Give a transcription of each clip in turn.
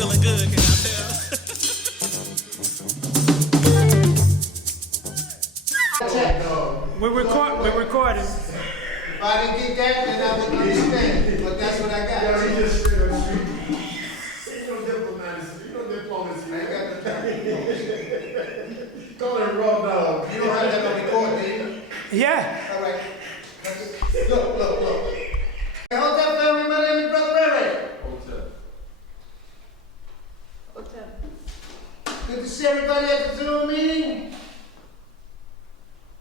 feeling good, can I tell? We're recording. If I didn't get that, then I wouldn't understand. But that's what I got. Yeah, he just straight up street. Ain't no diplomacy. Ain't no diplomacy. I ain't got the time. Call it raw dog. You don't have that on record, do you? Yeah. All right. Look. Hey, hold that family, my name is Brother Ray. Hotel. Good to see everybody at the Zoom meeting.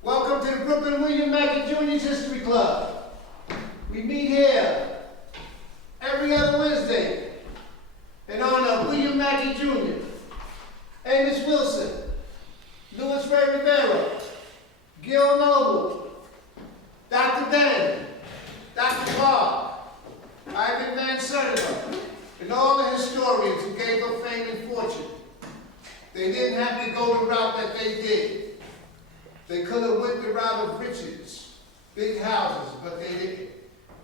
Welcome to the Brooklyn William Mackey Jr.'s History Club. We meet here every other Wednesday in honor of William Mackey Jr., Amos Wilson, Louis Ray Rivera, Gil Noble, Dr. Dan, Dr. Bob, Ivan Van Sertima, and all the historians who gave up fame and fortune. They didn't have to go the route that they did. They could have went the route of riches, big houses, but they didn't.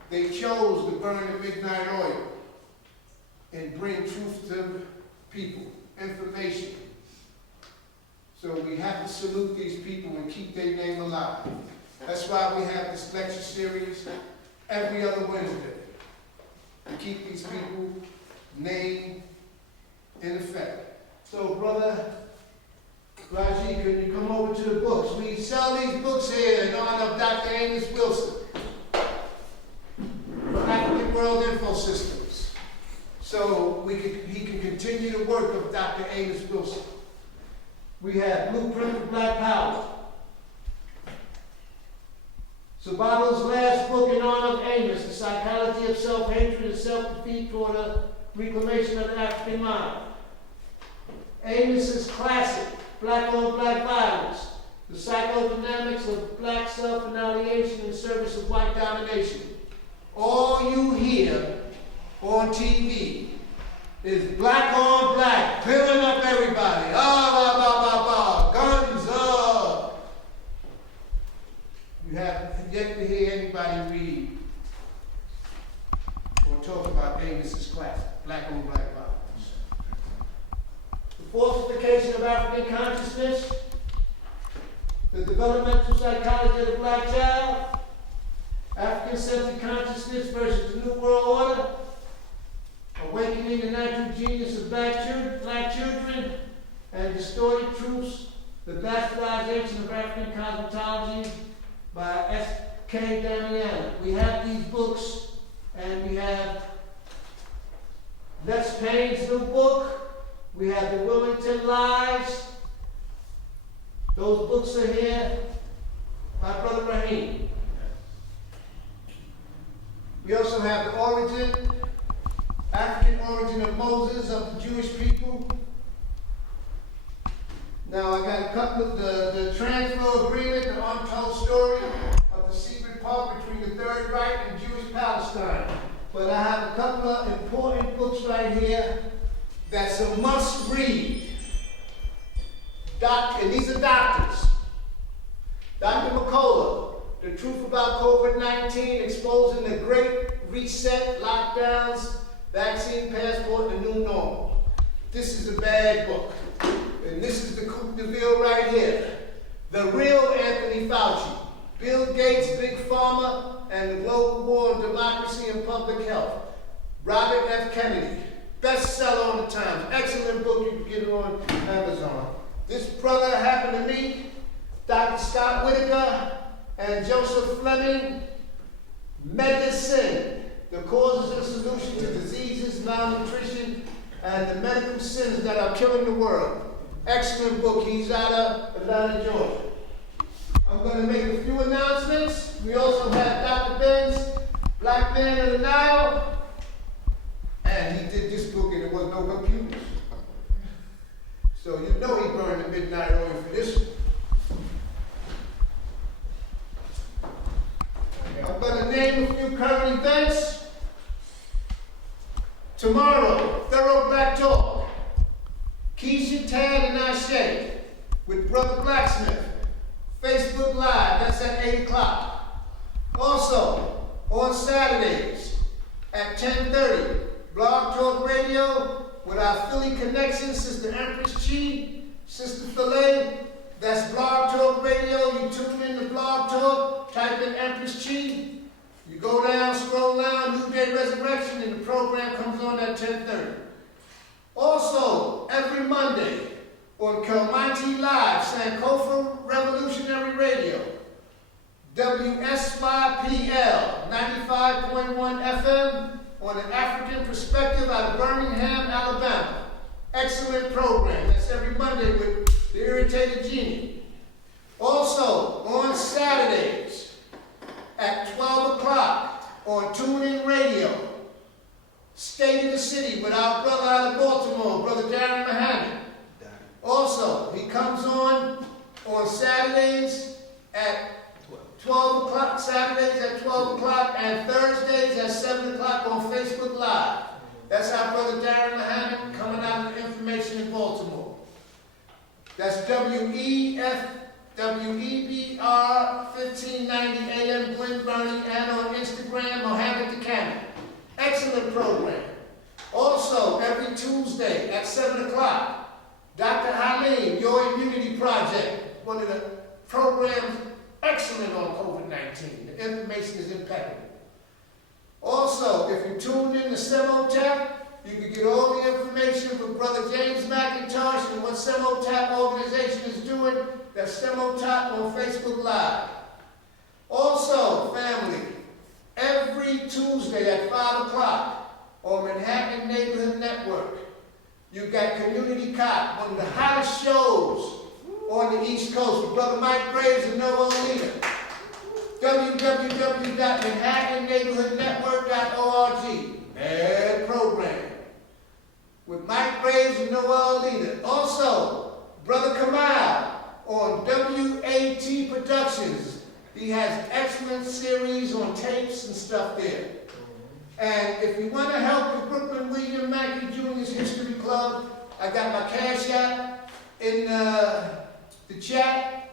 They chose to burn the midnight oil and bring truth to people, information. So we have to salute these people and keep their name alive. That's why we have this lecture series every other Wednesday, to keep these people name in effect. So, Brother Raji, could you come over to the books? We sell these books here in honor of Dr. Amos Wilson from African World Info Systems. So he can continue the work of Dr. Amos Wilson. We have Blueprint for Black Power. Sabato's last book in honor of Amos, The Psychology of Self-Hatred and Self-Defeat toward the Reclamation of the African Mind. Amos's classic, Black on Black Violence, The Psychodynamics of Black Self-Annihilation in Service of White Domination. All you hear on TV is black on black, clearing up everybody. Guns up. You have yet to hear anybody read or talk about Amos's classic, Black on Black Violence. The falsification of African consciousness, the developmental psychology of the black child, African-centered consciousness versus the New World Order, awakening the natural genius of black children, and distorted truths, the bastardization of African cosmetology by S.K. Damiano. We have these books, and we have Les Payne's new book. We have the Wilmington Lies. Those books are here by Brother Rahim. We also have the origin, African origin of Moses, of the Jewish people. Now I got a couple of the transfer agreement, the untold story of the secret part between the Third Reich and Jewish Palestine. But I have a couple of important books right here that's a must read. And these are doctors. Dr. McCullough, The Truth About COVID-19, Exposing the Great Reset, Lockdowns, Vaccine Passport, and the New Normal. This is a bad book. And this is the Coupe de Ville right here. The Real Anthony Fauci, Bill Gates, Big Pharma, and the Global War on Democracy and Public Health. Robert F. Kennedy, bestseller on the Times. Excellent book, you can get it on Amazon. This brother happened to meet Dr. Scott Whitaker and Joseph Fleming. Medicine, the causes and solutions to diseases, malnutrition, and the medical sins that are killing the world. Excellent book. He's out of Atlanta, Georgia. I'm going to make a few announcements. We also have Dr. Ben's Black Man of the Nile. And he did this book and there was no computers. So you know he burned the midnight oil for this one. Okay, I'm going to name a few current events. Tomorrow, Thorough Black Talk. Keisha, Tad, and Ashe with Brother Blacksmith. Facebook Live, that's at 8 o'clock. Also, on Saturdays at 10:30, Blog Talk Radio with our Philly connection, Sister Empress Chi, Sister Filet. That's Blog Talk Radio. You tune in to Blog Talk, type in Empress Chi. You go down, scroll down, New Day Resurrection, and the program comes on at 10:30. Also, every Monday on Kelmanti Live, Sankofa Revolutionary Radio, WS5PL 95.1 FM on an African perspective out of Birmingham, Alabama. Excellent program. That's every Monday with the Irritated Genie. Also, on Saturdays at 12 o'clock on TuneIn Radio, State of the City with our brother out of Baltimore, Brother Darren Muhammad. Also, he comes on Saturdays at 12 o'clock, Saturdays at 12 o'clock, and Thursdays at 7 o'clock on Facebook Live. That's our brother Darren Muhammad coming out with information in Baltimore. That's WEBR 1590 AM Glen Burnie, and on Instagram, Mohammed the Cannon. Excellent program. Also, every Tuesday at 7 o'clock, Dr. Halim, Your Immunity Project, one of the programs excellent on COVID-19. The information is impeccable. Also, if you tuned in to Semotap, you can get all the information from Brother James McIntosh and what Semotap organization is doing. That's Semotap on Facebook Live. Also, family, every Tuesday at 5 o'clock on Manhattan Neighborhood Network, you got Community Cop, one of the hottest shows on the East Coast with Brother Mike Graves and Noah Olina. www.manhattanneighborhoodnetwork.org. Bad program. With Mike Graves and Noah Olina. Also, Brother Kamal on WAT Productions. He has excellent series on tapes and stuff there. And if you want to help the Brooklyn William Mackey Jr.'s History Club, I got my Cash App in the chat.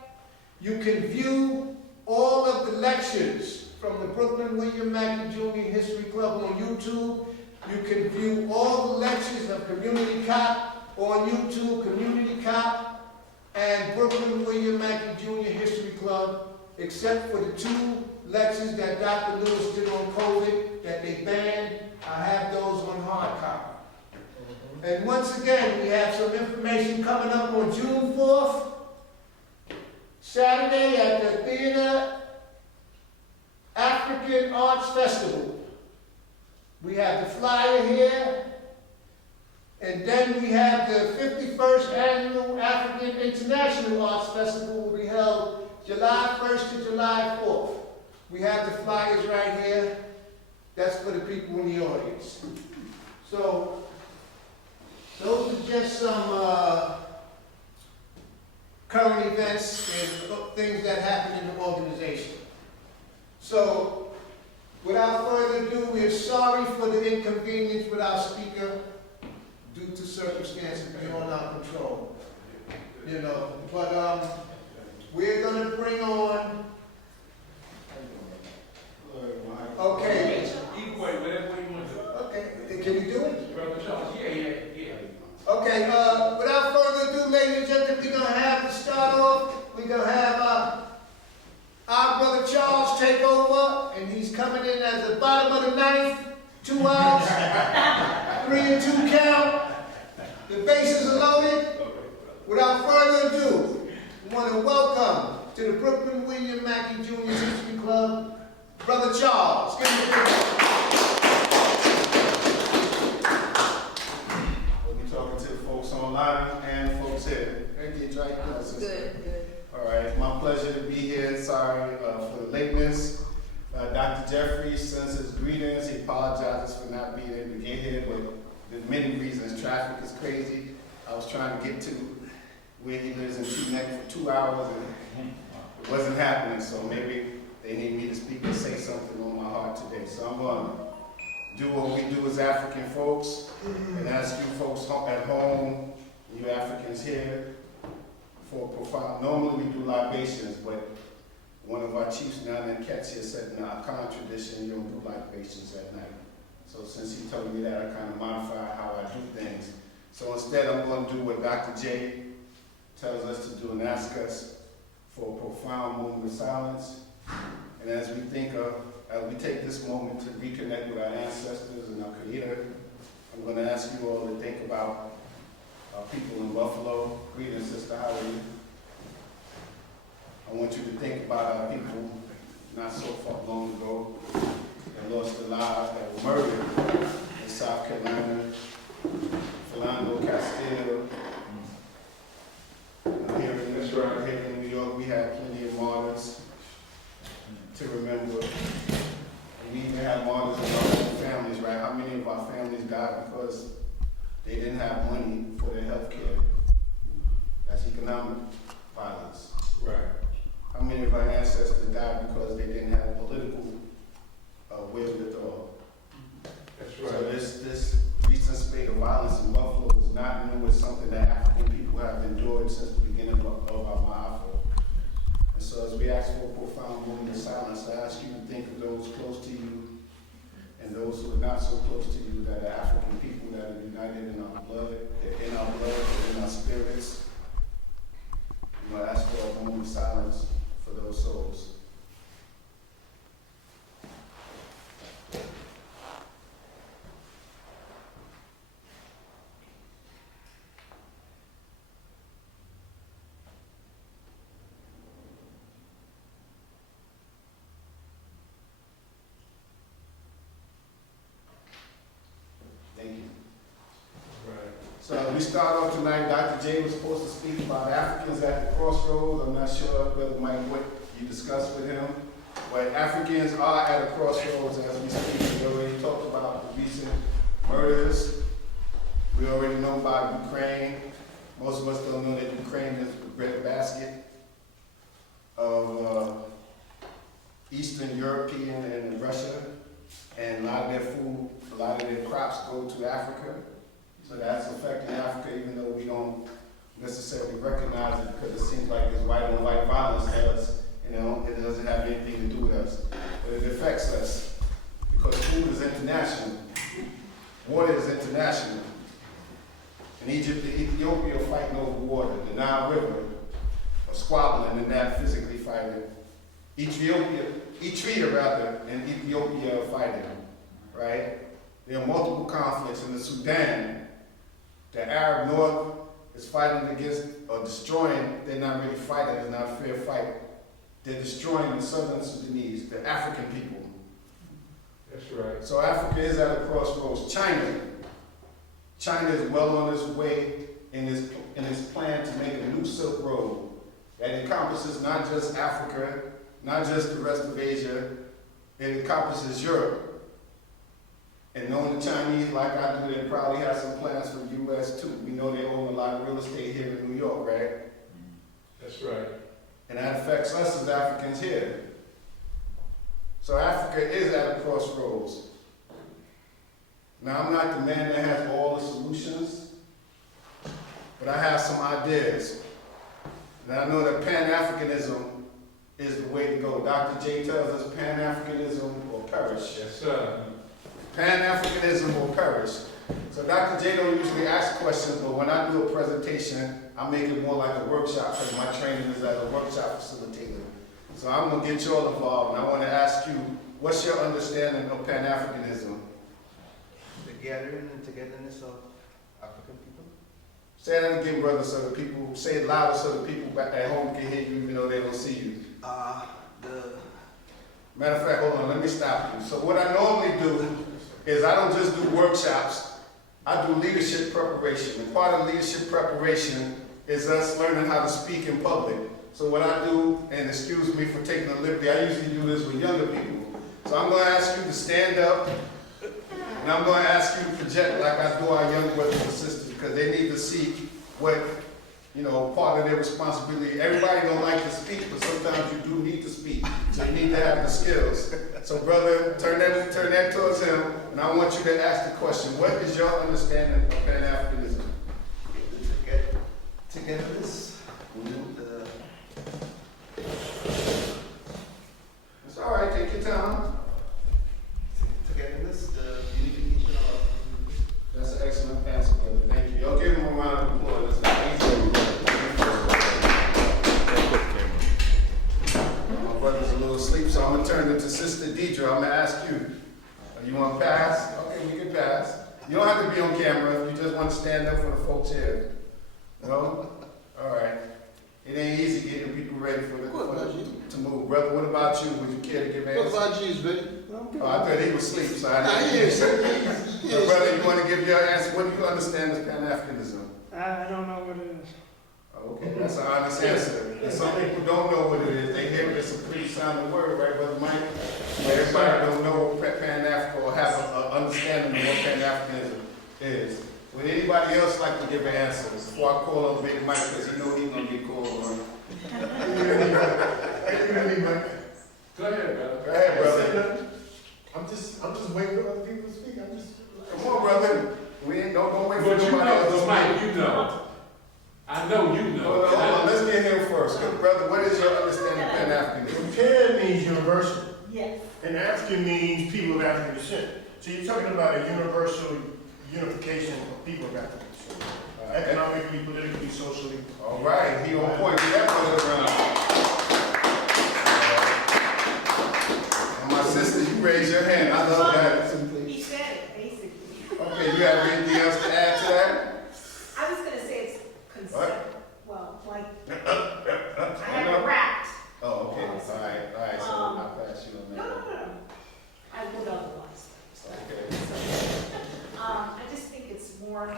You can view all of the lectures from the Brooklyn William Mackey Jr. History Club on YouTube. You can view all the lectures of Community Cop on YouTube, Community Cop, and Brooklyn William Mackey Jr. History Club, except for the 2 lectures that Dr. Lewis did on COVID that they banned. I have those on hard copy. And once again, we have some information coming up on June 4th, Saturday at the Theater African Arts Festival. We have the flyer here, and then we have the 51st Annual African International Arts Festival will be held July 1st to July 4th. We have the flyers right here. That's for the people in the audience. So, those are just some current events and things that happen in the organization. So, without further ado, we are sorry for the inconvenience with our speaker due to circumstances beyond our control. You know, but we're going to bring on. Okay. Either way, whatever you want to do. Okay. Can you do it? Brother Charles, yeah. Okay. Without further ado, ladies and gentlemen, we're going to have to start off. We're going to have our brother Charles take over, and he's coming in at the bottom of the 9th, 2 outs, 3 and 2 count. The bases are loaded. Without further ado, we want to welcome to the Brooklyn William Mackey Jr. History Club, Brother Charles. Give him a big We'll be talking to the folks online and folks here. Good. All right, it's my pleasure to be here. Sorry for the lateness. Dr. Jeffrey sends his greetings. He apologizes for not being able to get here, but there's many reasons. Traffic is crazy. I was trying to get to where he lives in Teaneck for 2 hours, and it wasn't happening, so maybe they need me to speak and say something on my heart today. So I'm going to do what we do as African folks and ask you folks at home, you Africans here, for a profound. Normally we do libations, but one of our chiefs down in Ketsia said in our Khan tradition, you don't do libations at night. So since he told me that, I kind of modify how I do things. So instead, I'm going to do what Dr. J tells us to do and ask us for a profound moment of silence. And as we take this moment to reconnect with our ancestors and our Creator, I'm going to ask you all to think about our people in Buffalo. Greetings, Sister, how are you? I want you to think about our people not so far long ago that lost their lives, that were murdered in South Carolina. Philando Castile. Here in New York, we had plenty of martyrs to remember. And we even had martyrs in our own families, right? How many of our families died because they didn't have money for their health care? That's economic violence. Right. How many of our ancestors died because they didn't have political wherewithal? That's So right. this recent spate of violence in Buffalo is not new. It's something that African people have endured since the beginning of our Ma'afa. And so as we ask for a profound moment of silence, I ask you to think of those close to you and those who are not so close to you, that are African people that are united in our blood. They're in our blood, they're in our spirits. I'm going to ask for a moment of silence for those souls. Thank you. Right. So we start off tonight, Dr. J was supposed to speak about Africans at the crossroads. I'm not sure whether Mike, what you discussed with him, but Africans are at a crossroads as we speak. We already talked about the recent murders. We already know about Ukraine. Most of us don't know that Ukraine is the breadbasket of Eastern European and Russia, and a lot of their food, a lot of their crops go to Africa. So that's affecting Africa, even though we don't necessarily recognize it, because it seems like it's white on white violence to us. You know, it doesn't have anything to do with us, but it affects us because food is international, water is international. In Egypt, Ethiopia are fighting over water. The Nile River are squabbling and not physically fighting. Eritrea rather, and Ethiopia are fighting, right? There are multiple conflicts in the Sudan. The Arab North is fighting against or destroying. They're not really fighting. It's not a fair fight. They're destroying the southern Sudanese, the African people. That's right. So Africa is at a crossroads. China is well on its way in its plan to make a new Silk Road that encompasses not just Africa, not just the rest of Asia, it encompasses Europe. And knowing the Chinese like I do, they probably have some plans for the U.S. too. We know they own a lot of real estate here in New York, right? That's right. And that affects us as Africans here. So Africa is at a crossroads. Now, I'm not the man that has all the solutions, but I have some ideas. And I know that Pan-Africanism is the way to go. Dr. J tells us Pan-Africanism will perish. Yes, sir. Pan-Africanism will perish. So Dr. J don't usually ask questions, but when I do a presentation, I make it more like a workshop, because my training is as a workshop facilitator. So I'm going to get you all involved, and I want to ask you, what's your understanding of Pan-Africanism? The gathering and togetherness of African people. Say that again, brother, so the people, say it louder so the people back at home can hear you even though they don't see you. Matter of fact, hold on, let me stop you. So what I normally do is I don't just do workshops, I do leadership preparation. And part of leadership preparation is us learning how to speak in public. So what I do, and excuse me for taking the liberty, I usually do this with younger people. So I'm going to ask you to stand up, and I'm going to ask you to project like I do our young brothers and sisters, because they need to see what, you know, part of their responsibility. Everybody don't like to speak, but sometimes you do need to speak. So you need to have the skills. So brother, turn that towards him, and I want you to ask the question, what is your understanding of Pan-Africanism? Togetherness. It's all right, take your time. Togetherness, the unification of. That's an excellent answer, brother. Thank you. Okay, procedure. I'm gonna ask you. You want to pass? Okay, we can pass. You don't have to be on camera if you just want to stand up for the folks here. No? All right. It ain't easy getting people ready to move. Brother, what about you? Would you care to give an answer? What about you, Vinny? Oh, I thought he was asleep, so I Nah, didn't. he is. So, brother, you want to give your answer? What do you understand as Pan-Africanism? I don't know what it is. Okay, that's an honest answer. And some people don't know what it is. They hear it's a pretty sounding word, right, Brother Mike? But everybody don't know what Pan-Africa or have an understanding of what Pan-Africanism is. Would anybody else like to give an answer before I call on Big Mike, because he know he's going to get called on? Go ahead, brother. Go ahead, brother. I'm just waiting for other people to speak. Come on, brother. We ain't, don't wait for But you nobody know, else to so Mike, speak. you know. I know you know. Hold on, let's get him first. Good brother, what is your understanding of Pan-Africanism? Pan means universal, Yes. and African means people of African descent. So you're talking about a universal unification of people of African descent. Economically, politically, socially. All right, he on point. Give that brother around. And my sister, you raise your hand. I love that. He said it, basically. Okay, you have anything else to add to that? I was gonna say it's concept, well, like, I have No. it wrapped. Oh, okay. All right. So I'll pass you on No, that. no, no, no. I would otherwise. Okay. So, I just think it's more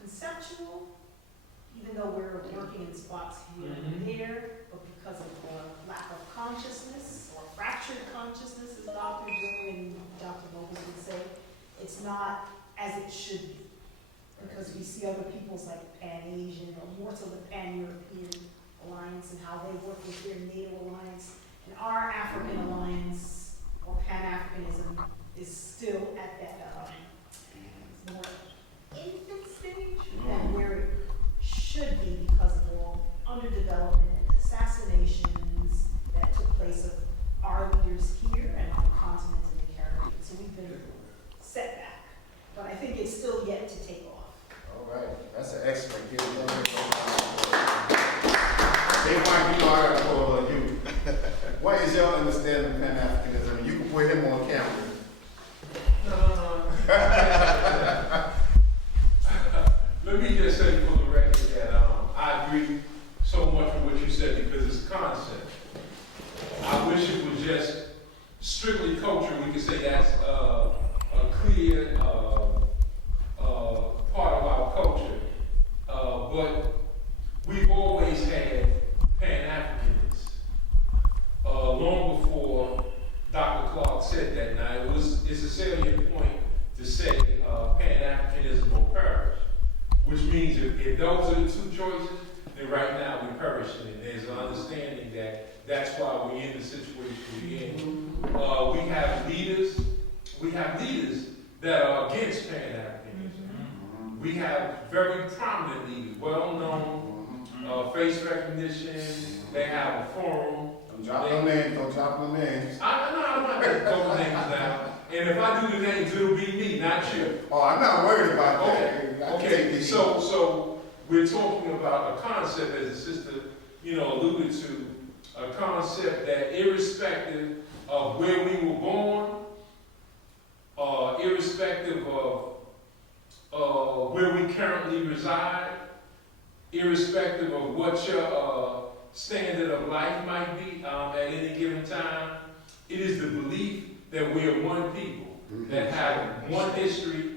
conceptual, even though we're working in spots here and there, but because of the lack of consciousness or fractured consciousness, as Dr. Joy and Dr. Moses would say, it's not as it should be. Because we see other peoples like Pan-Asian or more so the Pan-European alliance and how they work with their NATO alliance. And our African alliance or Pan-Africanism is still at that more infant stage than where it should be because of all underdevelopment and assassinations that took place of our leaders here and on the continent in the Caribbean. So we've been set back. But I think it's still yet to take off. All right. That's an excellent. Give it up. Hey, Mike, you know I got to call on you. What is your understanding of Pan-Africanism? You can put him on camera. Let me just say for the record that I agree so much with what you said because it's a concept. I wish it was just strictly culture. We could say that's a clear part of our culture. But we've always had Pan-Africans. Long before Dr. Clark said that. Now, it's a salient point to say Pan-Africanism will perish, which means if those are the two choices, then right now we're perishing. And there's an understanding that that's why we're in the situation we're in. We have leaders that are against Pan-Africanism. We have very prominent leaders, well-known, face recognition. They have a forum. Don't drop no names. Don't drop no names. I'm not going to throw names down. And if I do the names, it'll be me, not you. Oh, I'm not worried about that. Okay. So we're talking about a concept, as the sister, alluded to, a concept that irrespective of where we were born, irrespective of where we currently reside, irrespective of what your standard of life might be at any given time, it is the belief that we are one people, that have one history,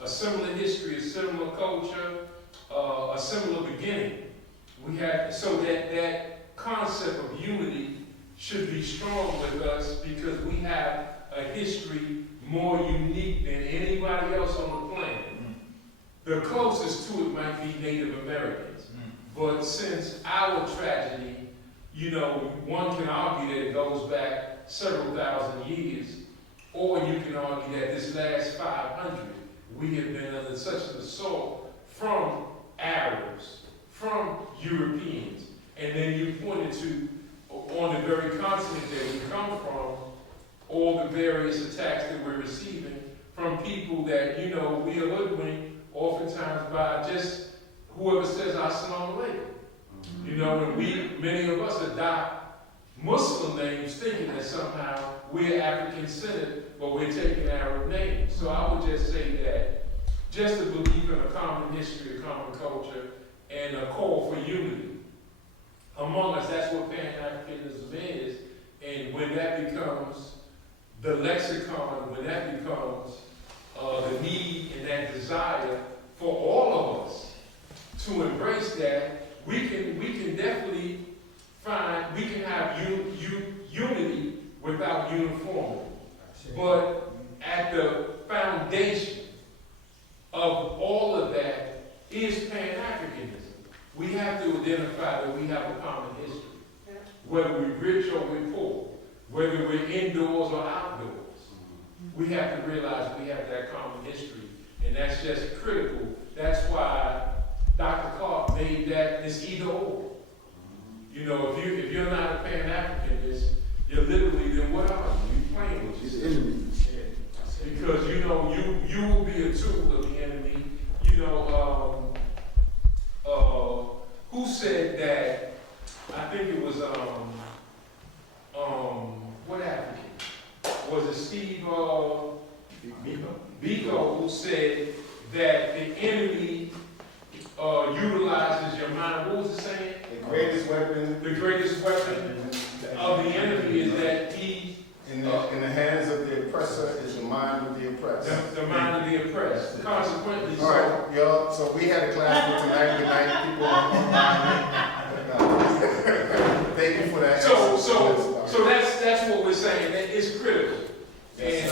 a similar history, a similar culture, a similar beginning. We have, so that concept of unity should be strong with us because we have a history more unique than anybody else on the planet. The closest to it might be Native Americans. But since our tragedy, one can argue that it goes back several thousand years, or you can argue that this last 500, we have been under such an assault from Arabs, from Europeans, and then you pointed to, on the very continent that we come from, all the various attacks that we're receiving from people that, we are hoodwinked oftentimes by just whoever says Assalamu alaikum. And many of us adopt Muslim names thinking that somehow we're African-centered, but we're taking Arab names. So I would just say that just the belief in a common history, a common culture, and a call for unity among us, that's what Pan-Africanism is. And when that becomes the lexicon, when that becomes the need and that desire for all of us to embrace that, we can definitely find, we can have unity without uniformity. But at the foundation of all of that is Pan-Africanism. We have to identify that we have a common history, whether we're rich or we're poor, whether we're indoors or outdoors. We have to realize we have that common history, and that's just critical. That's why Dr. Clark made that it's either or. You know, if you're not a Pan-Africanist, you're literally, then what are you? You're playing with yourself. Because you know you will be a tool of the enemy. You know, who said that? I think it was what African? Was it Steve Biko who said that the enemy utilizes your mind? What was it saying? The greatest weapon. The greatest weapon of the enemy is that he In the hands of the oppressor is the mind of the oppressed. the mind of the oppressed. Consequently, All right, y'all. So we had a class for tonight. Good night, people. Thank you for that. So that's what we're saying. That it's critical, and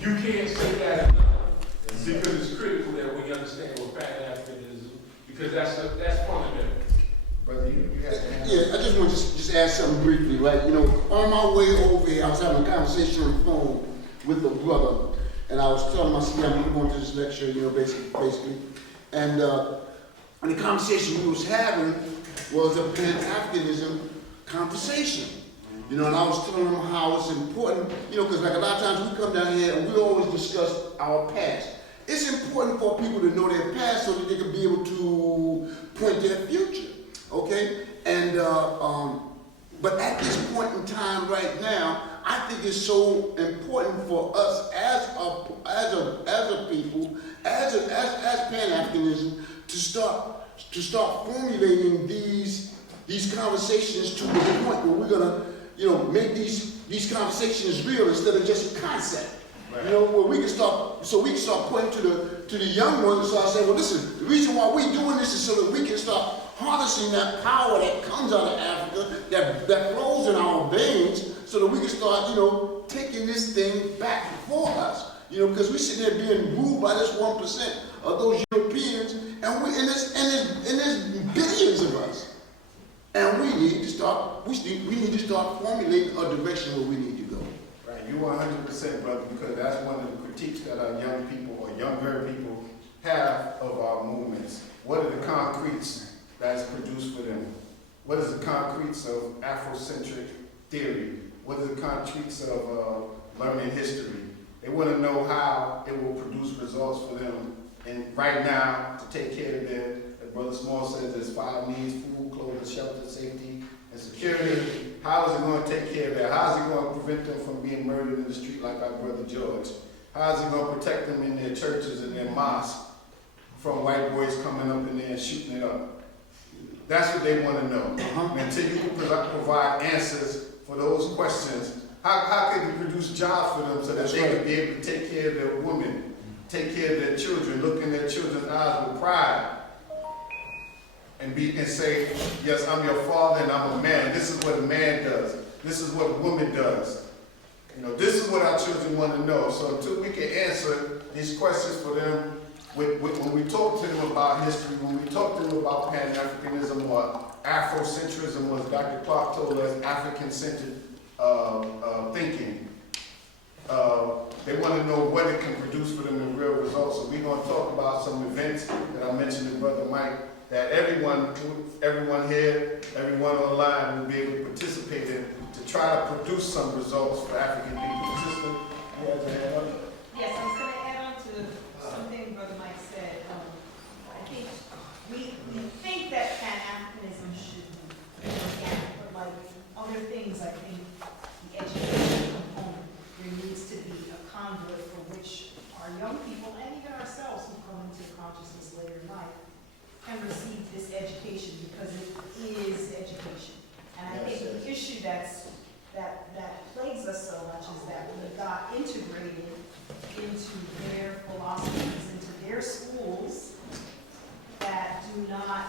you can't say that enough because it's critical that we understand what Pan-Africanism, because that's fundamental. Brother, you have to answer. Yeah, I just want to just add something briefly, right? You know, on my way over here, I was having a conversation on the phone with a brother, and I was telling myself, yeah, I'm going to this lecture, you know, basically. And the conversation we was having was a Pan-Africanism conversation. You know, and I was telling them how it's important, you know, because like a lot of times we come down here and we always discuss our past. It's important for people to know their past so that they can be able to point their future. Okay, and but at this point in time, right now, I think it's so important for us as a people, as Pan-Africanism, to start formulating these conversations to the point where we're gonna, you know, make these conversations real instead of just a concept. Right. You know, where we can start pointing to the young ones and start saying, well, listen, the reason why we're doing this is so that we can start harnessing that power that comes out of Africa, that flows in our veins, so that we can start, you know, taking this thing back for us. You know, because we sit there being ruled by this 1% of those Europeans, and there's billions of us. And we need to start formulating a direction where we need to go. Right, you 100%, brother, because that's one of the critiques that our young people or younger people have of our movements. What are the concretes that's produced for them? What is the concretes of Afrocentric theory? What is the concretes of learning history? They want to know how it will produce results for them. And right now, to take care of their, as Brother Small says, there's 5 needs: food, clothing, shelter, safety, and security. How is it going to take care of that? How is it going to prevent them from being murdered in the street like our brother George? How is it going to protect them in their churches and their mosques from white boys coming up in there and shooting it up? That's what they want to know. Until you can provide answers for those questions, how can you produce jobs for them so that they can be able to take care of their women, take care of their children, look in their children's eyes with pride, and say, yes, I'm your father and I'm a man. This is what a man does. This is what a woman does. You know, this is what our children want to know. So until we can answer these questions for them, when we talk to them about history, when we talk to them about Pan-Africanism or Afrocentrism, as Dr. Clark told us, African-centered thinking, they want to know what it can produce for them in real results. So we're going to talk about some events that I mentioned to Brother Mike, that everyone here, everyone online will be able to participate in to try to produce some results for African people. Sister, you have to add on? Yes, I was going to add on to something Brother Mike said. I think we think that Pan-Africanism should be organic, but like other things, I think the education integrated into their philosophies, into their schools that do not,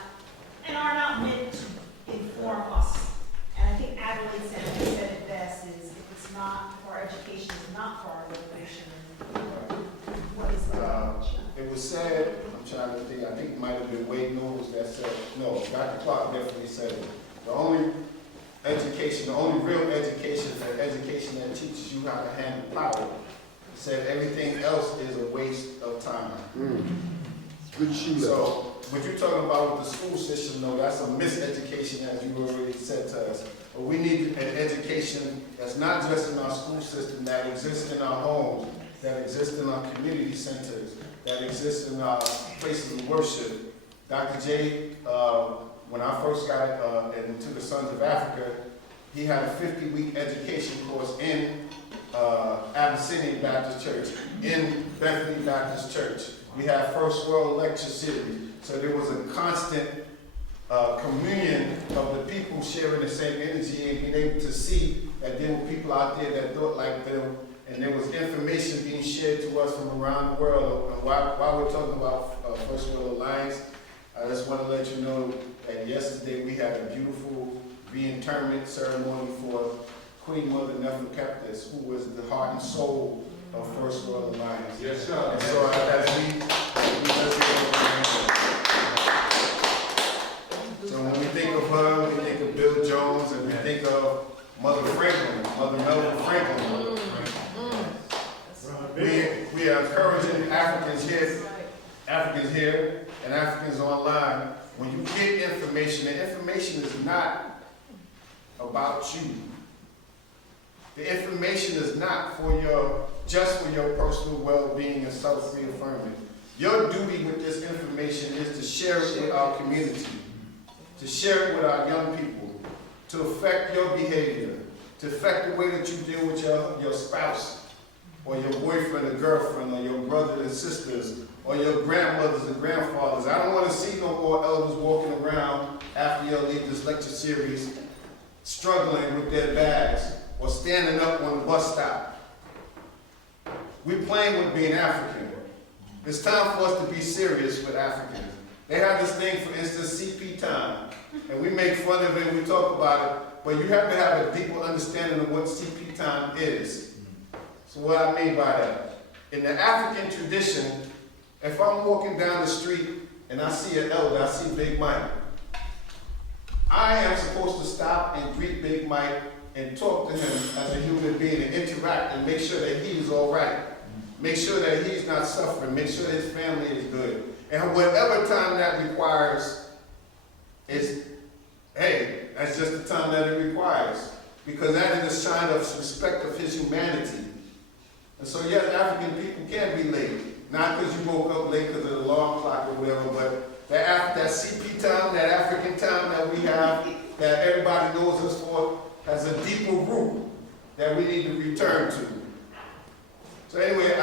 and are not meant to inform us. And I think Adelaide said it best, is if it's not for our education, it's not for our liberation. What is the It was said, I'm trying to think, I think it might have been Wade Knowles that said, no, Dr. Clark definitely said it. The only education, the only real education is the education that teaches you how to handle power. He said everything else is a waste of time. Good Sheila. So, what you're talking about with the school system, though, that's a miseducation, as you already said to us. But we need an education that's not just in our school system, that exists in our homes, that exists in our community centers, that exists in our places of worship. Dr. J, when I first got into the Sons of Africa, he had a 50-week education course in Abyssinian Baptist Church, in Bethany Baptist Church. We had First World Lecture Series. So there was a constant communion of the people sharing the same energy and being able to see that there were people out there that thought like them, and there was information being shared to us from around the world. And while we're talking about First World Alliance, I just want to let you know that yesterday we had a beautiful reinterment ceremony for Queen Mother Neferkeptis, who was the heart and soul of First World Alliance. Yes, sir. And so so when we think of her, we think of Bill Jones, and we think of Mother Franklin, Mother Melvin Franklin. We are encouraging Africans here and Africans online. When you get information, the information is not about you. The information is not just for your personal well-being and self-reaffirming. Your duty with this information is to share it with our community, to share it with our young people, to affect your behavior, to affect the way that you deal with your spouse, or your boyfriend or girlfriend, or your brothers and sisters, or your grandmothers and grandfathers. I don't want to see no more elders walking around after you leave this lecture series struggling with their bags or standing up on the bus stop. We're playing with being African. It's time for us to be serious with Africans. They have this thing, for instance, CP time, and we make fun of it and we talk about it, but you have to have a deeper understanding of what CP time is. So what I mean by that, in the African tradition, if I'm walking down the street and I see an elder, I see Big Mike, I am supposed to stop and greet Big Mike and talk to him as a human being and interact and make sure that he's all right. Make sure that he's not suffering. Make sure that his family is good. And whatever time that requires is, hey, that's just the time that it requires. Because that is a sign of respect of his humanity. And so yes, African people can be late. Not because you woke up late because of the alarm clock or whatever, but that CP time, that African time that we have, that everybody knows us for, has a deeper root that we need to return to. So anyway, I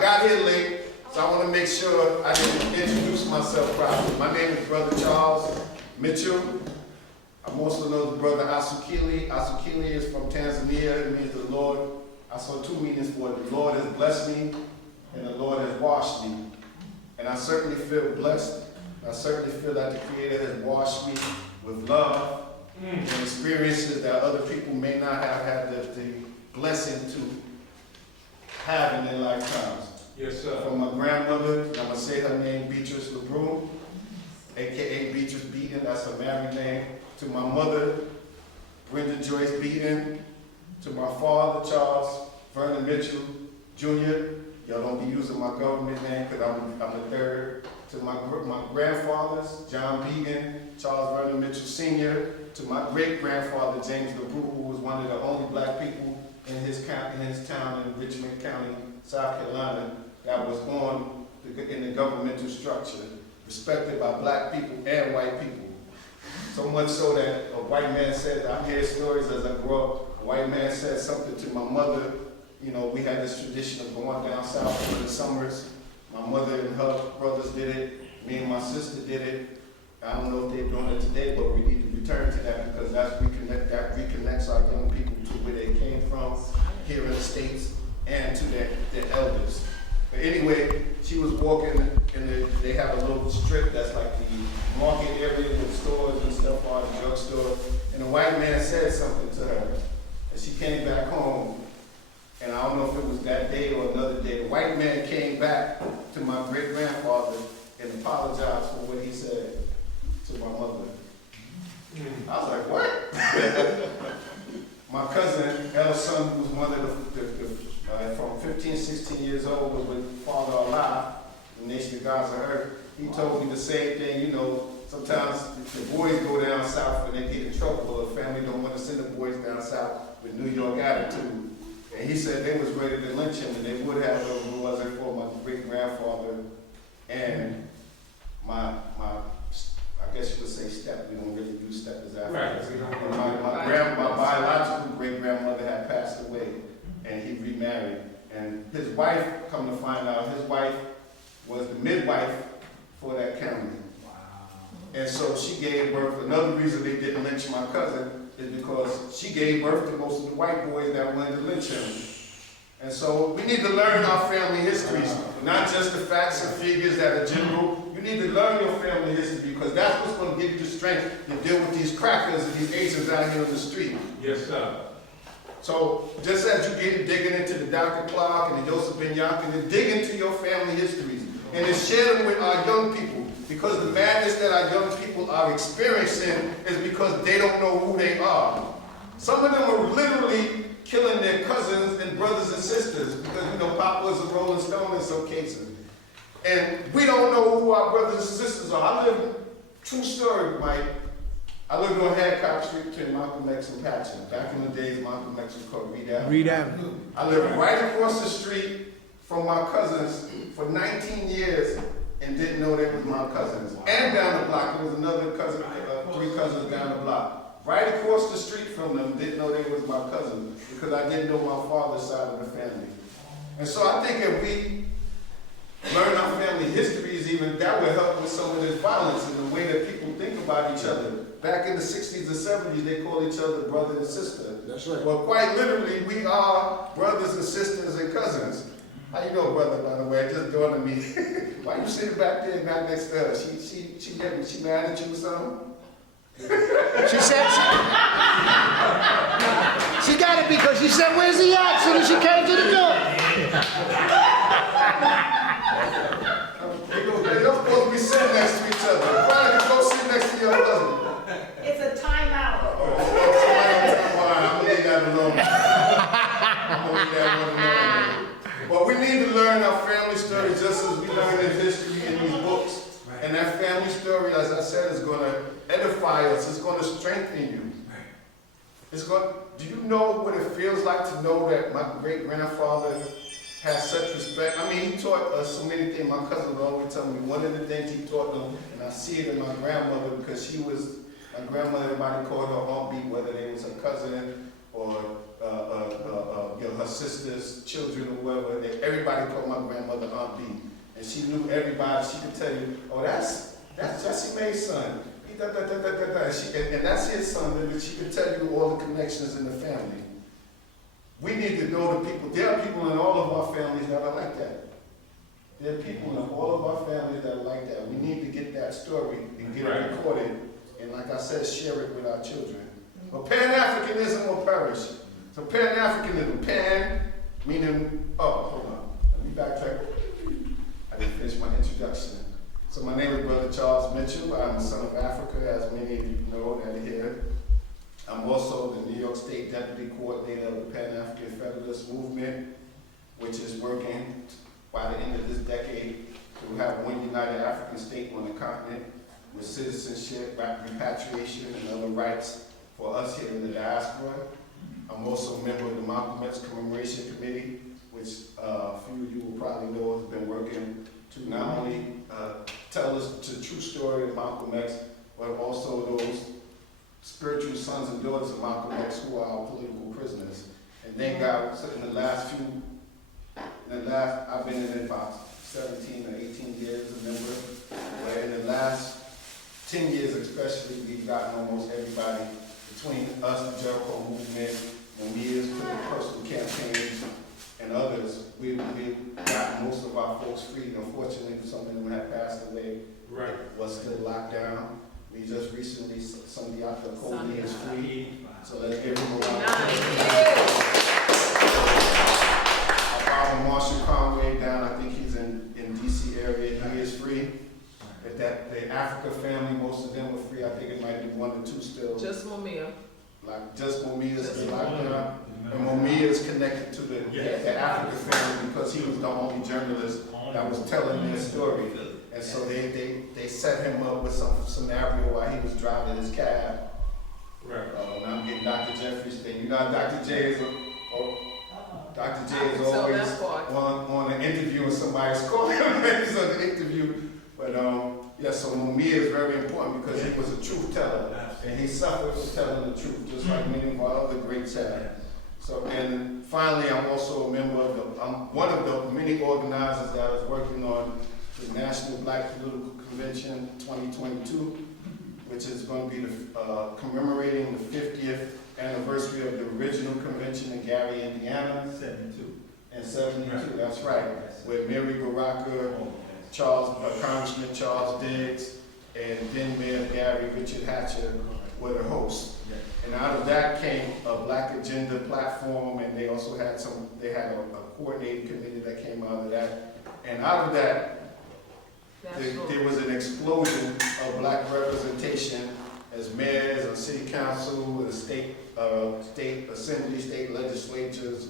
got here late, so I want to make sure I introduce myself properly. My name is Brother Charles Mitchell. I'm also known as Brother Asukili. Asukili is from Tanzania. It means the Lord. I saw two meanings for it. The Lord has blessed me, and the Lord has washed me. And I certainly feel blessed. I certainly feel that the Creator has washed me with love and experiences that other people may not have had the blessing to have in their lifetimes. Yes, sir. From my grandmother, I'm going to say her name, Beatrice LeBrun, a.k.a. Beatrice Beaton, that's her married name. To my mother, Brenda Joyce Beaton. To my father, Charles Vernon Mitchell, Jr. Y'all don't be using my government name because I'm the third. To my grandfathers, John Beaton, Charles Vernon Mitchell Sr. To my great-grandfather, James LeBrun, who was one of the only black people in his town in Richmond County, South Carolina, that was on in the governmental structure, respected by black people and white people. So much so that a white man said, I hear stories as I grew up, a white man said something to my mother. You know, we had this tradition of going down south in the summers. My mother and her brothers did it. Me and my sister did it. I don't know if they're doing it today, but we need to return to that because that reconnects our young people to where they came from here in the States and to their elders. But anyway, she was walking they have a little strip that's like the market area with stores and stuff on the drugstore. And a white man said something to her. And she came back home. And I don't know if it was that day or another day. The white man came back to my great-grandfather and apologized for what he said to my mother. I was like, what? My cousin, El Son, who was one of from 15, 16 years old, was with Father Allah, the Nation of Gods on Earth. He told me the same thing, you know, sometimes the boys go down south when they get in trouble, or the family don't want to send the boys down south with New York attitude. And he said they was ready to lynch him, and they would have if it wasn't for my great-grandfather and my I guess you would say step. We don't really use step as Africans. Right. My biological great-grandmother had passed away, and he remarried. And his wife, come to find out, his wife was the midwife for that county. Wow. And so she gave birth. Another reason they didn't lynch my cousin is because she gave birth to most of the white boys that wanted to lynch him. And so we need to learn our family histories, not just the facts and figures that are general. You need to learn your family history because that's what's going to give you the strength to deal with these crackers and these Asians out here on the street. Yes, sir. So just as you get digging into the Dr. Clark and the Joseph Ben Yakin, dig into your family histories and then share them with our young people, because the madness that our young people are experiencing is because they don't know who they are. Some of them are literally killing their cousins and brothers and sisters because, you know, Papa was a Rolling Stone in some cases. And we don't know who our brothers and sisters are. I live, true story, Mike. I lived on Hancock Street between Malcolm X and Patchen. Back in the days, Malcolm X was called Reed Avenue. Reed Avenue. I lived right across the street from my cousins for 19 years and didn't know they was my cousins. And down the block, there was another cousin, 3 cousins down the block. Right across the street from them, didn't know they was my cousins because I didn't know my father's side of the family. And so I think if we learn our family histories, even that will help with some of this violence and the way that people think about each other. Back in the 60s and 70s, they called each other brother and sister. That's right. Well, quite literally, we are brothers and sisters and cousins. How you know, brother, by the way? It just dawned on me. Why you sitting back there, not next to her? She mad at you or something? She said she got it because she said, "Where's he at?" So she came to the door. They're not supposed to be sitting next to each other. Why don't you go sit next to your husband? It's a timeout. I'm gonna leave that alone. I'm gonna leave that one alone. But we need to learn our family story just as we learn in history in these books. And that family story, as I said, is going to edify us. It's going to strengthen you. It's going. Do you know what it feels like to know that my great-grandfather has such respect? I mean, he taught us so many things. My cousin would always tell me one of the things he taught them, and I see it in my grandmother because she was, my grandmother, everybody called her Aunt B, whether they was her cousin or you know, her sister's children or whatever. Everybody called my grandmother Aunt B. And she knew everybody. She could tell you, oh, that's Jesse May's son. And that's his son. And she could tell you all the connections in the family. We need to know the people. There are people in all of our families that are like that. There are people in all of our families that are like that. We need to get that story and get it recorded. And like I said, share it with our children. But Pan-Africanism will perish. So Pan-Africanism, Pan meaning, oh, hold on. Let me backtrack. I didn't finish my introduction. So my name is Brother Charles Mitchell. I'm a son of Africa, as many of you know that are here. I'm also the New York State Deputy Coordinator of the Pan-African Federalist Movement, which is working by the end of this decade to have one united African state on the continent with citizenship, repatriation, and other rights for us here in the diaspora. I'm also a member of the Malcolm X Commemoration Committee, which a few of you will probably know has been working to not only tell us the true story of Malcolm X, but also those spiritual sons and daughters of Malcolm X who are our political prisoners. And thank God, in the last, I've been in it about 17 or 18 years as a member, but in the last 10 years especially, we've gotten almost everybody between us, the Jericho movement, and years put in personal campaigns still locked down. We just recently, Sunday after Cody is free, so let's give him a round. Our brother Marshall Conway down, I think he's in DC area, he is free. If the Africa family, most of them were free, I think it might be 1 or 2 still. Just Mumia. Like, just Mumia is still locked down. And Mumia is connected to the Africa family because he was the only journalist that was telling their story. And so they set him up with some scenario while he was driving his cab. Right. And I'm getting Dr. Jeffrey's thing. You know how Dr. J is, Dr. J is So always that's what. on an interview and somebody's calling him. He's on the interview. But yeah, so Mumia is very important because he was a truth teller. And he suffered for telling the truth, just like many of our other greats have. So, and finally, I'm also a member of I'm one of the many organizers that is working on the National Black Political Convention 2022, which is going to be commemorating the 50th anniversary of the original convention in Gary, Indiana. 72. And 72, that's right. Where Mary Baraka, Congressman Charles Diggs, and then Mayor Gary Richard Hatcher were the hosts. And out of that came a Black Agenda platform, and they also had a coordinating committee that came out of that. And out of that, there was an explosion of Black representation as mayors, and city council, and state assembly, state legislatures,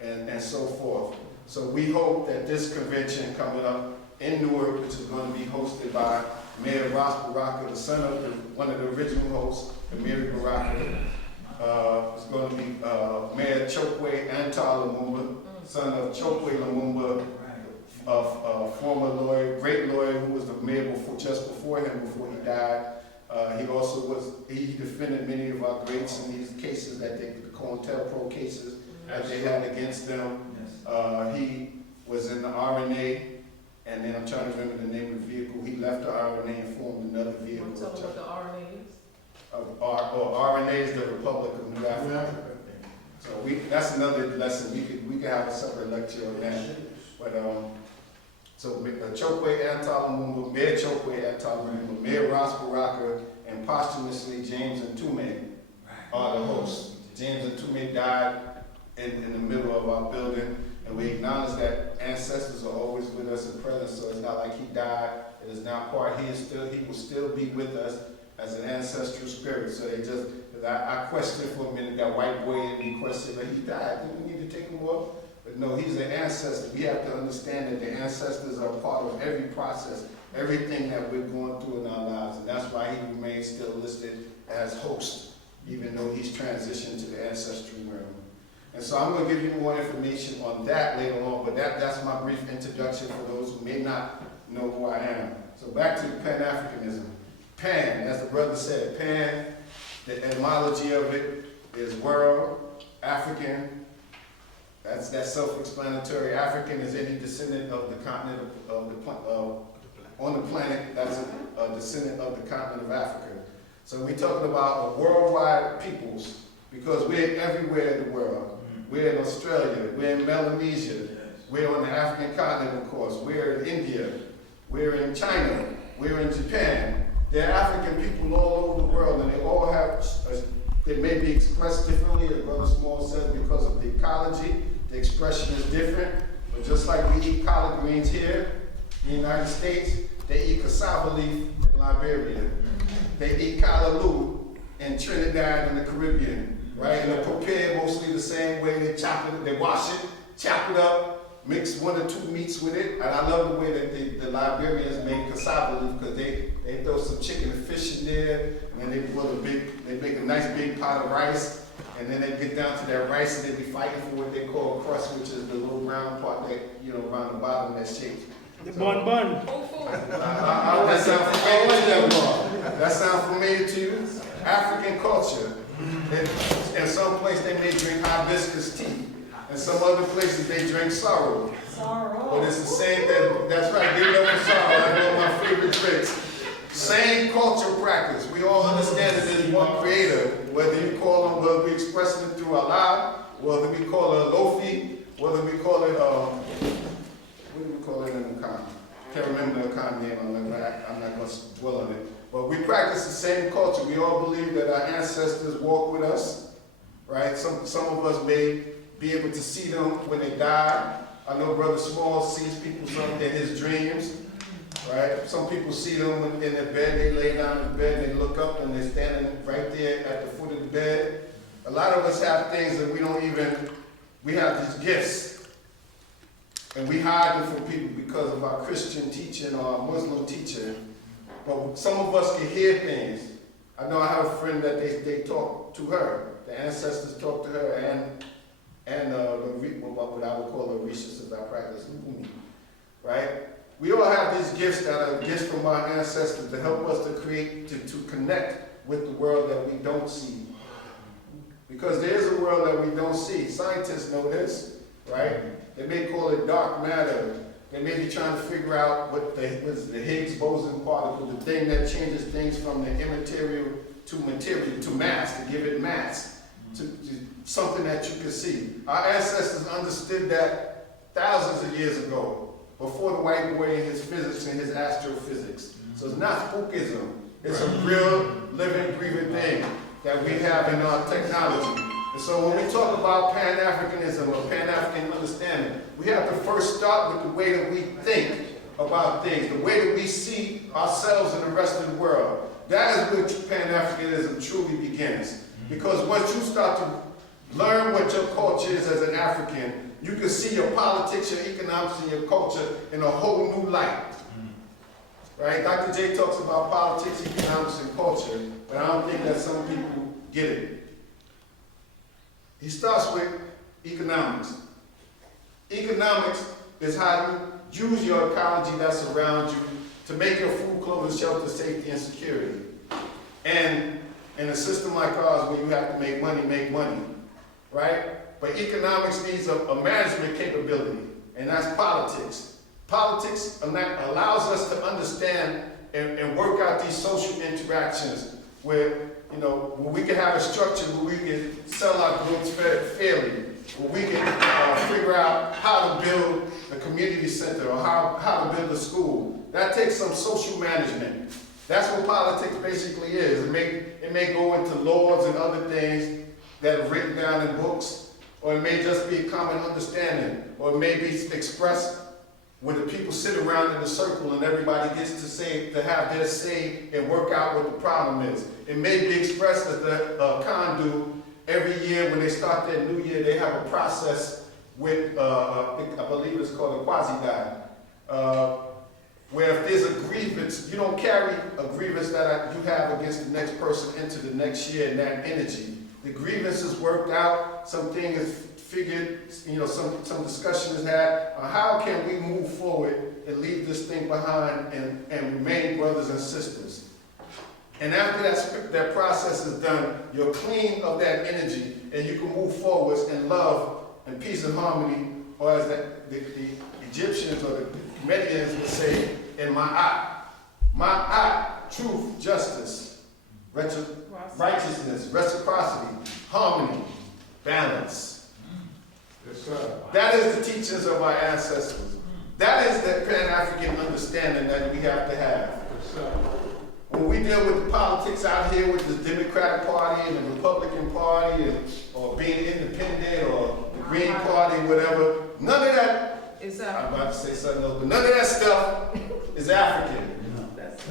and so forth. So we hope that this convention coming up in Newark, which is going to be hosted by Mayor Ross Baraka, the son of one of the original hosts, and Mary Baraka, is going to be Mayor Chokwe Antar Lumumba, son of Chokwe Lumumba, a former lawyer, great lawyer who was the mayor just before him, before he died. He defended many of our greats in these cases the COINTELPRO cases that they had against them. He was in the RNA, and then I'm trying to remember the name of the vehicle. He left the RNA and formed another vehicle. Tell them what the RNA is. RNA is the Republic of New Africa. So that's another lesson. We could have a separate lecture on that. But so Chokwe Antar Lumumba, Mayor Chokwe Antar Lumumba, Mayor Ross Baraka, and posthumously James Ntume are the hosts. James Ntume died in the middle of our building, and we acknowledge that ancestors are always with us and present. So it's not like he died. It is now part. He will still be with us as an ancestral spirit. So I questioned for a minute that white boy and he questioned that he died. Do we need to take him off? But no, he's an ancestor. We have to understand that the ancestors are part of every process, everything that we're going through in our lives. And that's why he remains still listed as host, even though he's transitioned to the ancestral realm. And so I'm going to give you more information on that later on, but that's my brief introduction for those who may not know who I am. So back to Pan-Africanism. Pan, as the brother said, Pan, the etymology of it is world, African. That's self-explanatory. African is any descendant of the continent on the planet that's a descendant of the continent of Africa. So we're talking about a worldwide peoples because we're everywhere in the world. We're in Australia, we're in Melanesia, we're on the African continent, of course. We're in India, we're in China, we're in Japan. There are African people all over the world, and they all have, they may be expressed differently, as Brother Small said, because of the ecology. The expression is different, but just like we eat collard greens here in the United States, they eat cassava leaf in Liberia. They eat callaloo in Trinidad and the Caribbean. Right, and they're prepared mostly the same way. They chop it, they wash it, chop it up, mix 1 or 2 meats with it. And I love the way that the Liberians make cassava leaf because they throw some chicken and fish in there, and then they make a nice big pot of rice, and then they get down to that rice and they be fighting for what they call crust, which is the little round part that around the bottom that's shaped. The bun. That sounds familiar to you? That sounds familiar to you? African culture. In some places they may drink hibiscus tea. In some other places they drink sorrow. But it's the same thing. That's right, give it up for sorrow. That's one of my favorite tricks. Same cultural practice. We all understand that there's one creator. Whether we express it through Allah, whether we call it Lofi, whether we call it, what do we call it in the Quran? can't remember the Akan name, I'm not going to dwell on it. But we practice the same culture. We all believe that our ancestors walk with us, right? Some of us may be able to see them when they die. I know Brother Small sees people in his dreams, right? Some people see them in their bed, they lay down in bed, and they look up and they're standing right there at the foot of the bed. A lot of us have things that we have these gifts, and we hide them from people because of our Christian teaching or our Muslim teaching. But some of us can hear things. I know I have a friend that they talk to her. The ancestors talk to her and what I would call the Orisha, since I practice Lukumi, right? We all have these gifts that are gifts from our ancestors to help us to connect with the world that we don't see. Because there is a world that we don't see. Scientists know this, right? They may call it dark matter. They may be trying to figure out what is the Higgs boson particle, the thing that changes things from the immaterial to material, to mass, to give it mass, to something that you can see. Our ancestors understood that thousands of years ago, before the white boy and his physics and his astrophysics. So it's not spookism. It's a real, living, breathing thing that we have in our technology. And so when we talk about Pan-Africanism or Pan-African understanding, we have to first start with the way that we think about things, the way that we see ourselves and the rest of the world. That is where Pan-Africanism truly begins. Because once you start to learn what your culture is as an African, you can see your politics, your economics, and your culture in a whole new light. Right? Dr. J talks about politics, economics, and culture, but I don't think that some people get it. He starts with economics. Economics is how you use your ecology that's around you to make your food, clothing, shelter, safety, and security. And in a system like ours where you have to make money, right? But economics needs a management capability, and that's politics. Politics allows us to understand and work out these social interactions where, where we can have a structure where we can sell our goods fairly, where we can figure out how to build a community center or how to build a school. That takes some social management. That's what politics basically is. It may go into laws and other things that are written down in books, or it may just be a common understanding, or it may be expressed when the people sit around in a circle and everybody gets to have their say and work out what the problem is. It may be expressed as the Akan do every year when they start their new year. They have a process with, I believe it's called a quasi-guide, where if there's a grievance, you don't carry a grievance that you have against the next person into the next year in that energy. The grievance is worked out, something is figured, some discussion is had on how can we move forward and leave this thing behind and remain brothers and sisters. And after that process is done, you're clean of that energy and you can move forwards in love and peace and harmony, or as the Egyptians or the Medians would say, in Ma'at, truth, justice, righteousness, reciprocity, harmony, balance. That is the teachings of our ancestors. That is the Pan-African understanding that we have to have. When we deal with the politics out here with the Democratic Party and the Republican Party or being independent or the Green Party, whatever, none of that, I'm about to say something else, but none of that stuff is African.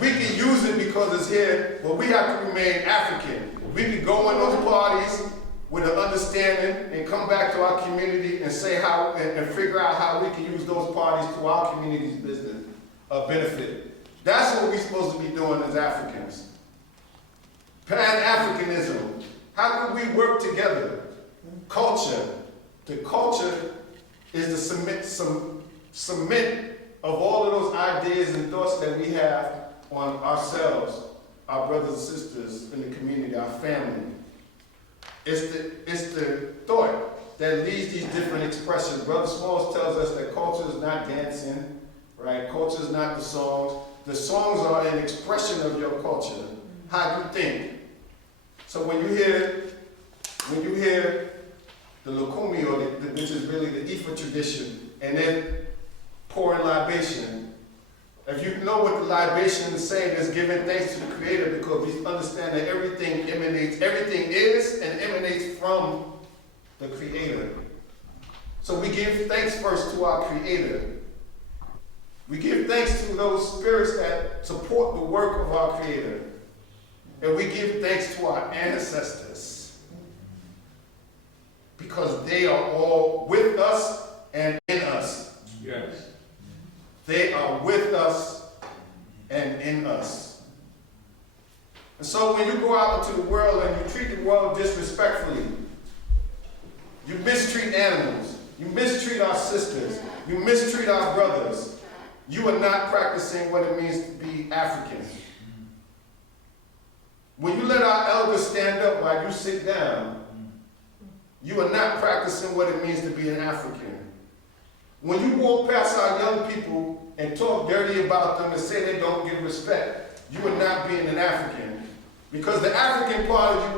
We can use it because it's here, but we have to remain African. We can go in those parties with an understanding and come back to our community and say how and figure out how we can use those parties to our community's business benefit. That's what we're supposed to be doing as Africans. Pan-Africanism. How can we work together? Culture. The culture is the cement of all of those ideas and thoughts that we have on ourselves, our brothers and sisters in the community, our family. It's the thought that leads these different expressions. Brother Smalls tells us that culture is not dancing, right? Culture is not the songs. The songs are an expression of your culture, how you think. So when you hear the Lukumi, which is really the Ifa tradition, and then pouring libation, If you know what the libation is saying, is giving thanks to the Creator, because we understand that everything is and emanates from the Creator. So we give thanks first to our Creator. We give thanks to those spirits that support the work of our Creator. And we give thanks to our ancestors, because they are all with us and in us. Yes. They are with us and in us. And so when you go out into the world and you treat the world disrespectfully, you mistreat animals, you mistreat our sisters, you mistreat our brothers, you are not practicing what it means to be African. When you let our elders stand up while you sit down, you are not practicing what it means to be an African. When you walk past our young people and talk dirty about them and say they don't get respect, you are not being an African. Because the African part of you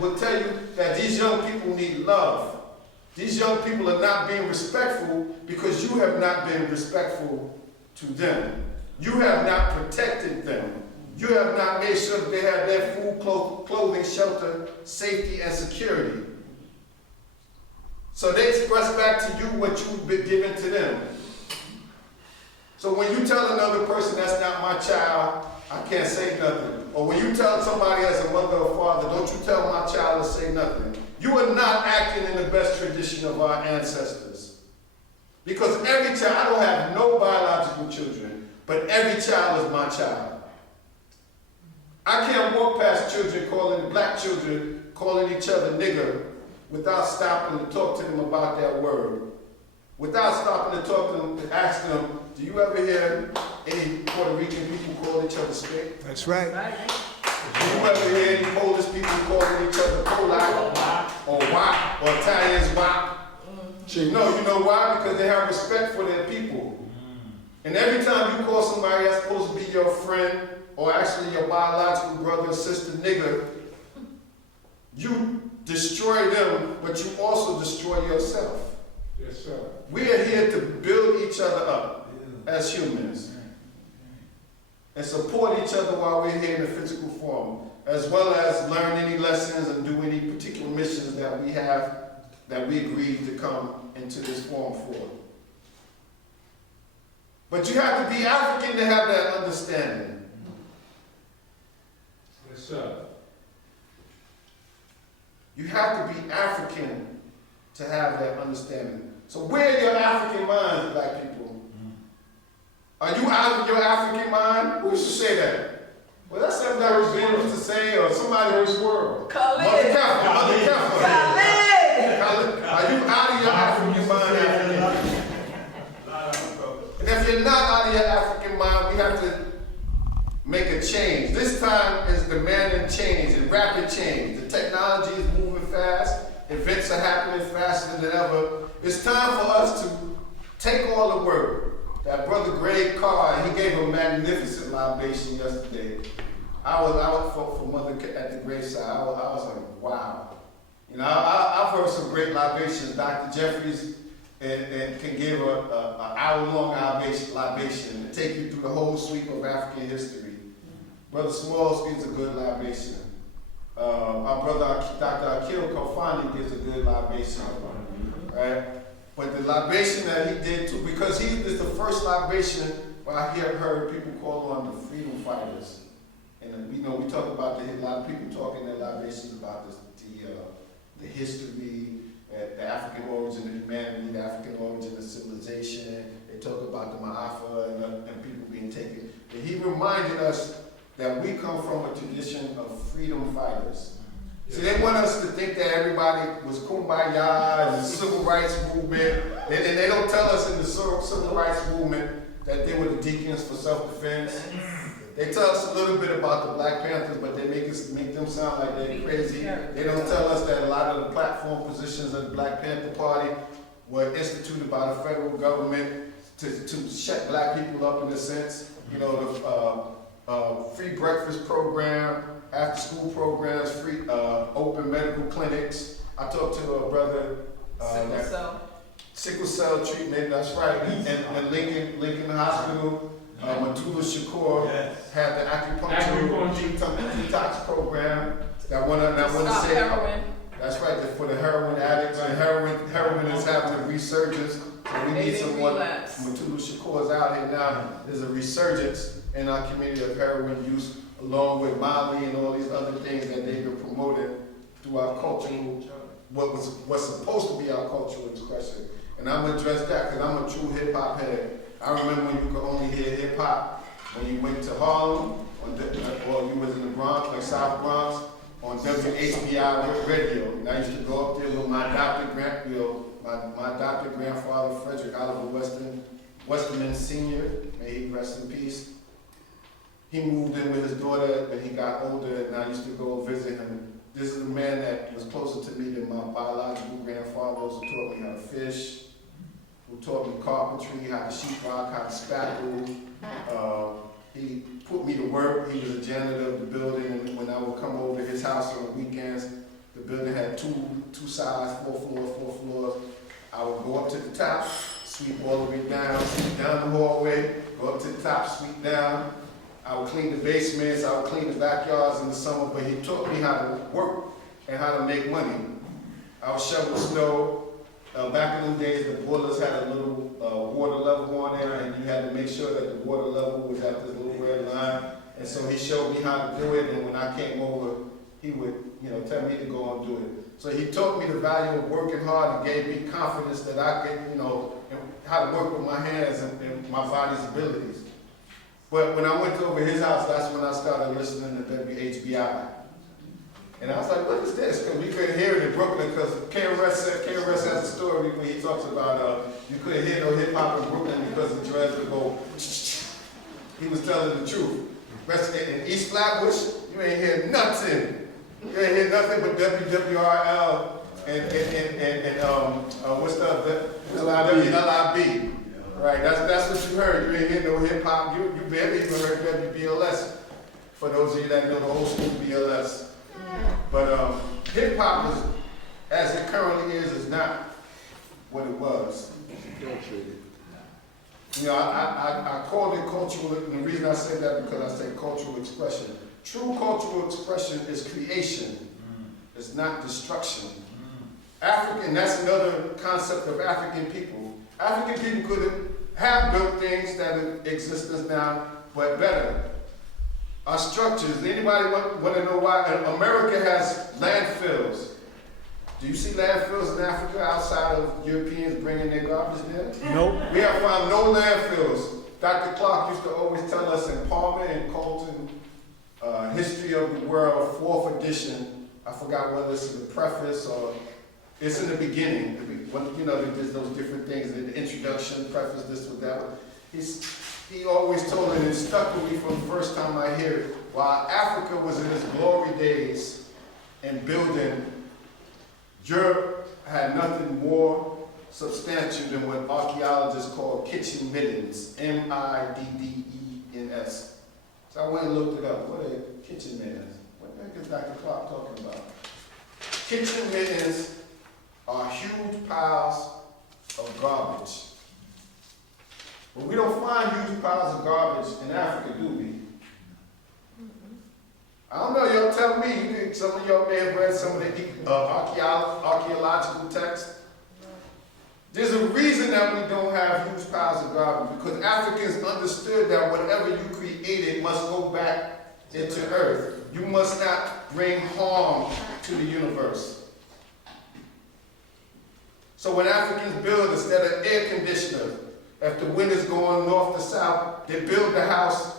will tell you that these young people need love. These young people are not being respectful because you have not been respectful to them. You have not protected them. You have not made sure that they have their food, clothing, shelter, safety, and security. So they express back to you what you've been given to them. So when you tell another person that's not my child, I can't say nothing. Or when you tell somebody as a mother or father, don't you tell my child to say nothing. You are not acting in the best tradition of our ancestors. Because every child, I don't have no biological children, but every child is my child. I can't walk past children black children calling each other nigger without stopping to talk to them about that word. Without stopping to talk to them, to ask them, do you ever hear any Puerto Rican people call each other spick? That's right. Do you ever hear any Polish people calling each other Polak or Wap or Italians Wap? No, you know why? Because they have respect for their people. And every time you call somebody that's supposed to be your friend, or actually your biological brother or sister nigger, you destroy them, but you also destroy yourself. Yes, sir. We are here to build each other up as humans and support each other while we're here in the physical form, as well as learn any lessons and do any particular missions that we have, that we agreed to come into this form for. But you have to be African to have that understanding. Yes, sir. You have to be African to have that understanding. So where are your African minds, black people? Are you out of your African mind? Who used to say that? Well, that's something that was being used to say, or somebody in this world. Mother Kafka. Are you out of your African mind, African? And if you're not out of your African mind, we have to make a change. This time is demanding change and rapid change. The technology is moving fast. Events are happening faster than ever. It's time for us to take all the work that Brother Greg Carr, he gave a magnificent libation yesterday. I was for Mother at the graveside. I was like, wow. You know, I've heard some great libations. Dr. Jeffries and can give an hour-long libation and take you through the whole sweep of African history. Brother Smalls gives a good libation. Our brother Dr. Akil Kofani gives a good libation, right? But the libation that he did too, because he is the first libation where I heard people call on the freedom fighters. And you know, we talk about a lot of people talking their libations about the history, the African origin of humanity, the African origin of civilization. They talk about the Ma'afa and people being taken. And he reminded us that we come from a tradition of freedom fighters. See, they want us to think that everybody was kumbaya and the civil rights movement. And they don't tell us in the civil rights movement that they were the deacons for self-defense. They tell us a little bit about the Black Panthers, but they make them sound like they're crazy. They don't tell us that a lot of the platform positions of the Black Panther Party were instituted by the federal government to shut black people up in a sense. You know, the free breakfast program, after school programs, free open medical clinics. I talked to a brother sickle cell treatment, that's right, and Lincoln Hospital. Matula Shakur had the Acupuncture. detox program. That one, and I want to Stop say, heroin. that's right, for the heroin addicts, and heroin is having a resurgence. So we need Aiding someone. relapse. Matula Shakur is out here now. There's a resurgence in our community of heroin use, along with Molly and all these other things that they've been promoting through our cultural, what's supposed to be our cultural expression. And I'm gonna address that because I'm a true hip hop head. I remember when you could only hear hip hop when you went to Harlem, or you was in the Bronx, like South Bronx, on WHBI radio. And I used to go up there with my adopted grandfather, Frederick Oliver Westerman Sr., may he rest in peace. He moved in with his daughter when he got older, and I used to go visit him. This is a man that was closer to me than my biological grandfathers, who taught me how to fish, who taught me carpentry, how to sheetrock, how to spackle. He put me to work. He was a janitor of the building, and when I would come over to his house on the weekends, the building had two sides, 4 floors. I would go up to the top, sweep all the way down, sweep down the hallway, go up to the top, sweep down. I would clean the basements, I would clean the backyards in the summer, but he taught me how to work and how to make money. I would shovel snow. Back in the days, the boilers had a little water level on there, and you had to make sure that the water level was at this little red line. And so he showed me how to do it, and when I came over, he would, tell me to go and do it. So he taught me the value of working hard and gave me confidence that I could, and how to work with my hands and my body's abilities. But when I went over his house, that's when I started listening to WHBI. And I was like, what is this? Because we couldn't hear it in Brooklyn, because KRS has a story where he talks about you couldn't hear no hip hop in Brooklyn because the dreads would go. He was telling the truth. In East Flatbush, you ain't hear nothing. You ain't hear nothing but WWRL and what's the other? WLIB. Right, that's what you heard. You ain't hear no hip hop. You barely even heard WBLS. For those of you that know the old school BLS. But hip hop is, as it currently is not what it was. I called it cultural, and the reason I say that because I say cultural expression. True cultural expression is creation. It's not destruction. African, that's another concept of African people. African people could have built things that exist now, but better. Our structures, anybody want to know why? America has landfills. Do you see landfills in Africa outside of Europeans bringing their garbage there? Nope. We have found no landfills. Dr. Clark used to always tell us in Palmer and Colton, History of the World, 4th edition, I forgot whether it's in the preface or it's in the beginning. There's those different things, the introduction, preface, this or that. He always told me, and it stuck with me from the first time I hear it, while Africa was in its glory days and building, Europe had nothing more substantial than what archaeologists call kitchen middens, M-I-D-D-E-N-S. So I went and looked it up. What are kitchen middens? What the heck is Dr. Clark talking about? Kitchen middens are huge piles of garbage. But we don't find huge piles of garbage in Africa, do we? I don't know, y'all tell me. Some of y'all may have read some of the archaeological texts. There's a reason that we don't have huge piles of garbage, because Africans understood that whatever you created must go back into earth. You must not bring harm to the universe. So when Africans build, instead of air conditioners, if the wind is going north to south, they build the house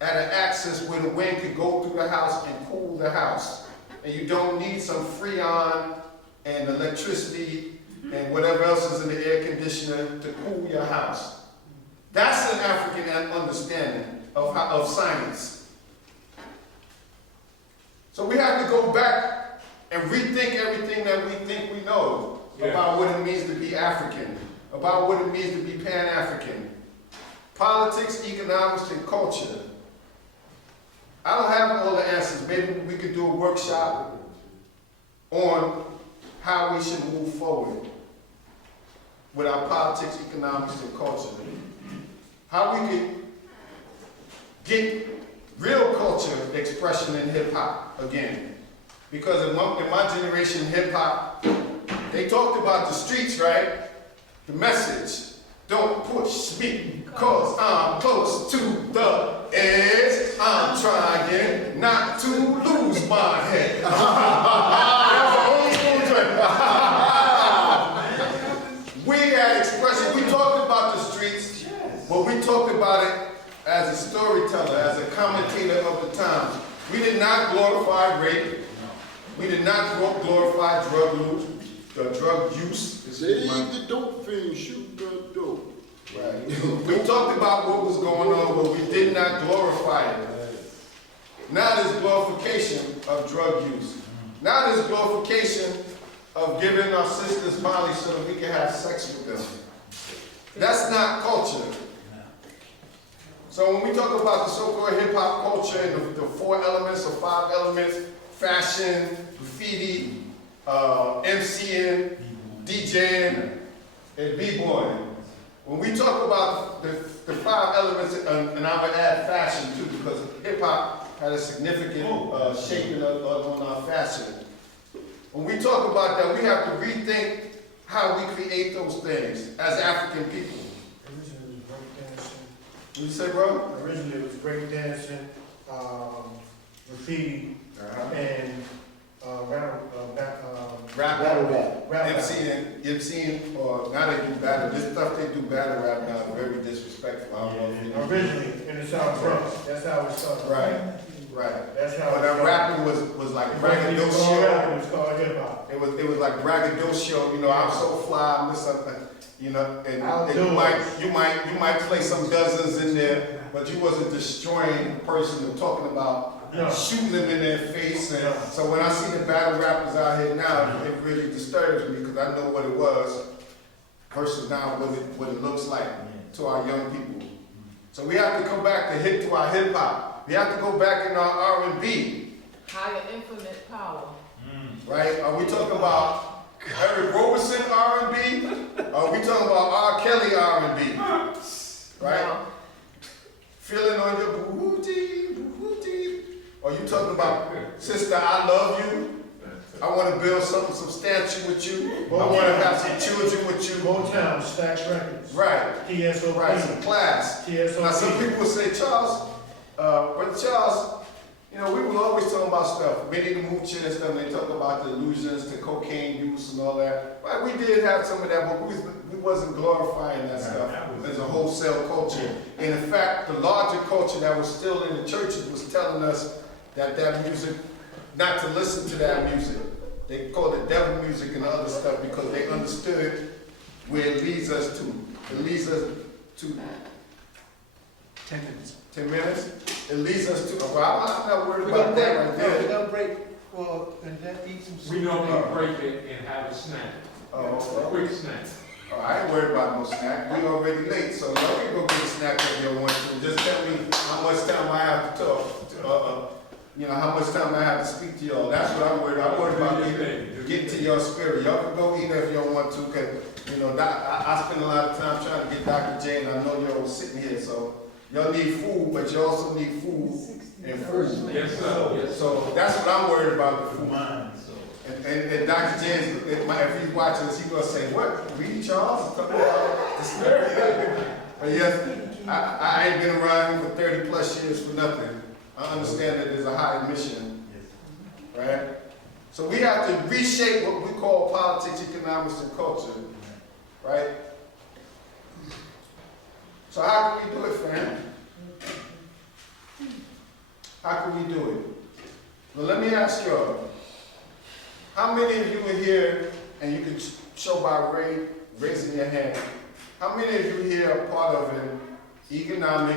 at an axis where the wind could go through the house and cool the house. And you don't need some freon and electricity and whatever else is in the air conditioner to cool your house. That's an African understanding of science. So we have to go back and rethink everything that we think we know about what it means to be African, about what it means to be Pan-African. Politics, economics, and culture. I don't have all the answers. Maybe we could do a workshop on how we should move forward with our politics, economics, and culture. How we could get real culture expression in hip hop again. Because in my generation, hip hop, they talked about the streets, right? The message, don't push me, cause I'm close to the edge. I'm trying not to lose my head. We had expression, we talked about the streets, but we talked about it as a storyteller, as a commentator of the times. We did not glorify rape. We did not glorify drug use. Say the dope fiend, shoot the dope. Right. We talked about what was going on, but we did not glorify it. Now there's glorification of drug use. Now there's glorification of giving our sisters Molly so that we can have sex with them. That's not culture. So when we talk about the so-called hip-hop culture and the 4 elements or 5 elements, fashion, graffiti, MCing, DJing, and b-boying. When we talk about the 5 elements, and I would add fashion too, because hip-hop had a significant shaping on our fashion. When we talk about that, we have to rethink how we create those things as African people. Originally it was breakdancing. What you say, bro? Originally it was breakdancing, graffiti, and rap. MCing, or now they do battle. This stuff they do battle rap now is very disrespectful. I don't know if you know. Originally in the South Bronx, that's how it started. Right. That's how But it that started. rapping was like It braggadocio. was called hip hop. It was like braggadocio. You know, I'm so fly. I'm this something. You know, and you might play some dozens in there, but you wasn't destroying the person and talking about shooting them in their face. And so when I see the battle rappers out here now, it really disturbs me because I know what it was versus now what it looks like to our young people. So we have to come back to our hip hop. We have to go back in our R&B. Higher infinite power. Right? Are we talking about Eric Roberson R&B? Are we talking about R. Kelly R&B? Right? No. Feeling on your booty, booty. Are you talking about, sister, I love you? I want to build something substantial with you. I want to have some children with you. Motown, Stax Records. Right. TSOP. Right, some class. TSOP. Now some people would say, Charles, Brother Charles, you know, we were always talking about stuff. Benny the Moocher and stuff, they talk about the illusions, the cocaine use and all that. Right, we did have some of that, but we wasn't glorifying that stuff as a wholesale culture. And in fact, the larger culture that was still in the churches was telling us that music, not to listen to that music. They called it devil music and other stuff because they understood where it leads us to. It leads us to 10 minutes. 10 minutes? It leads us to, well, I'm not worried We're about gonna that break, right no, we're there. gonna break, well, and then eat some. We normally break it and have a snack, a Oh, quick snack. I ain't worried about no snack. We already late, so y'all can go get a snack if you want to. Just tell me how much time I have to talk. You know, how much time I have to speak to y'all. That's what I'm worried about. I'm worried about getting to your spirit. Y'all can go eat if y'all want to, because, you know, I spend a lot of time trying to get Dr. J, and I know y'all sitting here, so y'all need food, but you also need food and food. Yes, sir. Yes, sir. So that's what I'm worried about, the food. And Dr. James, if he's watching this, he's gonna say, what, Reed Charles? Talking about the spirit? But yes, I ain't been around him for 30 plus years for nothing. I understand that there's a higher mission, right? So we have to reshape what we call politics, economics, and culture, right? So how can we do it, fam? How can we do it? Well, let me ask y'all. How many of you are here, and you can show by raising your hand, how many of you here are part of an economic,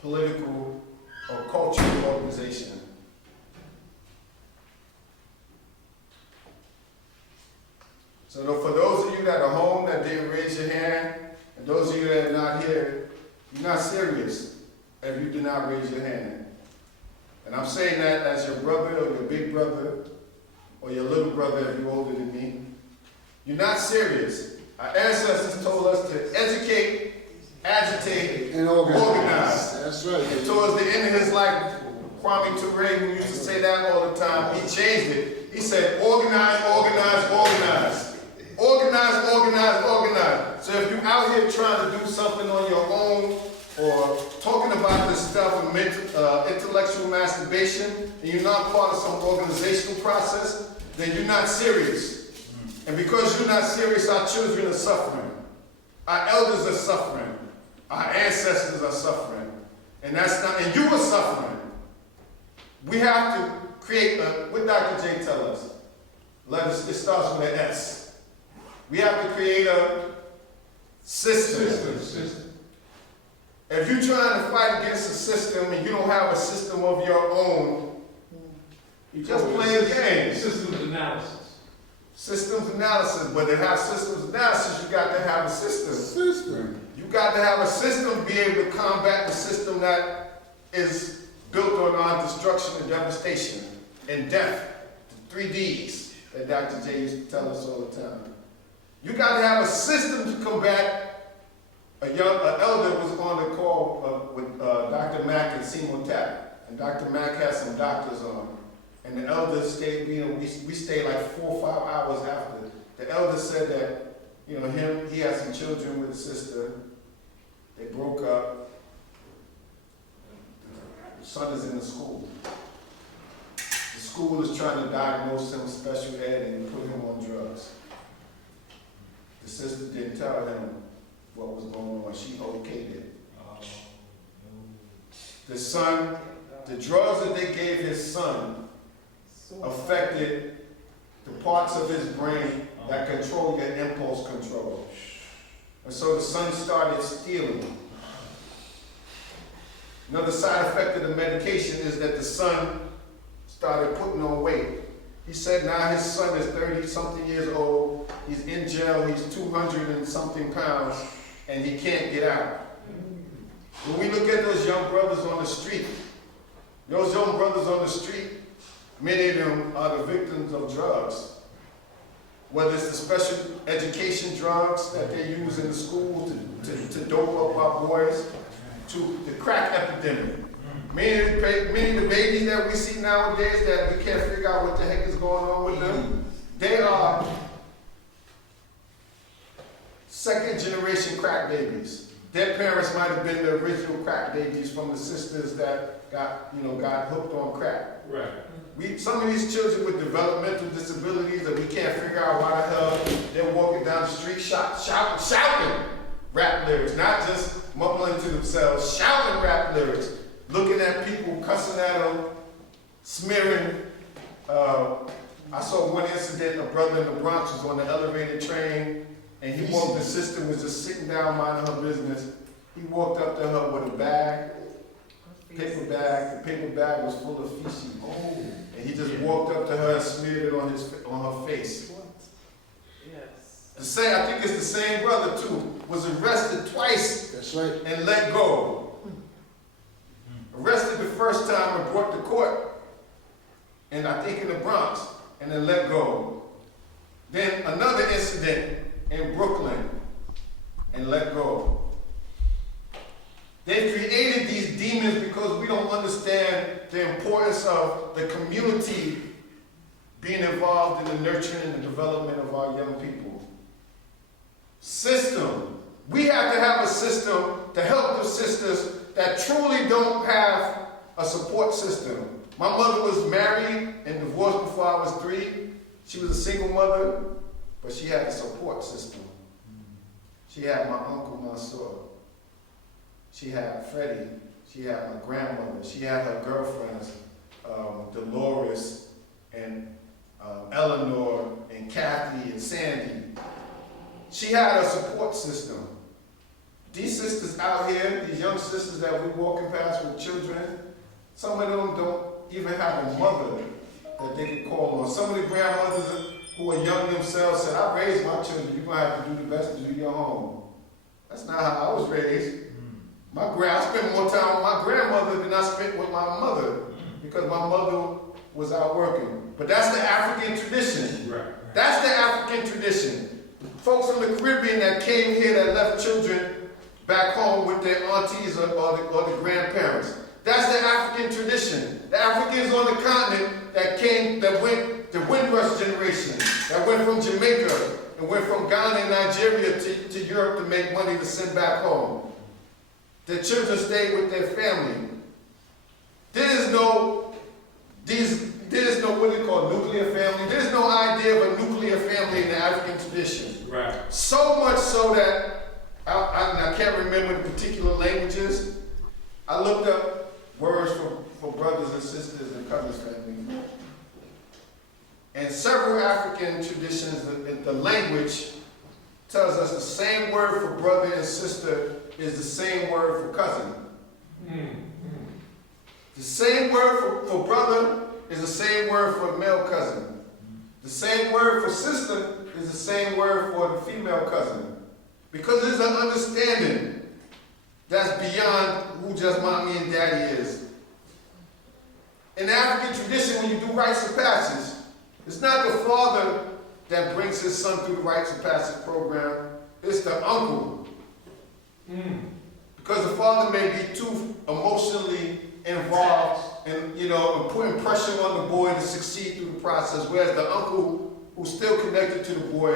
political, or cultural organization? So for those of you that are home that didn't raise your hand, and those of you that are not here, you're not serious if you do not raise your hand. And I'm saying that as your brother or your big brother, or your little brother if you're older than me. You're not serious. Our ancestors told us to educate agitate, And organize. That's right. And towards the end of his life, Kwame Ture, who used to say that all the time, he changed it. He said, organize, organize, organize. Organize, organize, organize. So if you're out here trying to do something on your own, or talking about this stuff of intellectual masturbation, and you're not part of some organizational process, then you're not serious. And because you're not serious, our children are suffering. Our elders are suffering. Our ancestors are suffering. And that's not, and you are suffering. We have to create what Dr. J tell us. It starts with an S. We have to create a system. If you're trying to fight against a system and you don't have a system of your own, you're just playing games. Systems analysis. Systems analysis, but to have systems analysis, you got to have a system. You got to have a system to be able to combat the system that is built on our destruction and devastation and death. The 3 Ds that Dr. J used to tell us all the time. You got to have a system to combat. An elder was on the call with Dr. Mack and Seymour Tapp, and Dr. Mack had some doctors on, and the elder stayed. We stayed like 4 or 5 hours after. The elder said that he had some children with a sister. They broke up. The son is in the school. The school is trying to diagnose him with special ed and put him on drugs. The sister didn't tell him what was going on. She okayed it. The son, the drugs that they gave his son affected the parts of his brain that control your impulse control. And so the son started stealing. Another side effect of the medication is that the son started putting on weight. He said now his son is 30-something years old. He's in jail. He's 200 and something pounds, and he can't get out. When we look at those young brothers on the street, many of them are the victims of drugs. Whether it's the special education drugs that they use in the school to dope up our boys, to the crack epidemic. Many of the babies that we see nowadays that we can't figure out what the heck is going on with them, they are second-generation crack babies. Their parents might have been the original crack babies from the sisters that got hooked on crack. Right. Some of these children with developmental disabilities that we can't figure out why the hell they're walking down the street shouting rap lyrics, not just mumbling to themselves, shouting rap lyrics, looking at people, cussing at them, smearing. I saw one incident, a brother in the Bronx was on the elevated train, and the sister was just sitting down minding her business. He walked up to her with a bag, paper bag. The paper bag was full of feces. And he just walked up to her and smeared it on her face. Yes. I think it's the same brother too, was arrested twice. That's right. And let go. Arrested the first time and brought to court, and I think in the Bronx, and then let go. Then another incident in Brooklyn, and let go. They created these demons because we don't understand the importance of the community being involved in the nurturing and the development of our young people. System. We have to have a system to help the sisters that truly don't have a support system. My mother was married and divorced before I was 3. She was a single mother, but she had a support system. She had my Uncle Mansour. She had Freddie. She had my grandmother. She had her girlfriends, Dolores and Eleanor and Kathy and Sandy. She had a support system. These sisters out here, these young sisters that we're walking past with children, some of them don't even have a mother that they can call on. Some of the grandmothers who are young themselves said, I raised my children, you're going to have to do the best to do your home. That's not how I was raised. I spent more time with my grandmother than I spent with my mother because my mother was out working. But that's the African tradition. Right. That's the African tradition. Folks from the Caribbean that came here that left children back home with their aunties or the grandparents. That's the African tradition. The Africans on the continent that went the Windrush generation, that went from Jamaica and went from Ghana and Nigeria to Europe to make money to send back home. Their children stayed with their family. There is no what they call nuclear family. There's no idea of a nuclear family in the African tradition. Right. So much so that I can't remember the particular languages. I looked up words for brothers and sisters and cousins family. And several African traditions, the language tells us the same word for brother and sister is the same word for cousin. The same word for brother is the same word for male cousin. The same word for sister is the same word for the female cousin. Because there's an understanding that's beyond who just mommy and daddy is. In the African tradition, when you do rites of passage, it's not the father that brings his son through the rites of passage program, it's the uncle. Because the father may be too emotionally involved and putting pressure on the boy to succeed through the process, whereas the uncle who's still connected to the boy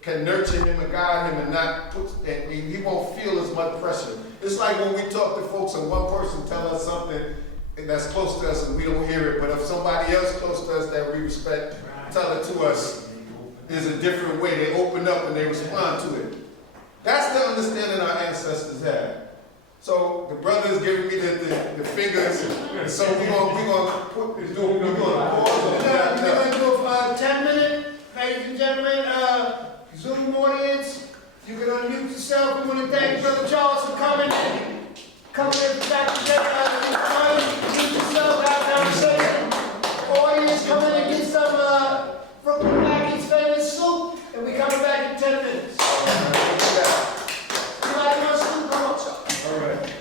can nurture him and guide him and he won't feel as much pressure. It's like when we talk to folks and one person tells us something that's close to us and we don't hear it, but if somebody else close to us that we respect tell it to us, there's a different way. They open up and they respond to it. That's the understanding our ancestors had. So the brother is giving me the fingers, and so we're gonna pause on that. We're gonna do a 10-minute, ladies and gentlemen, Zoom audience. You can unmute yourself. We want to thank Brother Charles for coming in. Coming in for Dr. Jeffrey. Unmute yourself, have conversation. Audience, come in and get some Brooklyn Mackey's famous soup, and we coming back in 10 minutes. You like your soup? Come on, Charles. All right.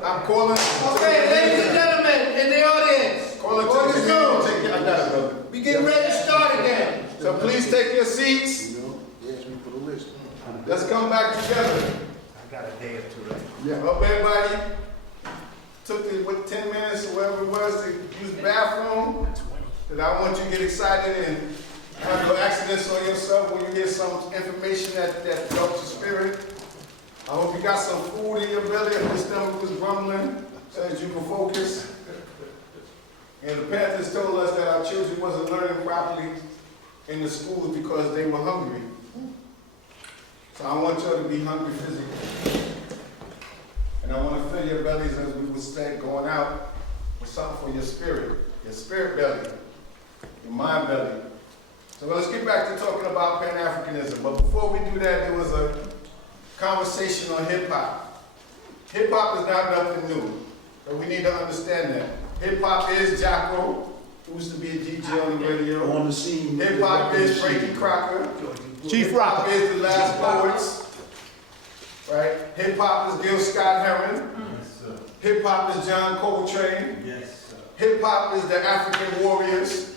I'm calling. Okay, ladies and gentlemen, in the audience. Calling to the Zoom. I got it, brother. We getting ready to start again. So please take your seats. Yes, we put a list. Let's come back together. I got a day or two left. Yeah. Hope everybody took the 10 minutes or whatever it was to use the bathroom. Because I want you to get excited and have no accidents on yourself when you hear some information that helps your spirit. I hope you got some food in your belly if your stomach was rumbling so that you can focus. And the Panthers told us that our children wasn't learning properly in the schools because they were hungry. So I want y'all to be hungry physically. And I want to fill your bellies, as we would say, going out with something for your spirit belly, your mind belly. So let's get back to talking about Pan-Africanism. But before we do that, there was a conversation on hip-hop. Hip-hop is not nothing new, but we need to understand that. Hip-hop is Jacko, who used to be a DJ on the radio. On the scene. Hip-hop is Frankie Crocker. Chief Hip-hop Rocker. is the Last Poets. Right? Hip-hop is Gil Scott-Heron. Hip-hop is John Coltrane. Hip-hop is the African warriors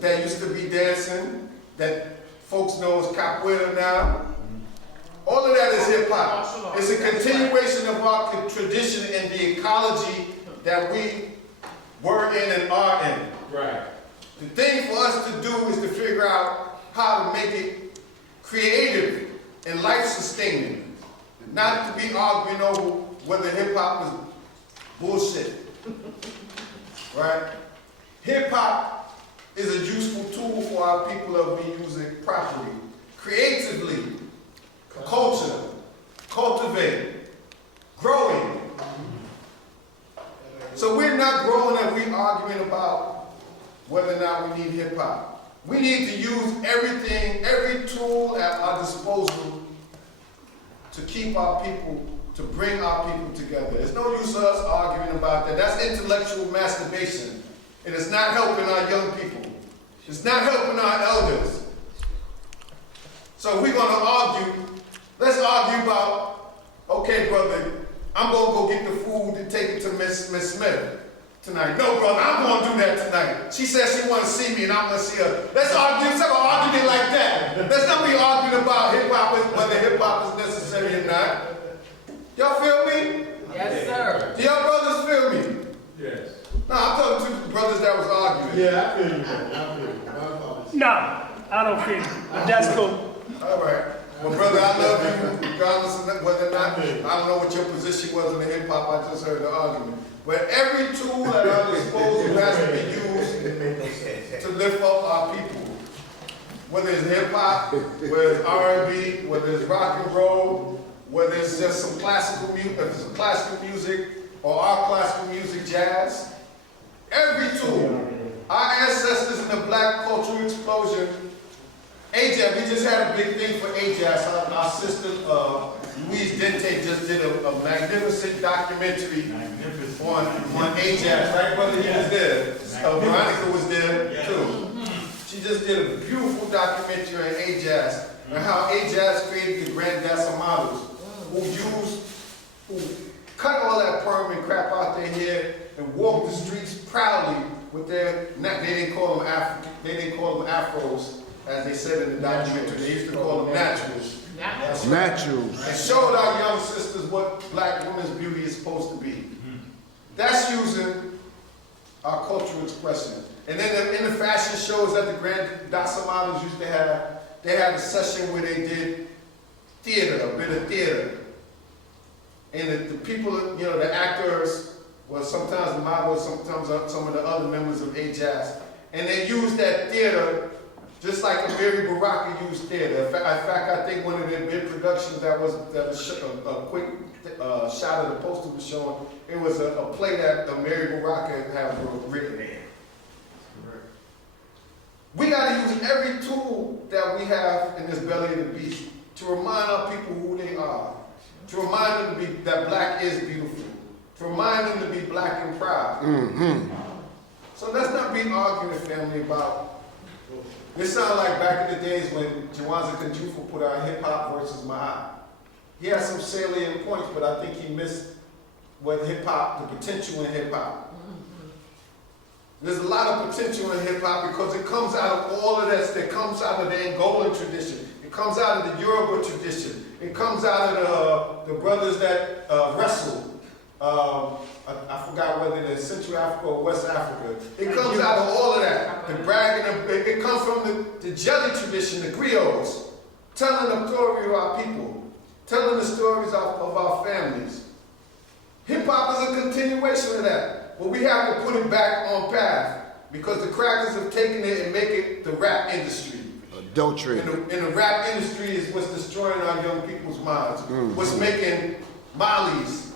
that used to be dancing, that folks know as capoeira now. All of that is hip-hop. It's a continuation of our tradition and the ecology that we were in and are in. Right. The thing for us to do is to figure out how to make it creative and life-sustaining. Not to be arguing over whether hip-hop is bullshit. Right? Hip-hop is a useful tool for our people if we use it properly. Creatively, culture, cultivate, growing. So we're not growing and we're arguing about whether or not we need hip-hop. We need to use everything, every tool at our disposal to keep our people, to bring our people together. There's no use of us arguing about that. That's intellectual masturbation. And it's not helping our young people. It's not helping our elders. So we're gonna argue. Let's argue about, okay, brother, I'm gonna go get the food and take it to Miss Smith tonight. No, brother, I'm gonna do that tonight. She says she wanna see me and I'm gonna see her. Let's argue, let's have an argument like that. Let's not be arguing about hip-hop, whether hip-hop is necessary or not. Y'all feel me? Yes, sir. Do y'all brothers feel me? Yes. No, I'm talking to the brothers that was arguing. Yeah, I feel you, man. I feel you. My apologies. No, I don't care. But that's cool. All right. Well, brother, I love you, regardless of whether or not, I don't know what your position was in the hip hop, I just heard the argument. But every tool at our disposal has to be used to lift up our people. Whether it's hip hop, whether it's R&B, whether it's rock and roll, whether it's just some classical music, or our classical music, jazz. Every tool. Our ancestors in the black cultural explosion. AJAS, we just had a big thing for AJAS. Our sister, Louise Dente, just did a magnificent documentary on AJAS, right, brother? He was there. Veronica was there, too. She just did a beautiful documentary on AJAS and how AJAS created the Grand Decimados, who cut all that perm and crap out their hair and walked the streets proudly with their, they didn't call them afros, as they said in the documentary. They used to call them naturals. Naturals. And showed our young sisters what black women's beauty is supposed to be. That's using our cultural expression. And then in the fashion shows that the Grand Decimados used to have, they had a session where they did theater, a bit of theater. And the people, you know, the actors, well, sometimes the models, sometimes some of the other members of AJAS, and they used that theater just like Mary Baraka used theater. In fact, I think one of their big productions that was a quick shot of the poster was showing, it was a play that Mary Baraka had written in. We got to use every tool that we have in this belly of the beast to remind our people who they are, to remind them that black is beautiful, to remind them to be black and proud. Mm-hmm. So let's not be arguing, family, about. This sounds like back in the days when Jawanza Kanjufu put out Hip Hop versus Mahat. He had some salient points, but I think he missed what hip hop, the potential in hip hop. There's a lot of potential in hip hop because it comes out of all of this. That comes out of the Angolan tradition. It comes out of the Yoruba tradition. It comes out of the brothers that wrestle. I forgot whether it's Central Africa or West Africa. It comes out of all of that. The bragging, it comes from the jelly tradition, the griots, telling the story of our people, telling the stories of our families. Hip hop is a continuation of that, but we have to put it back on path because the crackers have taken it and make it the rap industry. Adultery. And the rap industry is what's destroying our young people's minds. What's making Molly's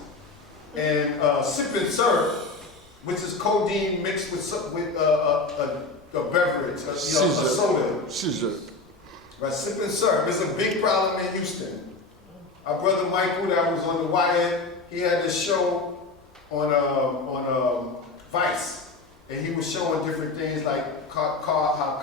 and sipping syrup, which is codeine mixed with a beverage, a soda. Scissor. Right, sipping syrup is a big problem in Houston. Our brother Michael that was on the wire, he had this show on Vice, and he was showing different things like how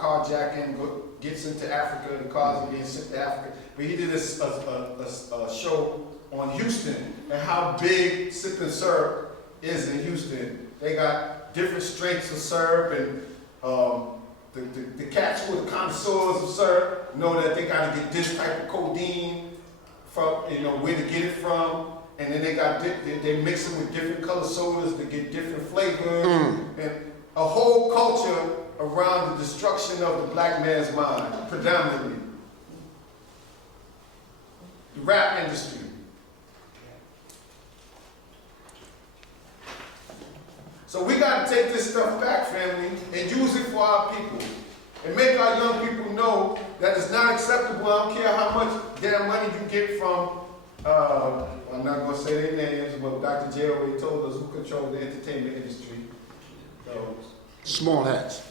carjacking gets into Africa, the cars are being sent to Africa. But he did a show on Houston and how big sipping syrup is in Houston. They got different strengths of syrup, and the cats who are the connoisseurs of syrup know that they got to get this type of codeine from, where to get it from. And then they mix it with different color sodas to get different flavors. And a whole culture around the destruction of the black man's mind, predominantly. The rap industry. So we got to take this stuff back, family, and use it for our people. And make our young people know that it's not acceptable. I don't care how much damn money you get from, I'm not going to say their names, but Dr. J already told us who controls the entertainment industry. So, Small hats.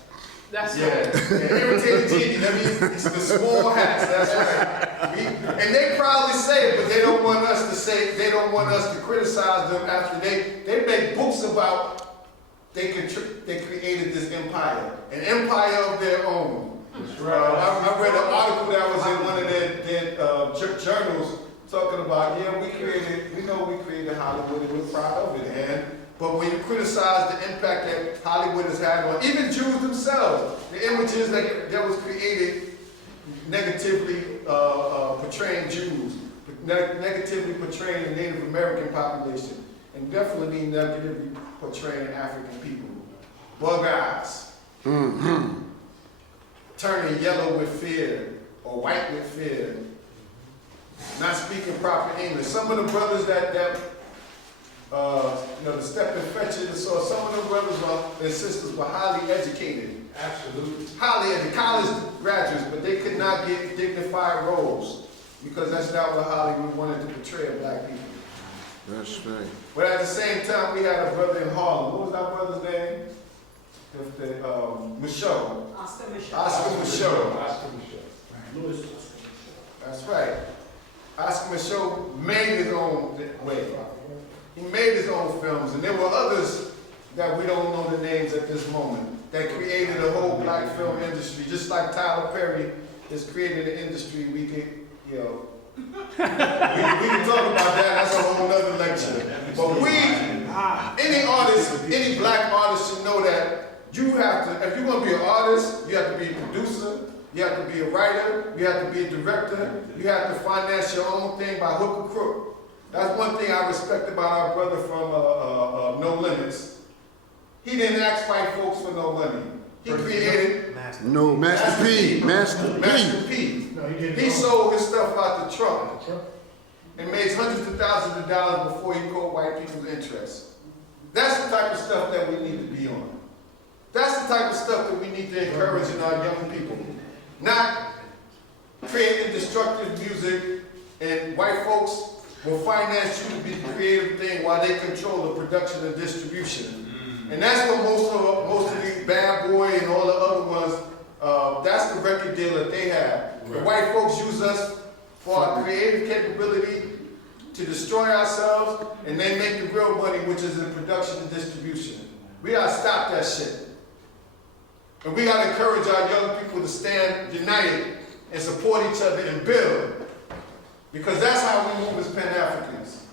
That's irritated genius. That means it's the small hats. That's right. And they probably say it, but they don't want us to say. They don't want us to criticize them after they make books about they created this empire, an empire of their own. I read an article that was in one of their journals talking about, yeah, we know we created Hollywood and we're proud of it, but when you criticize the impact that Hollywood has had on even Jews themselves, the images that was created negatively portraying Jews, negatively portraying the Native American population, and definitely negatively portraying African people. Bug eyes. Turning yellow with fear, or white with fear. Not speaking proper English. Some of the brothers the step and fetches, so some of the brothers and sisters were highly educated. Absolutely. Highly educated, college graduates, but they could not get dignified roles because that's not what Hollywood wanted to portray of black people. That's right. But at the same time, we had a brother in Harlem. What was our brother's name? Michaud. Oscar Michaud. Oscar Michaud. Oscar Michaud. That's right. Oscar Michaud made his own way. He made his own films, and there were others that we don't know the names at this moment that created a whole black film industry, just like Tyler Perry has created an industry. We can talk about that. That's a whole other lecture. But any artist, any black artist should know that you have to, if you're going to be an artist, you have to be a producer, you have to be a writer, you have to be a director, you have to finance your own thing by hook or crook. That's one thing I respect about our brother from No Limits. He didn't ask white folks for no money. He created Master P. Master P. No, he didn't. He sold his stuff out the trunk and made hundreds of thousands of dollars before he caught white people's interest. That's the type of stuff that we need to be on. That's the type of stuff that we need to encourage in our young people. Not creating destructive music and white folks will finance you to be the creative thing while they control the production and distribution. And that's what most of these Bad Boy and all the other ones, that's the record deal that they have. The white folks use us for our creative capability to destroy ourselves, and they make the real money, which is in production and distribution. We gotta stop that shit. And we gotta encourage our young people to stand united and support each other and build. Because that's how we move as Pan-Africans.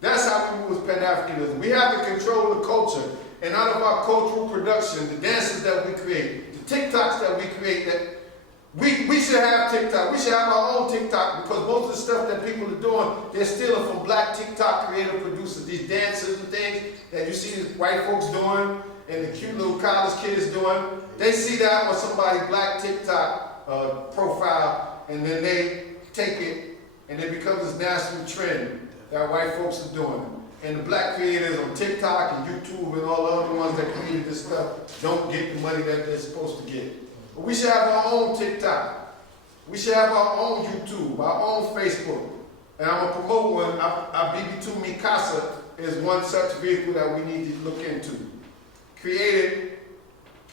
That's how we move as Pan-Africanism. We have to control the culture. And out of our cultural production, the dances that we create, the TikToks that we create, that we should have TikTok. We should have our own TikTok, because most of the stuff that people are doing, they're stealing from black TikTok creative producers. These dances and things that you see these white folks doing and the cute little college kids doing, they see that on somebody's black TikTok profile, and then they take it and it becomes this national trend that white folks are doing. And the black creators on TikTok and YouTube and all the other ones that created this stuff don't get the money that they're supposed to get. But we should have our own TikTok. We should have our own YouTube, our own Facebook. And I'm going to promote one. Our BB2 Mikasa is one such vehicle that we need to look into. Created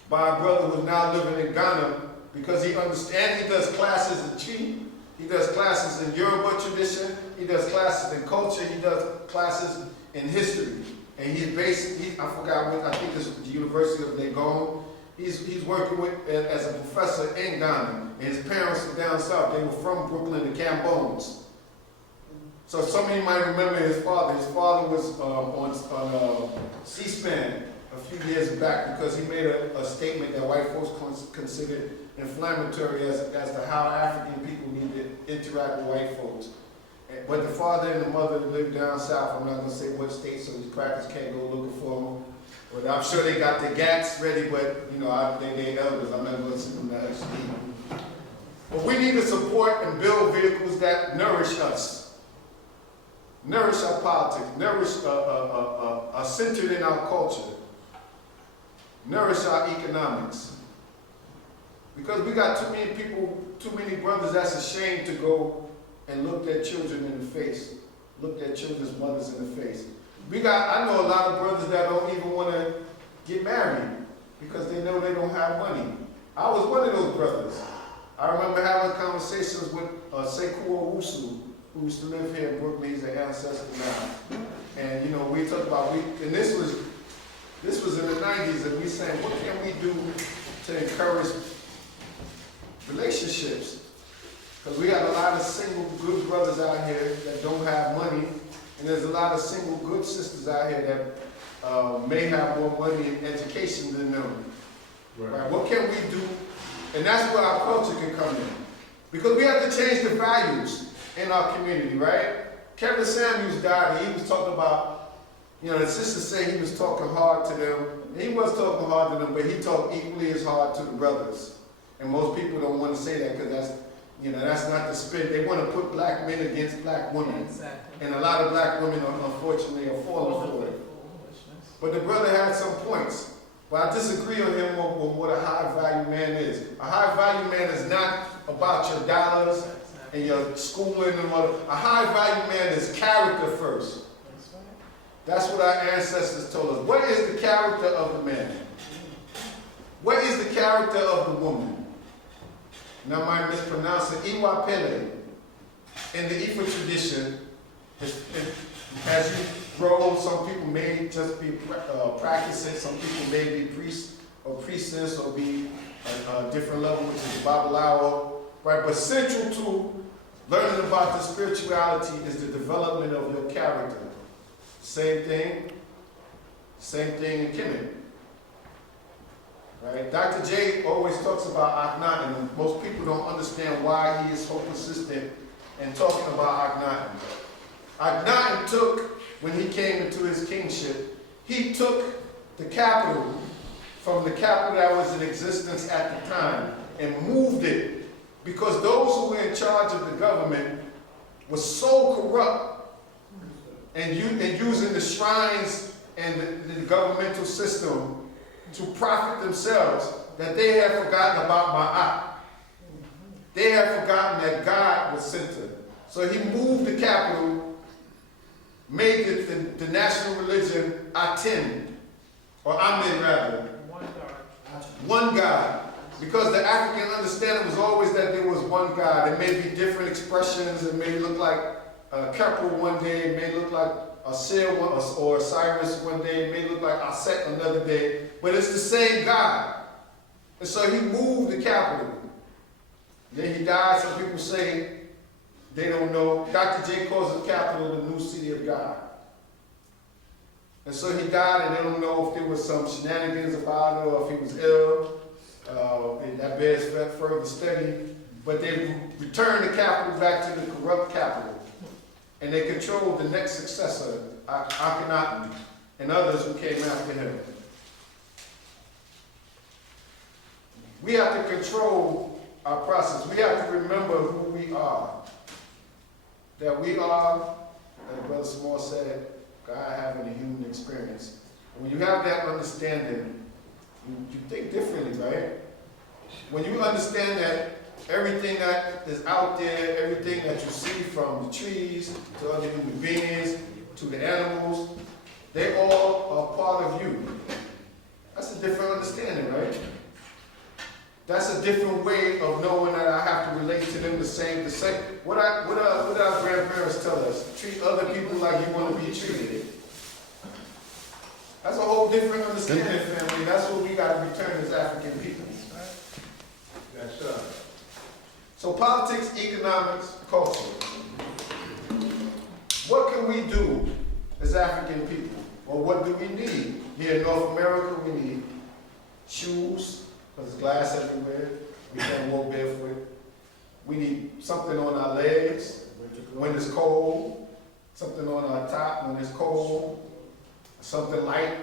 by a brother who's now living in Ghana, because he understands, he does classes in Chi, he does classes in Yoruba tradition, he does classes in culture, he does classes in history. And he's based, I forgot what, I think it's the University of Legon. He's working with as a professor in Ghana. And his parents are down south. They were from Brooklyn, the Cambones. So some of you might remember his father. His father was on C-SPAN a few years back, because he made a statement that white folks considered inflammatory as to how African people need to interact with white folks. But the father and the mother lived down south. I'm not going to say what state, so these crackers can't go looking for them. But I'm sure they got their gats ready, but they're elders. I'm not going to send them to speak. But we need to support and build vehicles that nourish us, nourish our politics, nourish, are centered in our culture, nourish our economics. Because we got too many people, too many brothers that's ashamed to go and look their children in the face, look their children's mothers in the face. I know a lot of brothers that don't even want to get married because they know they don't have money. I was one of those brothers. I remember having conversations with Sekou Owusu, who used to live here in Brooklyn. He's an ancestor now. And we talked about, and this was in the 90s, and we saying, what can we do to encourage relationships? Because we got a lot of single good brothers out here that don't have money, and there's a lot of single good sisters out here that may have more money and education than them. Right? What can we do? And that's where our culture can come in. Because we have to change the values in our community, right? Kevin Samuels died, and he was talking about, the sister said he was talking hard to them. He was talking hard to them, but he talked equally as hard to the brothers. And most people don't want to say that because that's not the spirit. They want to put black men against black women. Exactly. And a lot of black women, unfortunately, are falling for it. But the brother had some points. But I disagree on him on what a high value man is. A high value man is not about your dollars and your schooling and what. A high value man is character first. That's what our ancestors told us. What is the character of the man? What is the character of the woman? Now I might mispronounce it. Iwa Pele. In the Ifa tradition, as you grow, some people may just be practicing, some people may be priests or priestess or be a different level, which is Babalawo, right? But central to learning about the spirituality is the development of your character. Same thing in Kemet. Right? Dr. J always talks about Akhenaten, and most people don't understand why he is so consistent in talking about Akhenaten. Akhenaten took, when he came into his kingship, he took the capital from the capital that was in existence at the time and moved it because those who were in charge of the government were so corrupt and using the shrines and the governmental system to profit themselves that they had forgotten about Ma'at. They had forgotten that God was center. So he moved the capital, made the national religion Aten, or Amen rather. One God. Because the African understanding was always that there was one God. It may be different expressions. It may look like Keppel one day. It may look like Asir or Cyrus one day. It may look like Aset another day. But it's the same God. And so he moved the capital. Then he died. Some people say they don't know. Dr. J calls the capital the new city of God. And so he died, and they don't know if there was some shenanigans about it or if he was ill. And that bears further study. But they returned the capital back to the corrupt capital. And they controlled the next successor, Akhenaten, and others who came after him. We have to control our process. We have to remember who we are. That we are, as Brother Small said, God having a human experience. And when you have that understanding, you think differently, right? When you understand that everything that is out there, everything that you see from the trees to other human beings to the animals, they all are part of you. That's a different understanding, right? That's a different way of knowing that I have to relate to them the same. What our grandparents tell us, treat other people like you want to be treated. That's a whole different understanding, family. That's what we got to return as African people. That's right. So politics, economics, culture. What can we do as African people? Or what do we need? Here in North America, we need shoes, because there's glass everywhere. We can't walk barefoot. We need something on our legs when it's cold, something on our top when it's cold, something light.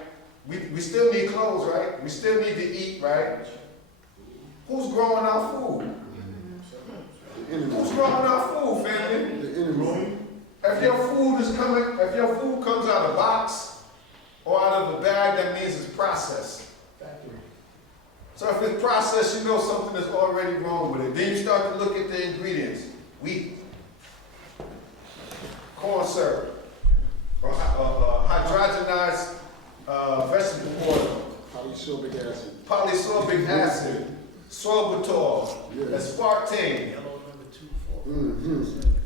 We still need clothes, right? We still need to eat, right? Who's growing our food? Who's growing our food, family? If your food comes out of a box or out of a bag, that means it's processed. So if it's processed, you know something is already wrong with it. Then you start to look at the ingredients. Wheat, corn syrup, or hydrogenized vegetable oil, polysorbic acid, sorbitol, aspartame.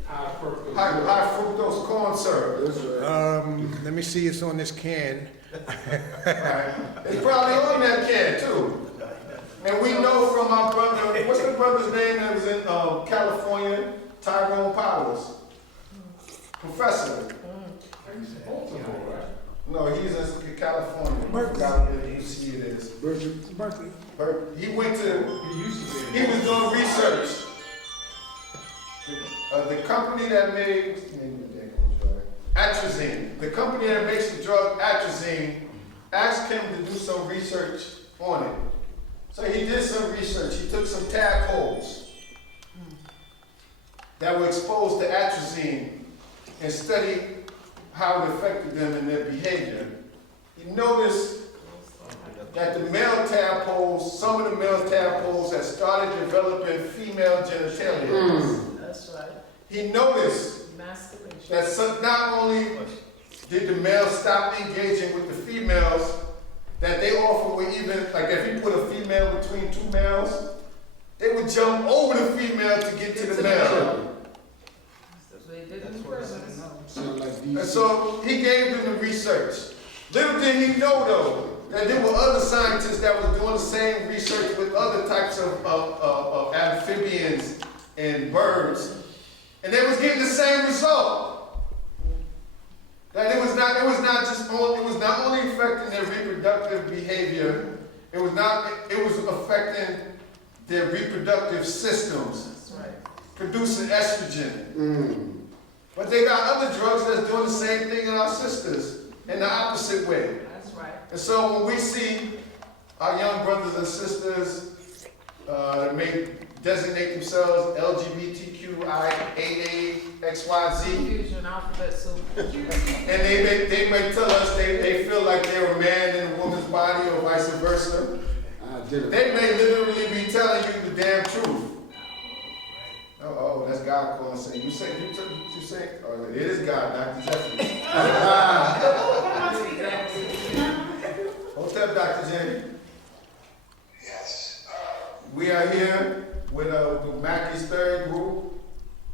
High fructose. High fructose corn syrup. That's right. Let me see, it's on this can. Right. It's probably on that can too. And we know from our brother, what's the brother's name that was in California? Tyrone Powers. Professor. No, he's in California. I forgot what UC it is. Berkeley. He went to, He used to be. he was doing research. The company that made, atrazine, the company that makes the drug atrazine, asked him to do some research on it. So he did some research. He took some tadpoles that were exposed to atrazine and studied how it affected them in their behavior. He noticed that the male tadpoles, some of the male tadpoles had started developing female genitalia. That's right. He noticed Masturbation. that not only did the males stop engaging with the females, that they often would even, like if you put a female between two males, they would jump over the female to get to the male. That's what they did in prison. Sound like And DC. so he gave them the research. Little did he know though, that there were other scientists that was doing the same research with other types of amphibians and birds, and they was getting the same result. That it was not only affecting their reproductive behavior, it was affecting their reproductive systems, That's right. producing estrogen. But they got other drugs that's doing the same thing in our sisters in the opposite way. That's right. And so when we see our young brothers and sisters may designate themselves LGBTQIAAXYZ, Fusion alphabet soup. and they may tell us they feel like they're a man in a woman's body or vice versa, I did it. they may literally be telling you the damn truth. Oh, that's God calling saying, you say, oh, it is God, Dr. Jeffrey. What's up, Dr. J? Yes. We are here with Mackey's third group,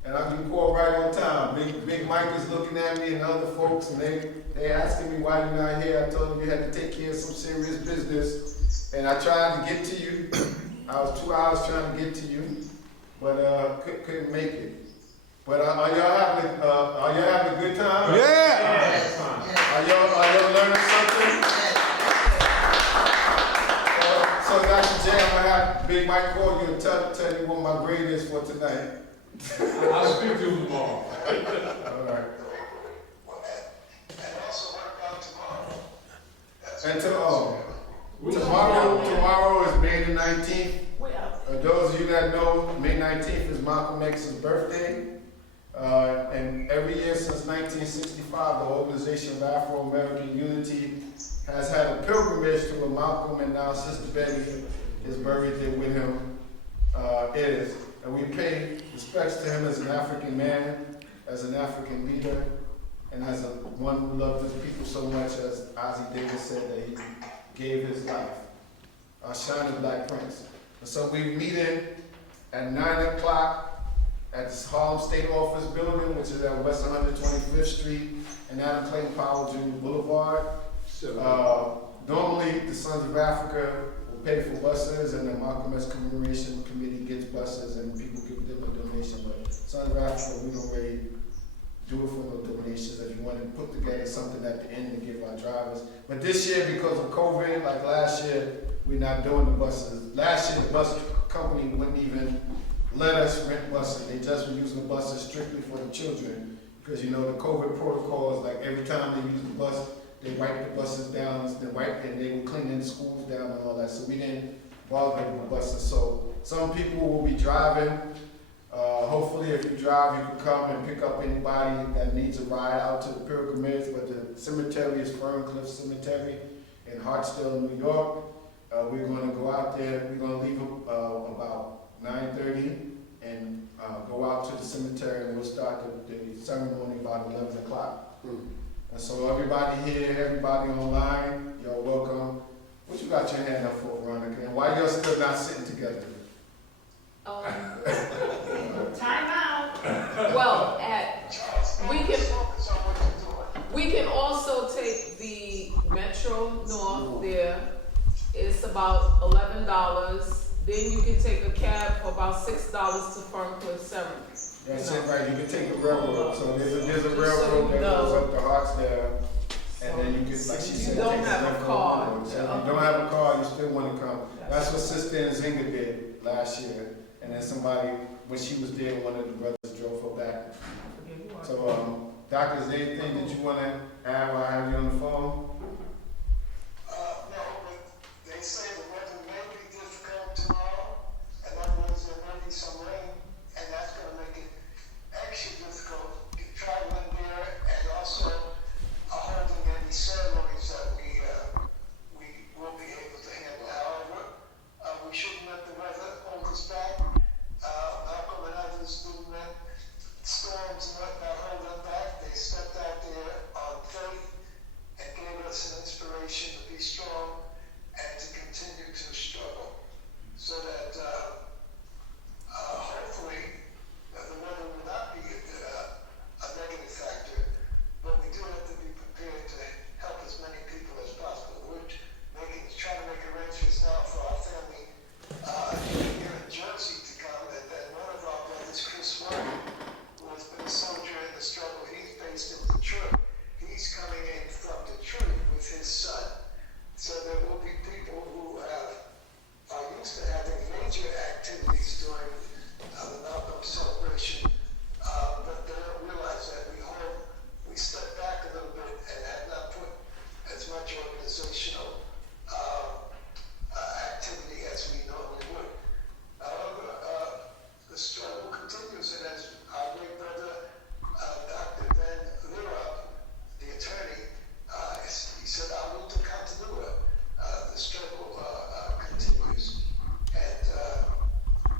and I can call right on time. Big Mike is looking at me and other folks, and they asking me why you're not here. I told them you had to take care of some serious business, and I tried to get to you. I was 2 hours trying to get to you, but couldn't make it. But are y'all having a good time? Yeah! Are y'all learning something? So Dr. J, I'm gonna have Big Mike call you and tell you what my grade is for tonight. I'll speak to him tomorrow. All right. And also, what about tomorrow? And tomorrow is May the 19th. Those of you that know, May 19th is Malcolm X's birthday. And every year since 1965, the Organization of Afro-American Unity has had a pilgrimage to where Malcolm and now Sister Betty is buried there with him is. And we pay respects to him as an African man, as an African leader, and as one who loved his people so much, as Ozzie Davis said, that he gave his life. Our shining black prince. And so we're meeting at 9 o'clock at the Harlem State Office Building, which is at West 125th Street and Adam Clayton Powell Jr. Boulevard. Normally, the Sons of Africa will pay for buses, and the Malcolm X Commemoration Committee gets buses, and people give them a donation. But Sons of Africa, we don't really do it for no donations. If you want to put together something at the end to give our drivers. But this year, because of COVID, like last year, we're not doing the buses. Last year, the bus company wouldn't even let us rent buses. They just were using the buses strictly for the children. Because, you know, the COVID protocols, like every time they use the bus, they wipe the buses down, and they were cleaning the schools down and all that. So we didn't bother with the buses. So some people will be driving. Hopefully, if you drive, you can come and pick up anybody that needs a ride out to the pilgrimage. But the cemetery is Ferncliff Cemetery in Hartsdale, New York. We're going to go out there. We're going to leave about 9:30 and go out to the cemetery, and we'll start the ceremony about 11 o'clock. And so everybody here, everybody online, y'all welcome. What you got your hand up for, Veronica? And why y'all still not sitting together? Time out. Well, We can, we can also take the Metro North there. It's about $11. Then you can take a cab for about $6 to Ferncliff Cemetery. That's it, right, you can take the railroad, so there's a Just so railroad you that goes know. up to Hartsdale, and then you can, like she You said. don't take the have a railroad car. over. So if you don't have a car, you still wanna come. That's what Sister Nzinga did last year, and then somebody, when she was there, one of the brothers drove her back. So, Doctor, is there anything that you wanna add while I have you on the phone? No, but they say the weather may be difficult tomorrow, and that means there may be some rain, and that's gonna make it extra difficult traveling there, and also holding any ceremonies that we will be able to handle. However, we shouldn't let the weather hold us back. Malcolm and others didn't let storms and whatnot hold them back. They stepped out there on faith and gave us an inspiration to be strong and to continue to struggle, so that hopefully the weather will not be a negative factor, but we do have to be prepared to help as many people as possible. We're trying to make arrangements now for our family here in Jersey to come, and then one of our brothers, Chris Warren, who has been a soldier in the struggle, he's based in Detroit. He's coming in from Detroit with his son. So there will be people who are used to having major activities during the Malcolm celebration, but they don't realize that we step back a little bit and have not put as much organizational activity as we normally would. However, the struggle continues, and as our great brother, Dr. Ben Lira, the attorney, he said, "I will to continua." The struggle continues, and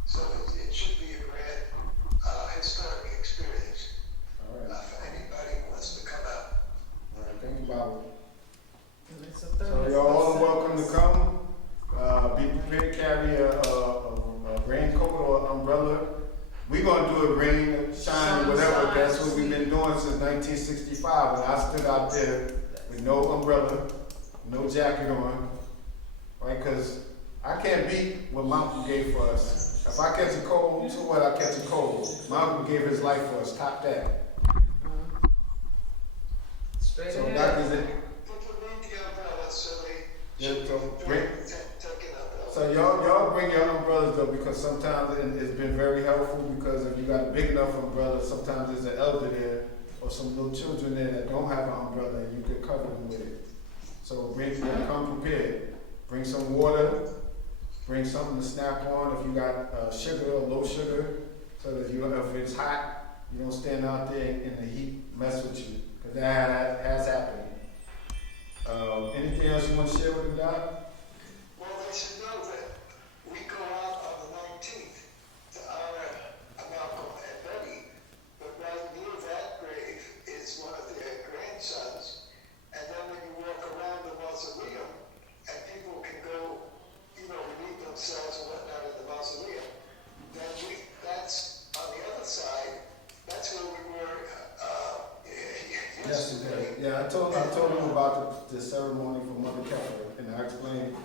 so it should be a grand historic experience All right, for anybody who wants to come out. all right, thank you, Bob. And it's a So 30 you're all welcome to come. Be prepared to carry a raincoat or an umbrella. We're gonna do it rain, shine, whatever. That's what we've been doing since 1965. And I stood out there with no umbrella, no jacket on, right? Cause I can't beat what Malcolm gave for us. If I catch a cold, so what? I catch a cold. Malcolm gave his life for us. Top that. Straight So ahead. Doctor, is it? People need the umbrella, so they Yeah, should so be bring- taking umbrella. So y'all bring your umbrellas though, because sometimes it's been very helpful, because if you got a big enough umbrella, sometimes there's an elder there or some little children there that don't have an umbrella, and you could cover them with it. So come prepared. Bring some water, bring something to snap on if you got sugar or low sugar, so that if it's hot, you don't stand out there in the heat mess with you, because that has happened. Anything else you want to share with the Doc? Well, they should know that we go out on the 19th to honor Malcolm and Betty, but right near that grave is one of their grandsons. And then when you walk around the mausoleum, and people can go, relieve themselves and whatnot in the mausoleum, then that's on the other side. That's where we were yesterday. Yeah, I told him about the ceremony for Mother Catherine, and I explained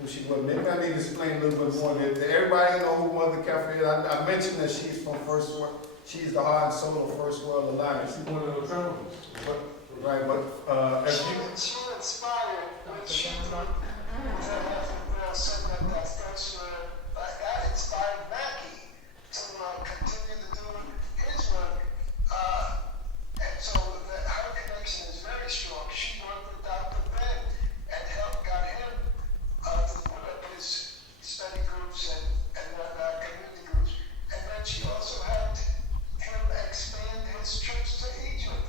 who she was. Maybe I need to explain a little bit more. That everybody know who Mother Catherine is. I mentioned that she's from First World. She's the heart and soul of First World Alliance. She's one of those founders. Right, but if you She inspired what she did to have the girl setting up that first that inspired Mackie to continue to do his work. And so her connection is very strong. She worked with Dr. Ben and got him to put up his study groups and whatnot, community groups. And then she also helped him expand his trips to Egypt,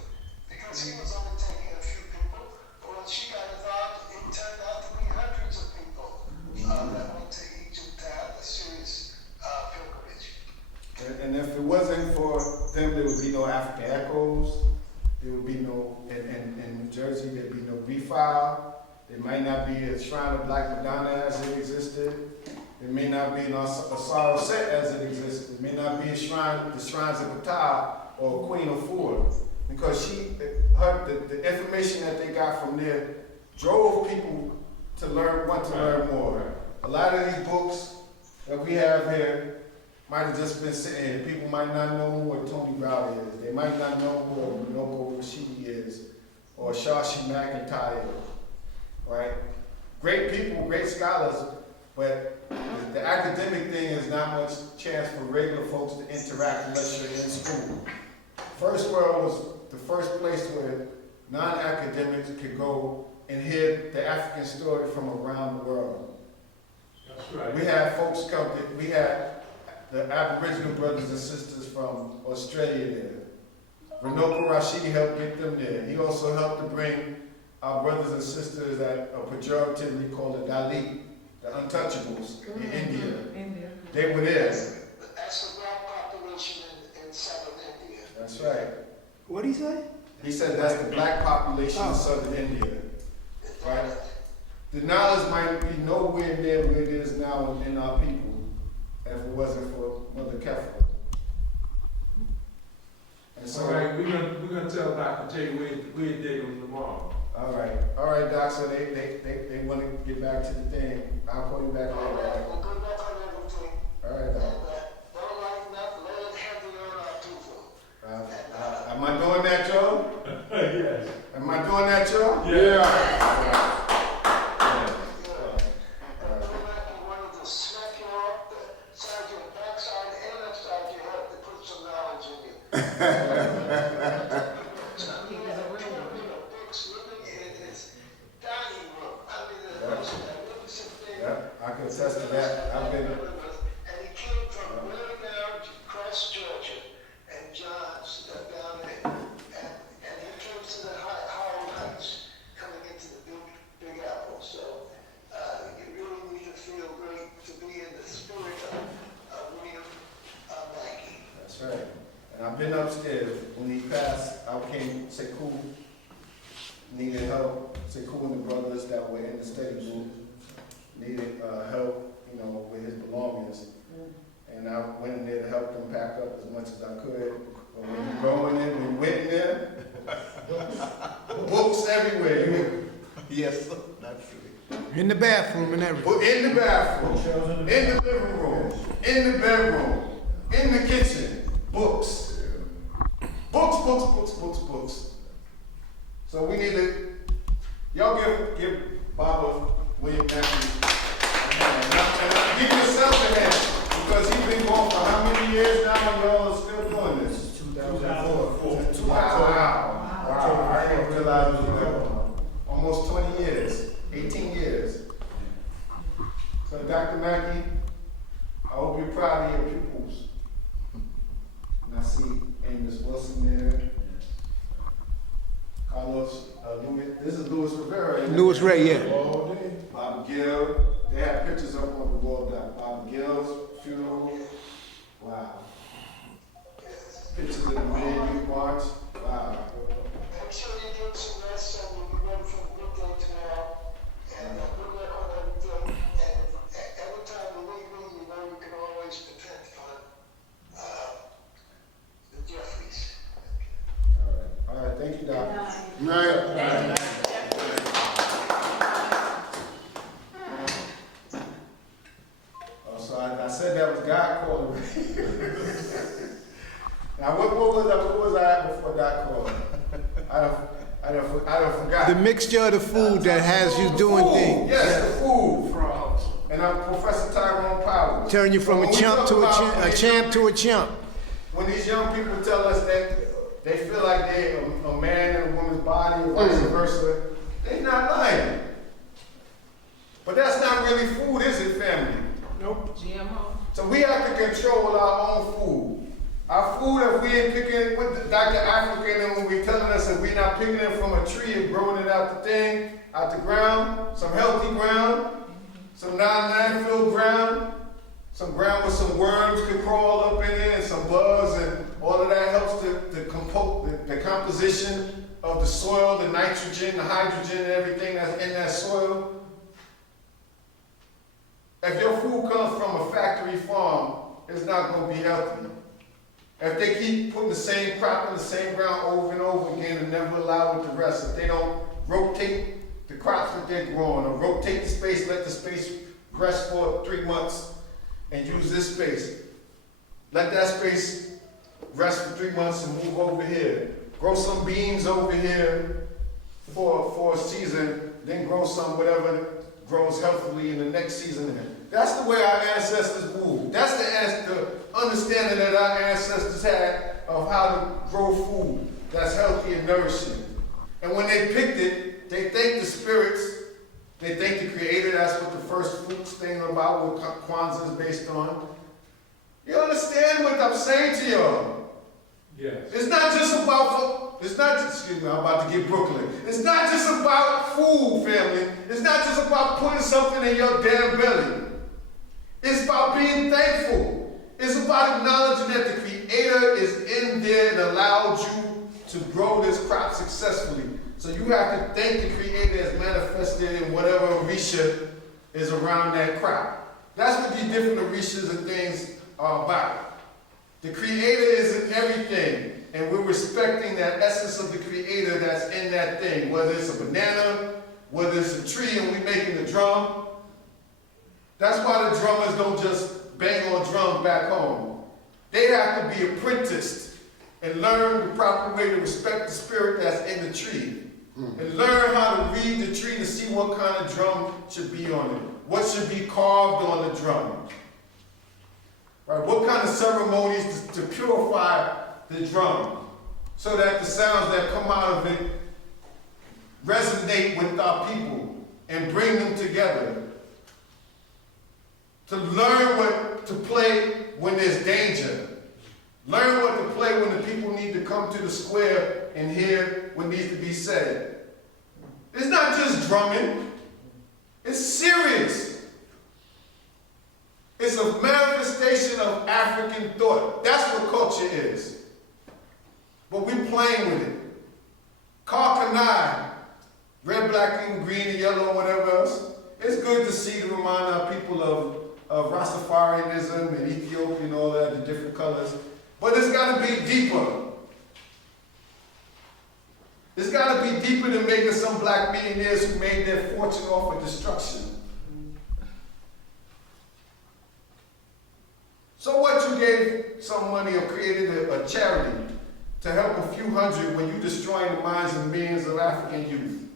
because he was only taking a few people. But when she got involved, it turned out to be hundreds of people that went to Egypt to have a serious pilgrimage. and if it wasn't for them, there would be no African Echoes. There would be no in New Jersey. There'd be no Refile. There might not be a Shrine of Black Madonna as it existed. There may not be a Sorrow Set as it existed. There may not be the Shrines of Ptah or Queen Afua, because the information that they got from there drove people to want to learn more. A lot of these books that we have here might have just been sitting here. People might not know what Tony Browder is. They might not know who Runoko Rashidi is, or Shashi McIntyre, right? Great people, great scholars, but the academic thing is not much chance for regular folks to interact unless you're in school. First World was the first place where non-academics could go and hear the African story from around the world. That's right. We had folks come, we had the Aboriginal brothers and sisters from Australia there. Runoko Rashidi helped get them there. He also helped to bring our brothers and sisters that are pejoratively called the Dalit, the untouchables in India. They were there. That's the black population in southern India. That's right. What'd he say? He said that's the black population in southern India. Right? The knowledge might be nowhere near where it is now in our people if it wasn't for Mother Kefla. And so, All right, we're gonna tell Dr. J where they go tomorrow. all right, Doc. So they want to get back to the thing. I'll call you back All later. right, well, good luck on everything. All right, And Doc. don't lighten up, let it have your own approval. Am I doing that, Joe? Yes. Am I doing that, Joe? Yeah. And when you wanted to smack you off the side of your backside and upside your head to put some knowledge in you. Books living in his dining room. I mean, the most magnificent thing. Yeah, I can attest to that. I've been. And he came from way down to Christ, Georgia, and John's down there. And he came to the Howard Heights, coming into the Big Apple. So you really need to feel great to be in the spirit of William Mackey. That's right. And I've been upstairs. When he passed, I came, Sekou needed help. Sekou and the brothers that were in the study group needed help, with his belongings. And I went in there to help them pack up as much as I could. But when you go in there, we went in there, books everywhere. Yes, that's true. In the bathroom and everything. In the bathroom, in the living room, in the bedroom, in the kitchen, books. Books. So we need to, y'all give Baba William Mackey a hand. Give yourself a hand, because he's been going for how many years now and y'all are still doing this? 2004. Wow. I didn't realize it was almost 20 years, 18 years. So Dr. Mackey, I hope you're proud of your pupils. And I see Amos Wilson there. Carlos, Louis, this is Louis Rivera. isn't it? Louis Ray, yeah. Bob Gill. They have pictures up on the wall of Bob Gill's funeral. Wow. Pictures of the May Youth March. Wow. Make sure you get some rest and we'll be ready for the big day tomorrow. And good luck on everything. And every time you leave me, you know you can always depend on the Jeffries. All right. Thank you, Doc. Right. Oh, so I said that was God calling me. Now, what was I at before God called me? I don't forgot. The mixture of the food that has you doing Food, things. Yes, the food. And I'm Professor Tyrone Powell. Turn you from a chump to a champ to a chump. When these young people tell us that they feel like they're a man in a woman's body or vice versa, they're not lying. But that's not really food, is it, family? Nope. GMO. So we have to control our own food. Our food, if we ain't picking it with Dr. African, and when we telling us that we're not picking it from a tree and growing it out the thing, out the ground, some healthy ground, some non-landfill ground, some ground with some worms could crawl up in it, and some bugs, and all of that helps the composition of the soil, the nitrogen, the hydrogen, and everything that's in that soil. If your food comes from a factory farm, it's not going to be healthy. If they keep putting the same crop in the same ground over and over again and never allow it to rest, if they don't rotate the crops that they're growing, or rotate the space, let the space rest for 3 months and use this space, let that space rest for 3 months and move over here. Grow some beans over here for a season, then grow some whatever grows healthily in the next season. That's the way our ancestors moved. That's the understanding that our ancestors had of how to grow food that's healthy and nourishing. And when they picked it, they thanked the spirits, they thanked the Creator. That's what the first fruits thing about what Kwanzaa is based on. You understand what I'm saying to y'all? Yes. It's not just about, excuse me, I'm about to get Brooklyn. It's not just about food, family. It's not just about putting something in your damn belly. It's about being thankful. It's about acknowledging that the Creator is in there and allowed you to grow this crop successfully. So you have to thank the Creator as manifested in whatever Orisha is around that crop. That's what these different Orishas and things are about. The Creator is in everything, and we're respecting that essence of the Creator that's in that thing, whether it's a banana, whether it's a tree and we're making the drum. That's why the drummers don't just bang on drums back home. They have to be apprenticed and learn the proper way to respect the spirit that's in the tree. And learn how to read the tree to see what kind of drum should be on it. What should be carved on the drum. Right? What kind of ceremonies to purify the drum so that the sounds that come out of it resonate with our people and bring them together. To learn what to play when there's danger. Learn what to play when the people need to come to the square and hear what needs to be said. It's not just drumming. It's serious. It's a manifestation of African thought. That's what culture is. But we're playing with it. Karkanai, red, black, and green, and yellow, and whatever else. It's good to see to remind our people of Rastafarianism and Ethiopia and all that, the different colors. But it's got to be deeper. It's got to be deeper than making some black millionaires who made their fortune off of destruction. So what, you gave some money or created a charity to help a few hundred when you destroying the minds of millions of African youth.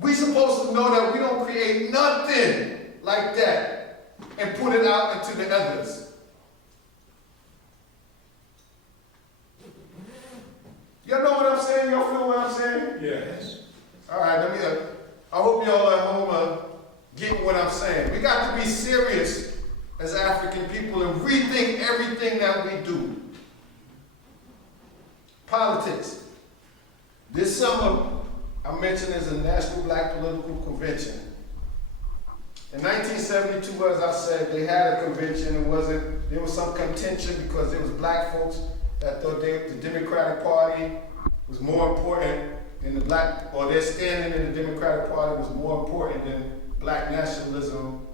We supposed to know that we don't create nothing like that and put it out into the others. Y'all know what I'm saying? Y'all feel what I'm saying? Yes. All right, I hope y'all at home are getting what I'm saying. We got to be serious as African people and rethink everything that we do. Politics. This summer, I mentioned as a National Black Political Convention. In 1972, as I said, they had a convention. There was some contention because there was black folks that thought the Democratic Party was more important than their standing in the Democratic Party was more important than black nationalism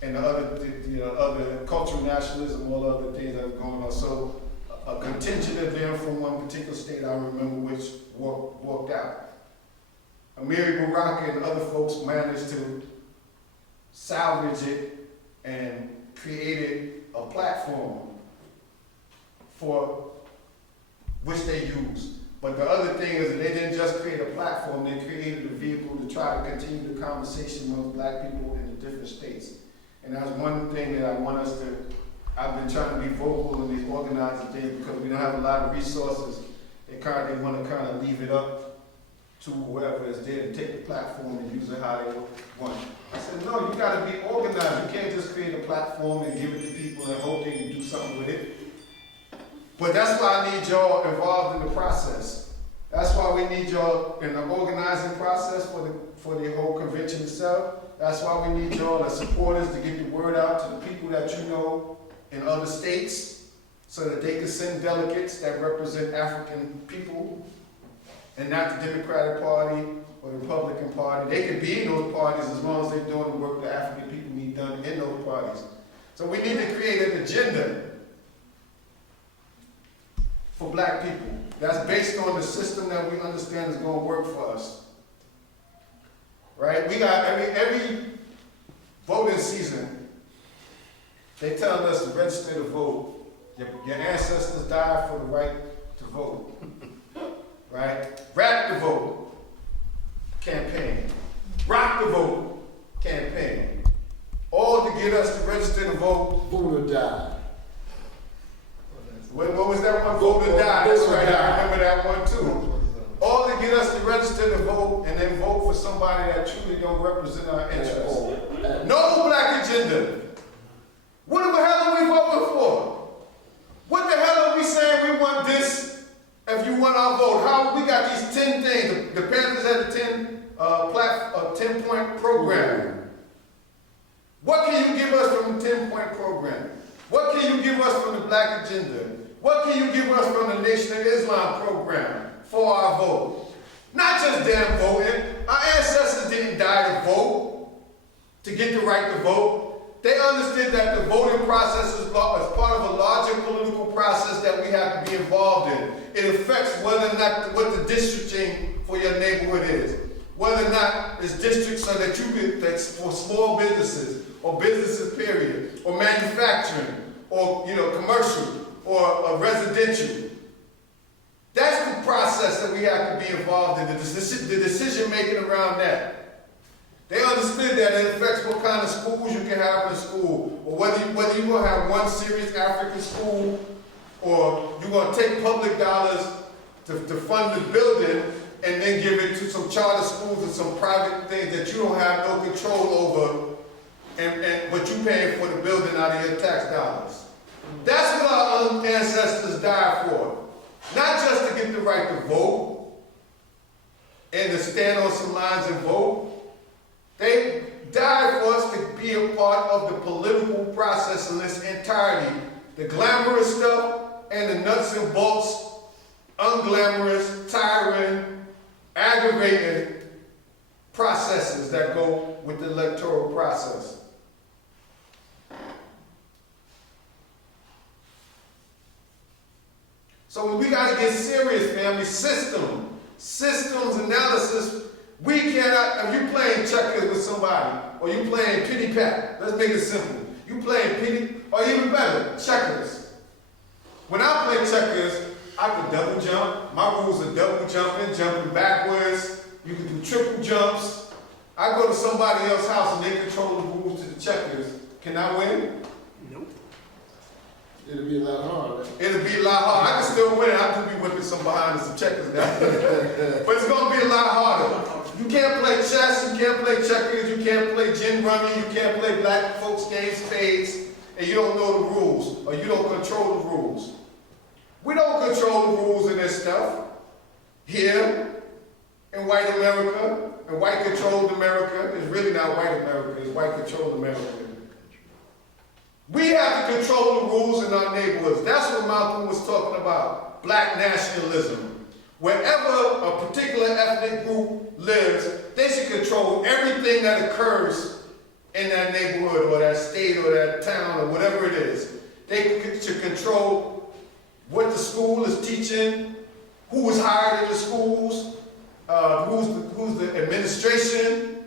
and the other cultural nationalism, all the other things that were going on. So a contingent of them from one particular state, I remember, which walked out. Amiri Baraka and other folks managed to salvage it and created a platform for which they used. But the other thing is that they didn't just create a platform, they created a vehicle to try to continue the conversation among black people in the different states. And that's one thing that I want us to, I've been trying to be vocal in these organizing things because we don't have a lot of resources. They want to kind of leave it up to whoever is there to take the platform and use it how they want. I said, no, you got to be organized. You can't just create a platform and give it to people and hope they can do something with it. But that's why I need y'all involved in the process. That's why we need y'all in the organizing process for the whole convention itself. That's why we need y'all as supporters to get the word out to the people that you know in other states so that they can send delegates that represent African people and not the Democratic Party or the Republican Party. They can be in those parties as long as they're doing the work that African people need done in those parties. So we need to create an agenda for black people. That's based on the system that we understand is gonna work for us. Right? We got every voting season, they telling us to register to vote. Your ancestors died for the right to vote. Right? Rap the vote campaign. Rock the vote campaign. All to get us to register to vote. Vote or die. What was that one? Vote or die. That's right. I remember that one too. All to get us to register to vote and then vote for somebody that truly don't represent our interests. No black agenda. What the hell are we voting for? What the hell are we saying we want this if you want our vote? How we got these 10 things? The Panthers had a 10-point program. What can you give us from the 10-point program? What can you give us from the black agenda? What can you give us from the Nation of Islam program for our vote? Not just damn voting. Our ancestors didn't die to vote, to get the right to vote. They understood that the voting process is part of a larger political process that we have to be involved in. It affects whether or not what the districting for your neighborhood is. Whether or not it's districts so that that's for small businesses or businesses period, or manufacturing, or commercial, or residential. That's the process that we have to be involved in, the decision making around that. They understood that it affects what kind of schools you can have in a school, or whether you're going to have one serious African school, or you're going to take public dollars to fund the building and then give it to some charter schools and some private things that you don't have no control over, but you paying for the building out of your tax dollars. That's what our ancestors died for. Not just to get the right to vote and to stand on some lines and vote. They died for us to be a part of the political process in its entirety. The glamorous stuff and the nuts and bolts, unglamorous, tiring, aggravating processes that go with the electoral process. So we got to get serious, family. Systems analysis. We cannot, if you playing checkers with somebody, or you playing pity pat, let's make it simple. You playing pity, or even better, checkers. When I play checkers, I can double jump. My rules are double jumping backwards. You can do triple jumps. I go to somebody else's house and they control the rules to the checkers. Can I win? Nope. It'll be a lot harder. It'll be a lot harder. I can still win. I could be whipping some behind some checkers now. But it's going to be a lot harder. You can't play chess, you can't play checkers, you can't play gin rummy, you can't play black folks game spades, and you don't know the rules, or you don't control the rules. We don't control the rules in this stuff. Here, in white America, and white controlled America, it's really not white America, it's white controlled America. We have to control the rules in our neighborhoods. That's what Malcolm was talking about, black nationalism. Wherever a particular ethnic group lives, they should control everything that occurs in that neighborhood or that state or that town or whatever it is. They should control what the school is teaching, who is hired in the schools, who's the administration.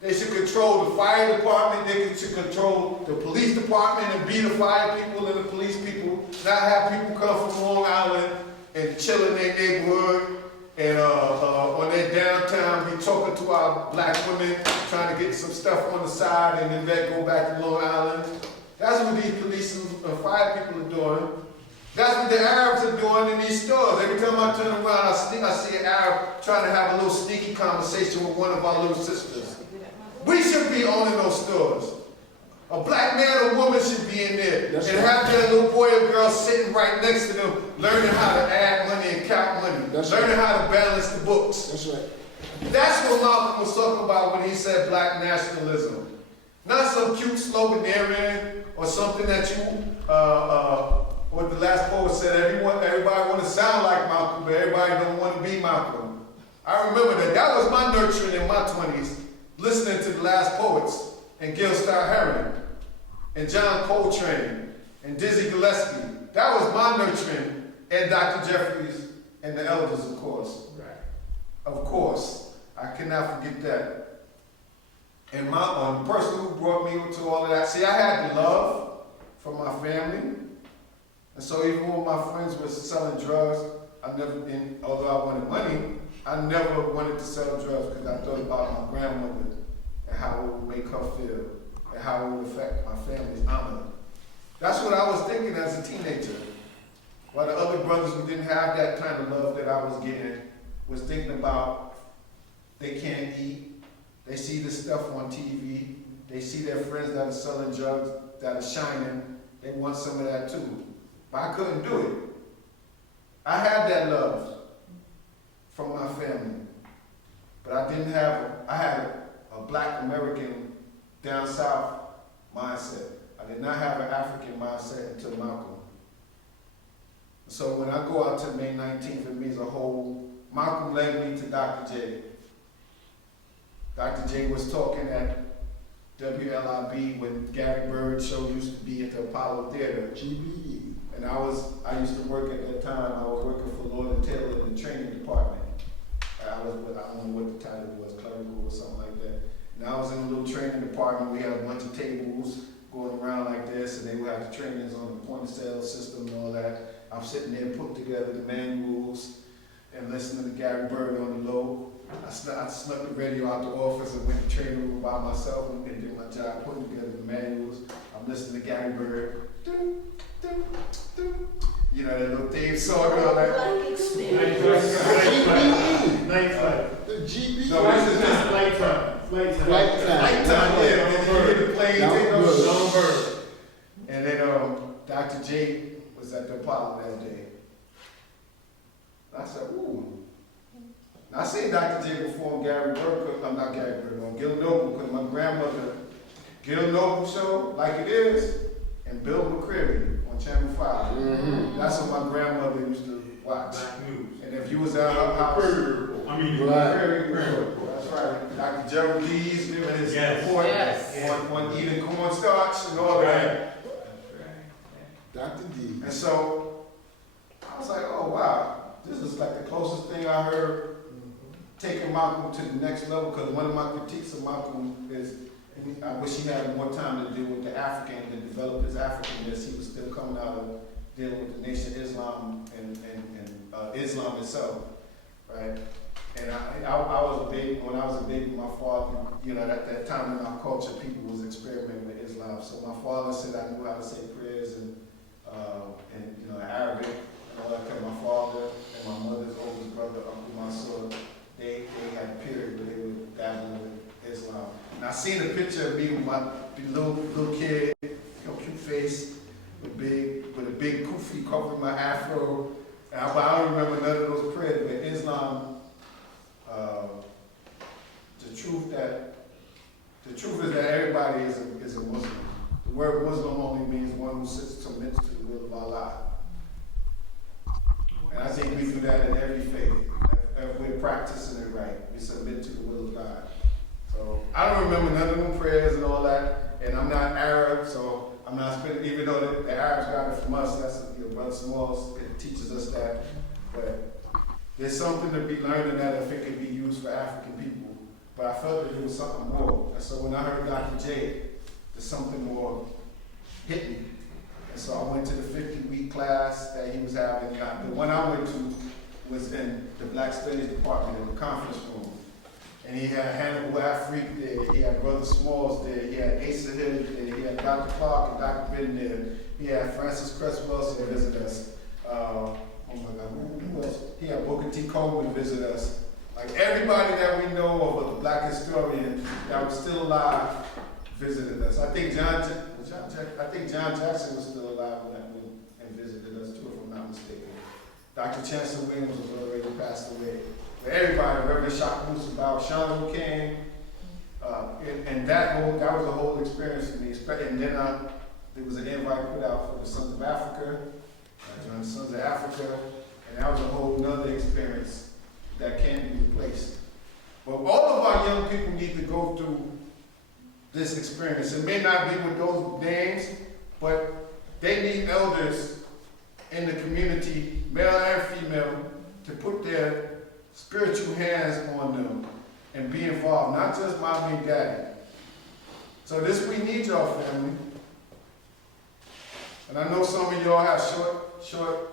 They should control the fire department. They should control the police department and be the fire people and the police people. Not have people come from Long Island and chill in their neighborhood and on their downtown be talking to our black women, trying to get some stuff on the side and then they go back to Long Island. That's what these police and fire people are doing. That's what the Arabs are doing in these stores. Every time I turn around, I see an Arab trying to have a little sneaky conversation with one of our little sisters. We should be owning those stores. A black man or woman should be in there and have their little boy or girl sitting right next to them, learning how to add money and count money, learning how to balance the books. That's right. That's what Malcolm was talking about when he said black nationalism. Not some cute sloganeering or something that you, what the last poet said, everybody want to sound like Malcolm, but everybody don't want to be Malcolm. I remember that. That was my nurturing in my 20s, listening to the last poets and Gil Starr-Heron and John Coltrane and Dizzy Gillespie. That was my nurturing And Dr. Jeffries and the elders, of course. Right. Of course, I cannot forget that. And the person who brought me to all of that, see, I had the love from my family. And so even when my friends were selling drugs, although I wanted money, I never wanted to sell drugs because I thought about my grandmother and how it would make her feel and how it would affect my family's honor. That's what I was thinking as a teenager. While the other brothers who didn't have that kind of love that I was getting was thinking about they can't eat, they see this stuff on TV, they see their friends that are selling drugs, that are shining, they want some of that too. But I couldn't do it. I had that love from my family, but I had a black American down south mindset. I did not have an African mindset until Malcolm. So when I go out to May 19th, it means a whole, Malcolm led me to Dr. J. Dr. J was talking at WLIB when Gary Bird's show used to be at the Apollo Theater. GBE. And I used to work at that time, I was working for Lord and Taylor in the training department. I don't know what the title was, clerical or something like that. And I was in a little training department, we had a bunch of tables going around like this, and they would have the trainings on the point of sale system and all that. I'm sitting there putting together the manuals and listening to Gary Bird on the low. I snuck the radio out the office and went to training room by myself and did my job putting together the manuals. I'm listening to Gary Bird. Doo, doo, doo. You know, that little theme song and all that. Black experience. Night flight. The GBE. No, this is just Flight time. Flight time. Flight time. Nighttime, yeah. Then you get the plane, take Long off. bird. Long bird. And then Dr. J was at the Apollo that day. And I said, ooh. Now, I seen Dr. J perform Gary Bird, I'm not Gary Bird, Gil Noble, because my grandmother, Gil Noble show, Like It Is, and Bill McCreary on Channel 5. Mm-hmm. That's what my grandmother used to watch. Black news. And if you was at her house, Prairie Report. That's right. Dr. Gerald Lee's giving his report Yes. on eating cornstarch and all that. Dr. D. And so I was like, oh wow, this is like the closest thing I heard taking Malcolm to the next level, because one of my critiques of Malcolm is, I wish he had more time to deal with the African and develop his Africanness. He was still coming out of dealing with the Nation of Islam and Islam itself, right? And I was a baby, when I was a baby, my father, you know, at that time in our culture, people was experimenting with Islam. So my father said I knew how to say prayers and you know, Arabic and all that. My father and my mother's oldest brother, Uncle Mansour, they had a period where they were dabbling with Islam. And I seen a picture of me with my little kid, you know, cute face, with a big kufi covering my afro. And I don't remember none of those prayers, but Islam, the truth is that everybody is a Muslim. The word Muslim only means one who submits to the will of Allah. And I think we do that in every faith. If we're practicing it right, we submit to the will of God. So I don't remember none of them prayers and all that. And I'm not Arab, so I'm not spending, even though the Arabs got it from us, that's, you know, Brother Smalls, it teaches us that. But there's something to be learned in that if it can be used for African people. But I felt that it was something more. And so when I heard Dr. J, there's something more hit me. And so I went to the 50-week class that he was having. The one I went to was in the Black Studies Department in the conference room. And he had Hannibal Afrique there, he had Brother Smalls there, he had Asa Hill there, he had Dr. Clark and Dr. Ben there, he had Francis Cress-Wilson visit us. Oh my God, who else? He had Booker T. Coleman visit us. Like everybody that we know of, a black historian that was still alive, visited us. I think John Jackson was still alive when that went and visited us too, if I'm not mistaken. Dr. Chancellor Williams was already passed away. But everybody, Reverend Shakur Sabao, Shanu came, and that was a whole experience for me. And then there was an invite put out for the Sons of Africa, I joined the Sons of Africa, and that was a whole nother experience that can't be replaced. But all of our young people need to go through this experience. It may not be with those names, but they need elders in the community, male and female, to put their spiritual hands on them and be involved, not just mommy and daddy. So this, we need y'all, family. And I know some of y'all have short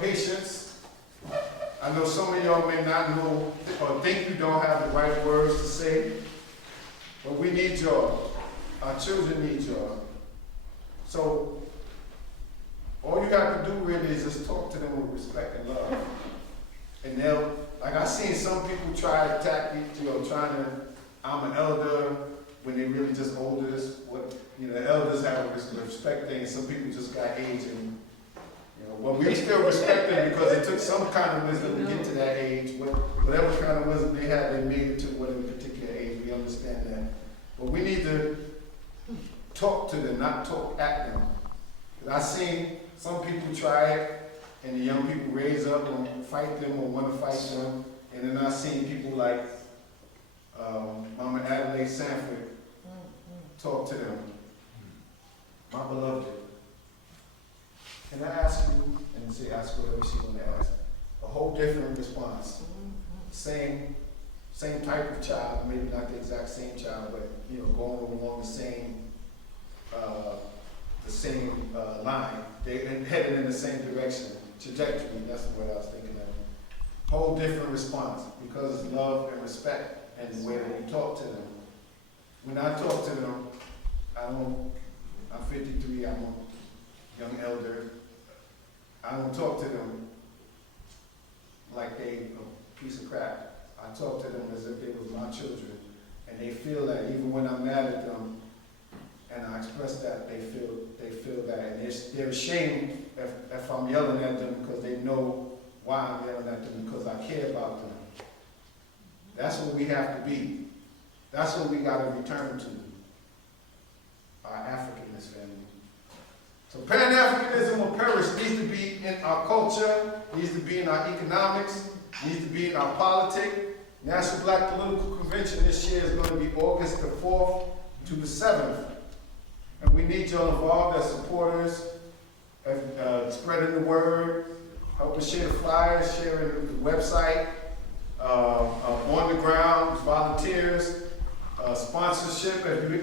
patience. I know some of y'all may not know or think you don't have the right words to say, but we need y'all. Our children need y'all. So all you got to do really is just talk to them with respect and love. And they'll, like I seen some people try to attack you, trying to, I'm an elder, when they really just older. The elders have a respect thing, and some people just got age, and well, we still respect them because it took some kind of wisdom to get to that age. Whatever kind of wisdom they had, they made it to whatever particular age. We understand that, but we need to talk to them, not talk at them. I've seen some people try it, and the young people raise up and fight them or want to fight them, and then I've seen people like Mama Adelaide Sanford talk to them. My beloved, can I ask you, and say ask whatever she want to ask, a whole different response. Same type of child, maybe not the exact same child, but going along the same line. They're headed in the same direction, trajectory. That's the word I was thinking of. Whole different response because it's love and respect and the way that you talk to them. When I talk to them, I'm 53. I'm a young elder. I don't talk to them like they a piece of crap. I talk to them as if they were my children, and they feel that even when I'm mad at them, and I express that, they feel that, and they're ashamed if I'm yelling at them because they know why I'm yelling at them, because I care about them. That's what we have to be. That's what we got to return to. Our Africanness, family. So Pan-Africanism will perish needs to be in our culture, needs to be in our economics, needs to be in our politics. National Black Political Convention this year is going to be August the 4th to the 7th. And we need y'all involved as supporters, spreading the word, helping share the flyers, sharing the website, on the ground, volunteers, sponsorship. If you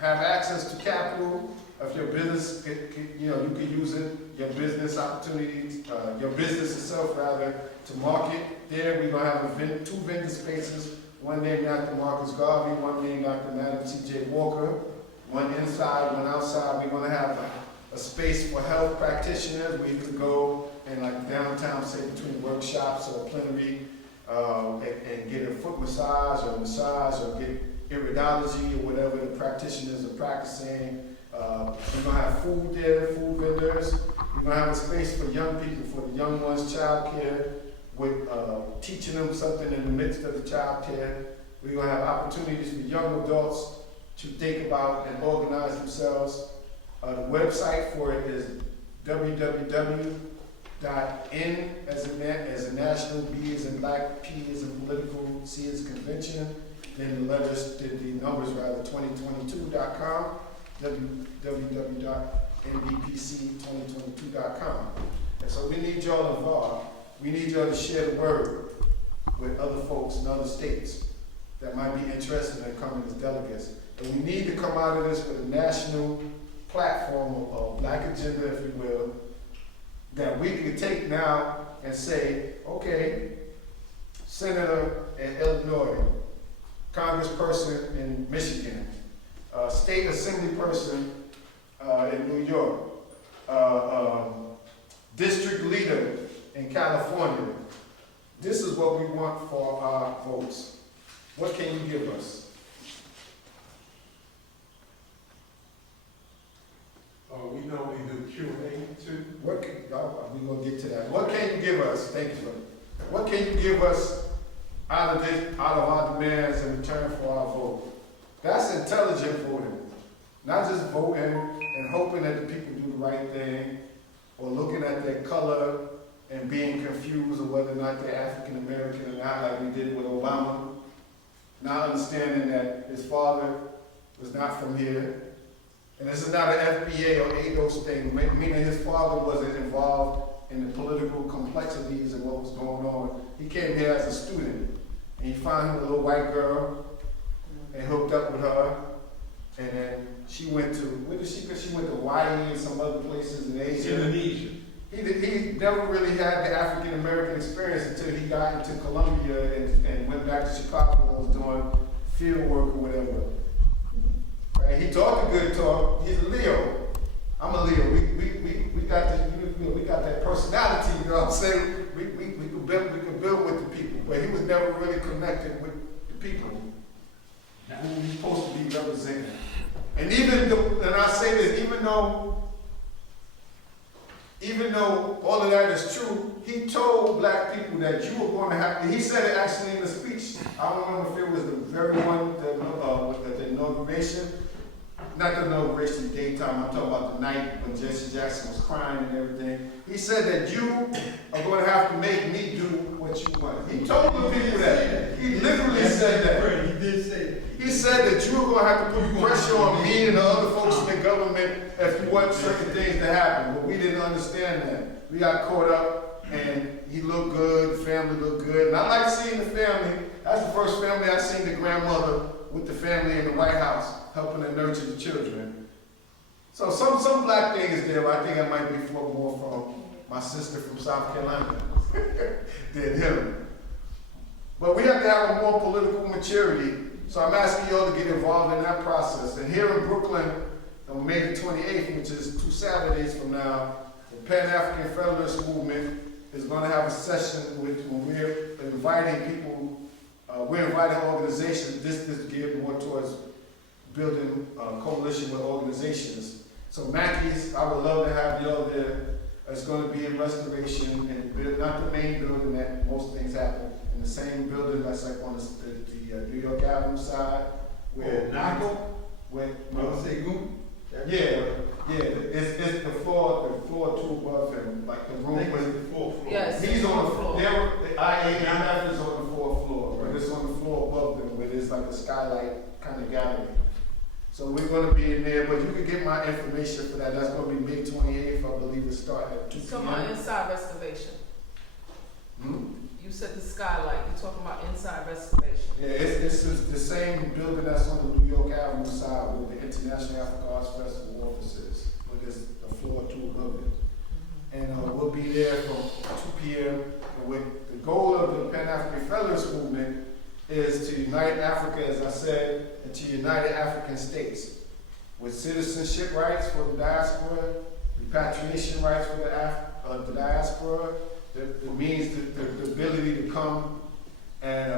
have access to capital, if your business, you can use it, your business opportunities, your business itself rather, to market. There we're going to have two vendor spaces, one named after Marcus Garvey, one named after Madam C.J. Walker, one inside, one outside. We're going to have a space for health practitioners where you can go and like downtown, say between workshops or plenary, and get a foot massage or get iridology or whatever the practitioners are practicing. We're going to have food there, food vendors. We're going to have a space for young people, for the young ones, child care, with teaching them something in the midst of the child care. We're going to have opportunities for young adults to think about and organize themselves. The website for it is www.n as in national, B as in black, P as in political, C as convention, then the numbers 2022.com, www.ndpc2022.com. And so we need y'all involved. We need y'all to share the word with other folks in other states that might be interested in coming as delegates. And we need to come out of this with a national platform of Black agenda, if you will, that we can take now and say, okay, Senator in Illinois, Congressperson in Michigan, State Assembly person in New York, District Leader in California. This is what we want for our votes. What can you give us? We normally do Q&A too. We're going to get to that. What can you give us? Thank you. What can you give us out of our demands in return for our vote? That's intelligent voting. Not just voting and hoping that the people do the right thing, or looking at their color and being confused of whether or not they're African American or not, like we did with Obama. Not understanding that his father was not from here, And this is not an FBA or ADOS thing, meaning his father wasn't involved in the political complexities and what was going on. He came here as a student, and he found him a little white girl, and hooked up with her, and then she went to, where did she go? She went to Hawaii and some other places in Asia. Indonesia. He never really had the African American experience until he got into Columbia and went back to Chicago and was doing field work or whatever. Right? He talked a good talk. He's a Leo. I'm a Leo. We got that personality, you know what I'm saying? We could build with the people, but he was never really connected with the people who he's supposed to be representing. And and I say this, even though all of that is true, he told black people that you were going to have, he said it actually in the speech. I don't remember if it was the very one, the inauguration, not the inauguration daytime, I'm talking about the night when Jesse Jackson was crying and everything. He said that you are going to have to make me do what you want. He told the people that. He literally said that. He did say that. He said that you were going to have to put pressure on me and the other folks in the government if you want certain things to happen. But we didn't understand that. We got caught up, and he looked good, the family looked good. And I like seeing the family. That's the first family I seen the grandmother with the family in the White House, helping to nurture the children. So some black thing is there, but I think I might be more from my sister from South Carolina than him. But we have to have a more political maturity. So I'm asking you all to get involved in that process. And here in Brooklyn, on May the 28th, which is 2 Saturdays from now, the Pan-African Federalist Movement is going to have a session when we're inviting people, we're inviting organizations. This is geared more towards building a coalition with organizations. So Mackey's, I would love to have y'all there. It's going to be in restoration and build, not the main building that most things happen, in the same building that's like on the New York Avenue side, where it's the floor two above him, like the room with the 4th floor. Yes. He's on the floor. The IAMF is on the 4th floor, but it's on the floor above them, where there's like a skylight kind of gallery. So we're going to be in there, but you can get my information for that. That's going to be May 28th, I believe it starts at 2 p.m. Come on, inside restoration. You said the skylight, you're talking about inside restoration. Yeah, it's the same building that's on the New York Avenue side where the International African Arts Festival offices, where there's a floor 2 above it. And we'll be there from 2 p.m. And with the goal of the Pan-African Federalist Movement is to unite Africa, as I said, and to unite African states with citizenship rights for the diaspora, repatriation rights for the diaspora, the means, the ability to come and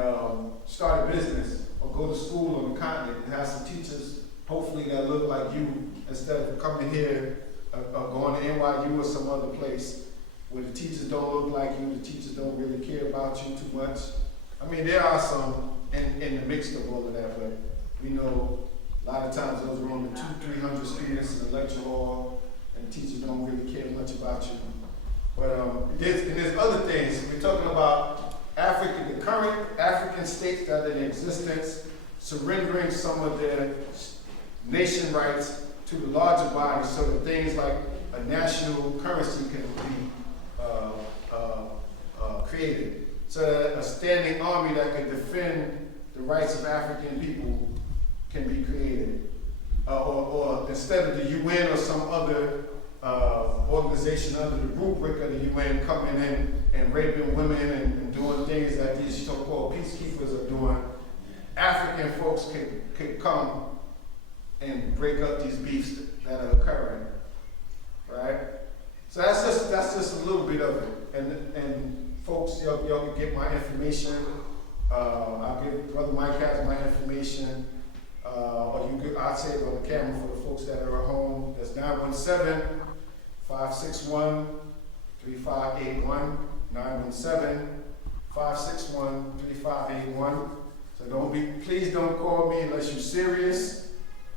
start a business or go to school on the continent and have some teachers, hopefully that look like you, instead of coming here or going to NYU or some other place where the teachers don't look like you, the teachers don't really care about you too much. I mean, there are some in the mix of all of that, but we know a lot of times those are only 200-300 students in the lecture hall, and teachers don't really care much about you. But there's other things. We're talking about Africa, the current African states that are in existence, surrendering some of their nation rights to the larger body so that things like a national currency can be created. So that a standing army that can defend the rights of African people can be created. Or instead of the UN or some other organization under the rubric of the UN coming in and raping women and doing things that these so-called peacekeepers are doing, African folks could come and break up these beefs that are occurring, right? So that's just a little bit of it. And folks, y'all can get my information. I'll give Brother Mike has my information. Or I'll say it on the camera for the folks that are at home. That's 917-561-3581. 917-561-3581. So please don't call me unless you're serious.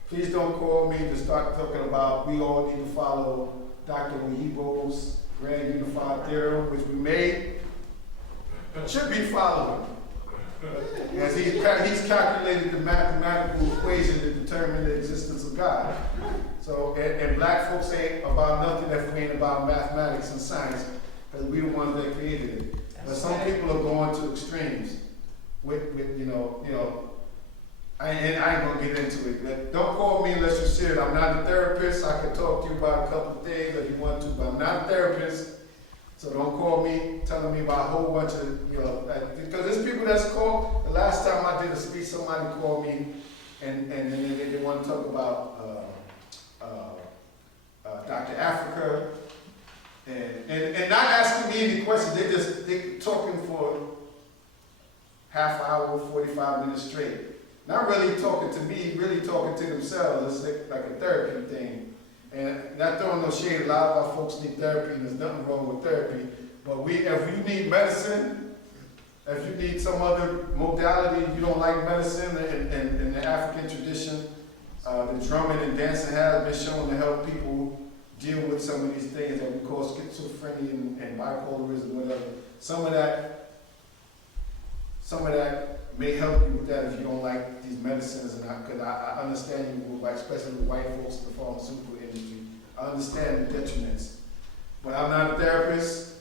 Please don't call me to start talking about we all need to follow Dr. Oyibo's Grand Unified Theorem, which we should be following. As he's calculated the mathematical equation to determine the existence of God. So So, and black folks ain't about nothing if we ain't about mathematics and science, because we the ones that created it. But some people are going to extremes with you know, I ain't gonna get into it. But don't call me unless you're serious. I'm not a therapist. I can talk to you about a couple of things if you want to, but I'm not a therapist. So don't call me telling me about a whole bunch of, because there's people that's called. The last time I did a speech, somebody called me and they want to talk about Dr. Africa and not asking me any questions. They talking for half hour, 45 minutes straight. Not really talking to me, really talking to themselves. It's like a therapy thing. And not throwing no shade, a lot of our folks need therapy, and there's nothing wrong with therapy. But if you need medicine, if you need some other modality, you don't like medicine, in the African tradition, the drumming and dancing has been shown to help people deal with some of these things that we call schizophrenia and bipolarism, whatever. Some of that may help you with that if you don't like these medicines, and because I understand you, especially with white folks in the pharmaceutical industry. I understand the detriments, but I'm not a therapist.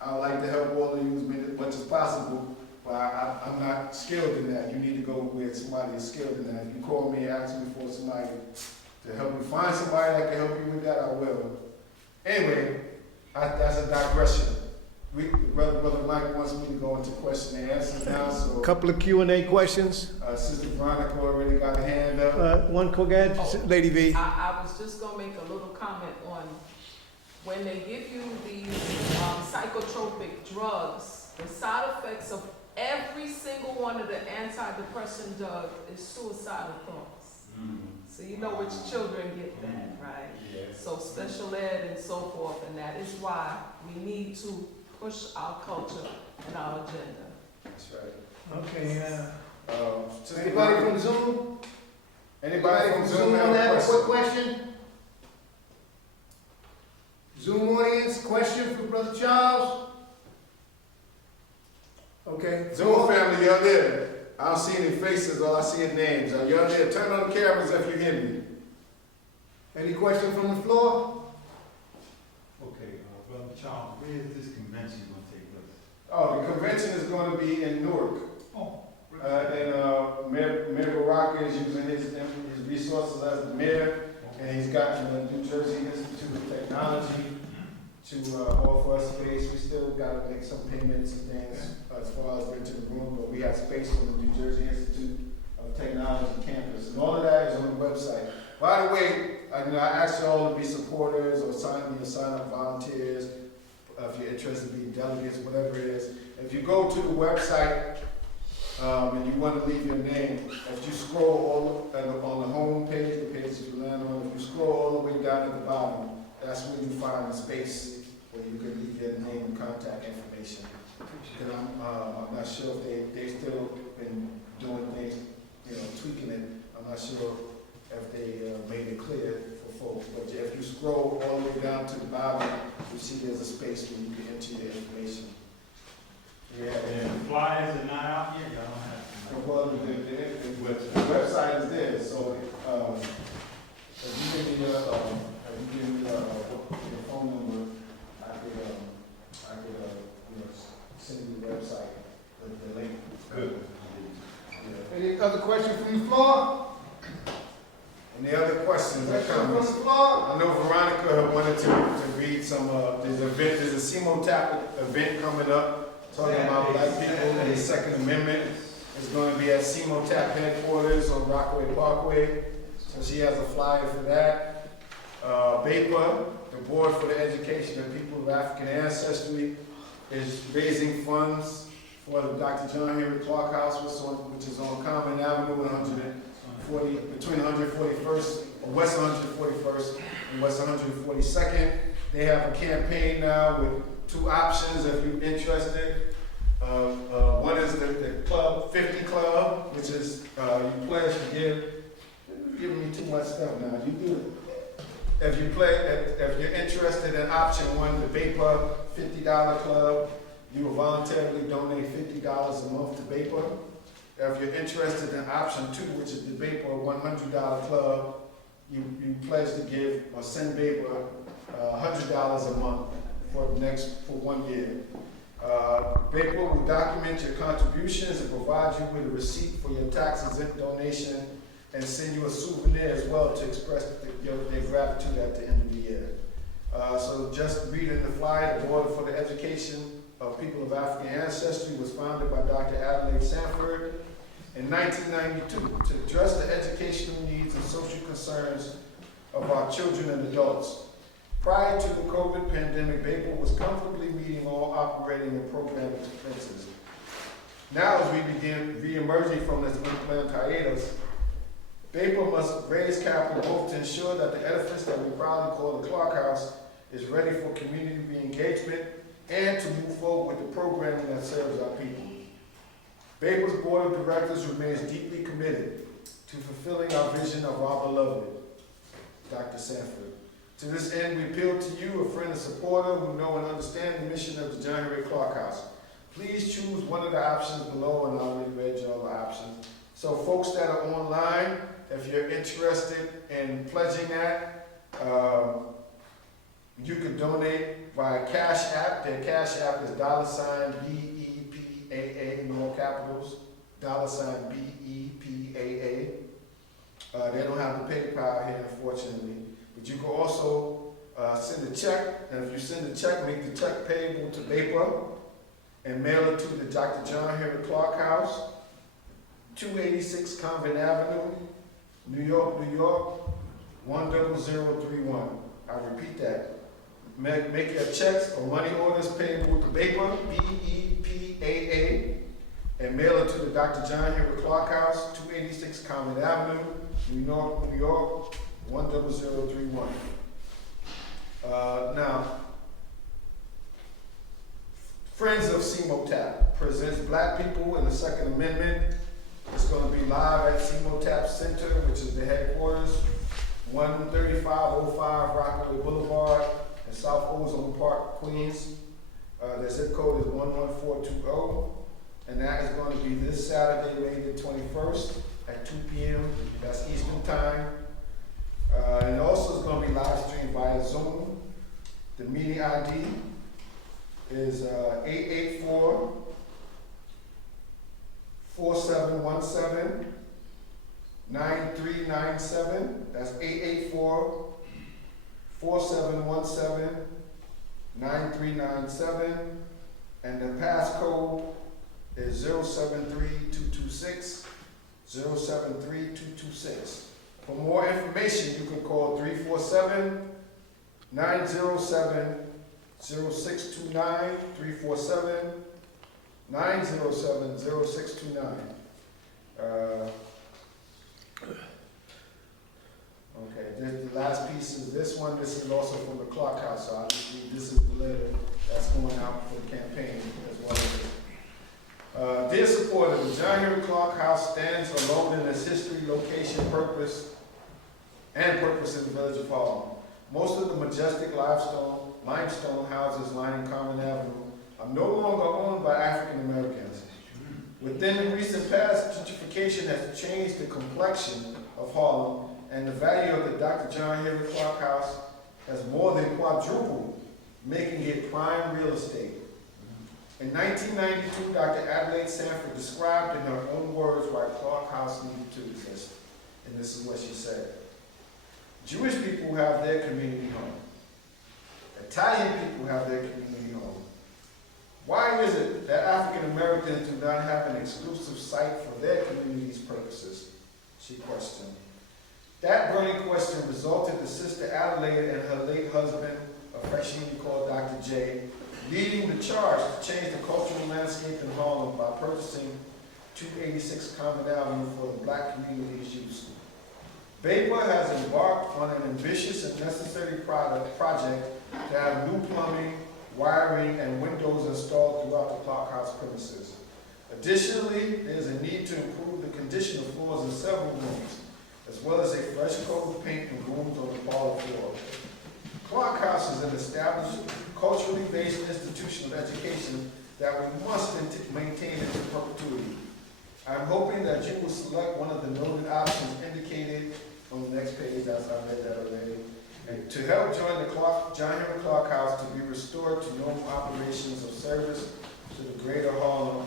I would like to help all of you as much as possible, but I'm not skilled in that. You need to go with somebody who's skilled in that. If you call me and ask me for somebody to help you find somebody that can help you with that, I will. Anyway, that's a digression. Brother Mike wants me to go into question and answer now, so. Couple of Q&A questions. Sister Veronica already got a hand up. One, go ahead, Lady V. I was just gonna make a little comment on when they give you these psychotropic drugs, the side effects of every single one of the antidepressant drugs is suicidal thoughts. So you know which children get that, right? Yes. So special ed and so forth, and that is why we need to push our culture and our agenda. That's right. Okay, Sister anybody Veronica, from Zoom? Anybody from Zoom want to have a quick question? question? Zoom audience, question for Brother Charles? Okay. Zoom family, y'all there? I don't see any faces, all I see is names. Are y'all there? Turn on the cameras if you hear me. Any question from the floor? Okay, Brother Charles, where is this convention going to take place? Oh, the convention is going to be in Newark. Oh. And Mayor Baraka is using his resources as the mayor, and he's got the New Jersey Institute of Technology to offer us space. We still got to make some payments and things as far as renting the room, but we have space on the New Jersey Institute of Technology campus, and all of that is on the website. By the way, I ask you all to be supporters or sign up volunteers if you're interested in being delegates, whatever it is. If you go to the website and you want to leave your name, if you scroll on the home page, the page that you land on, if you scroll all the way down at the bottom, that's where you find the space where you can leave your name and contact information. Because I'm not sure if they still been doing things, tweaking it. I'm not sure if they made it clear for folks. But if you scroll all the way down to the bottom, you see there's a space where you can enter your information. Yeah, And the flyers are not out yet? Y'all don't have well, the website is there, so if you give me your phone number, I could send you the website, the link. Good. Yeah. Any other questions from the floor? Any other questions or Questions from the comments? floor? I know Veronica wanted to read some, there's a CMOTAP event coming up, talking about black people and the Second Amendment. It's going to be at CMOTAP headquarters on Rockaway Parkway, so she has a flyer for that. BAPA, the Board for the Education of People of African Ancestry, is raising funds for the Dr. John Henry Clark House, which is on Common Avenue between 141st, West 141st and West 142nd. They have a campaign now with two options if you're interested. One is the Club 50 Club, which is you pledge to give. You're giving me too much stuff now. You do it. If you're interested in option one, the BAPA $50 Club, you will voluntarily donate $50 a month to BAPA. If you're interested in option two, which is the BAPA $100 Club, you pledge to give or send Baper $100 a month for 1 year. Baper will document your contributions and provide you with a receipt for your tax-exempt donation and send you a souvenir as well to express their gratitude at the end of the year. So just reading the flyer, the Board for the Education of People of African Ancestry was founded by Dr. Adelaide Sanford in 1992 to address the educational needs and social concerns of our children and adults. Prior to the COVID pandemic, Baper was comfortably meeting all operating and program expenses. Now, as we begin re-emerging from this unplanned hiatus, Baper must raise capital both to ensure that the edifice that we proudly call the Clark House is ready for community re-engagement and to move forward with the programming that serves our people. Baper's Board of Directors remains deeply committed to fulfilling our vision of our beloved, Dr. Sanford. To this end, we appeal to you, a friend and supporter who know and understand the mission of the John Henrik Clark House. Please choose one of the options below, and I already read you all the options. So folks that are online, if you're interested in pledging that, you can donate via Cash App. Their Cash App is $BEPAA, in all capitals, $BEPAA. They don't have the PayPal here, unfortunately. But you can also send a check, and if you send a check, make the check payable to Baper and mail it to the Dr. John Henrik Clark House, 286 Convent Avenue, New York, 10031. I repeat that. Make your checks or money orders payable to Baper, BEPAA, and mail it to the Dr. John Henrik Clark House, 286 Convent Avenue, New York, 10031. Now, Friends of CMOTAP presents Black People in the Second Amendment. It's going to be live at CMOTAP Center, which is the headquarters, 13505 Rockaway Boulevard in South Ozone Park, Queens. The zip code is 11420, and that is going to be this Saturday, May the 21st at 2 p.m. That's Eastern Time. And also it's going to be live streamed via Zoom. The meeting ID is 884-4717-9397. That's 884-4717-9397. And the passcode is 073226. 073226. For more information, you can call 347-907-0629, 347-907-0629. Okay, the last piece is this one. This is also from the Clark House, so obviously this is the letter that's going out for the campaign as well. Dear supporters, the John Henrik Clark House stands alone in its history, location, purpose in the village of Harlem. Most of the majestic limestone houses lining Common Avenue are no longer owned by African Americans. Within the recent past, gentrification has changed the complexion of Harlem, and the value of the Dr. John Henrik Clark House has more than quadrupled, making it prime real estate. In 1992, Dr. Adelaide Sanford described in her own words why Clark House needed to exist. And this is what she said. Jewish people have their community home. Italian people have their community home. Why is it that African Americans do not have an exclusive site for their community's purposes? She questioned. That burning question resulted in Sister Adelaide and her late husband, affectionately called Dr. J, leading the charge to change the cultural landscape in Harlem by purchasing 286 Common Avenue for the Black community's use. Baper has embarked on an ambitious and necessary project to have new plumbing, wiring, and windows installed throughout the Clark House premises. Additionally, there is a need to improve the condition of floors in several rooms, as well as a fresh coat of paint in rooms on the parlor floor. Clark House is an established, culturally based institution of education that we must maintain into perpetuity. I'm hoping that you will select one of the noted options indicated on the next page, I read that already. And to help join the John Henry Clark House to be restored to normal operations of service to the greater Harlem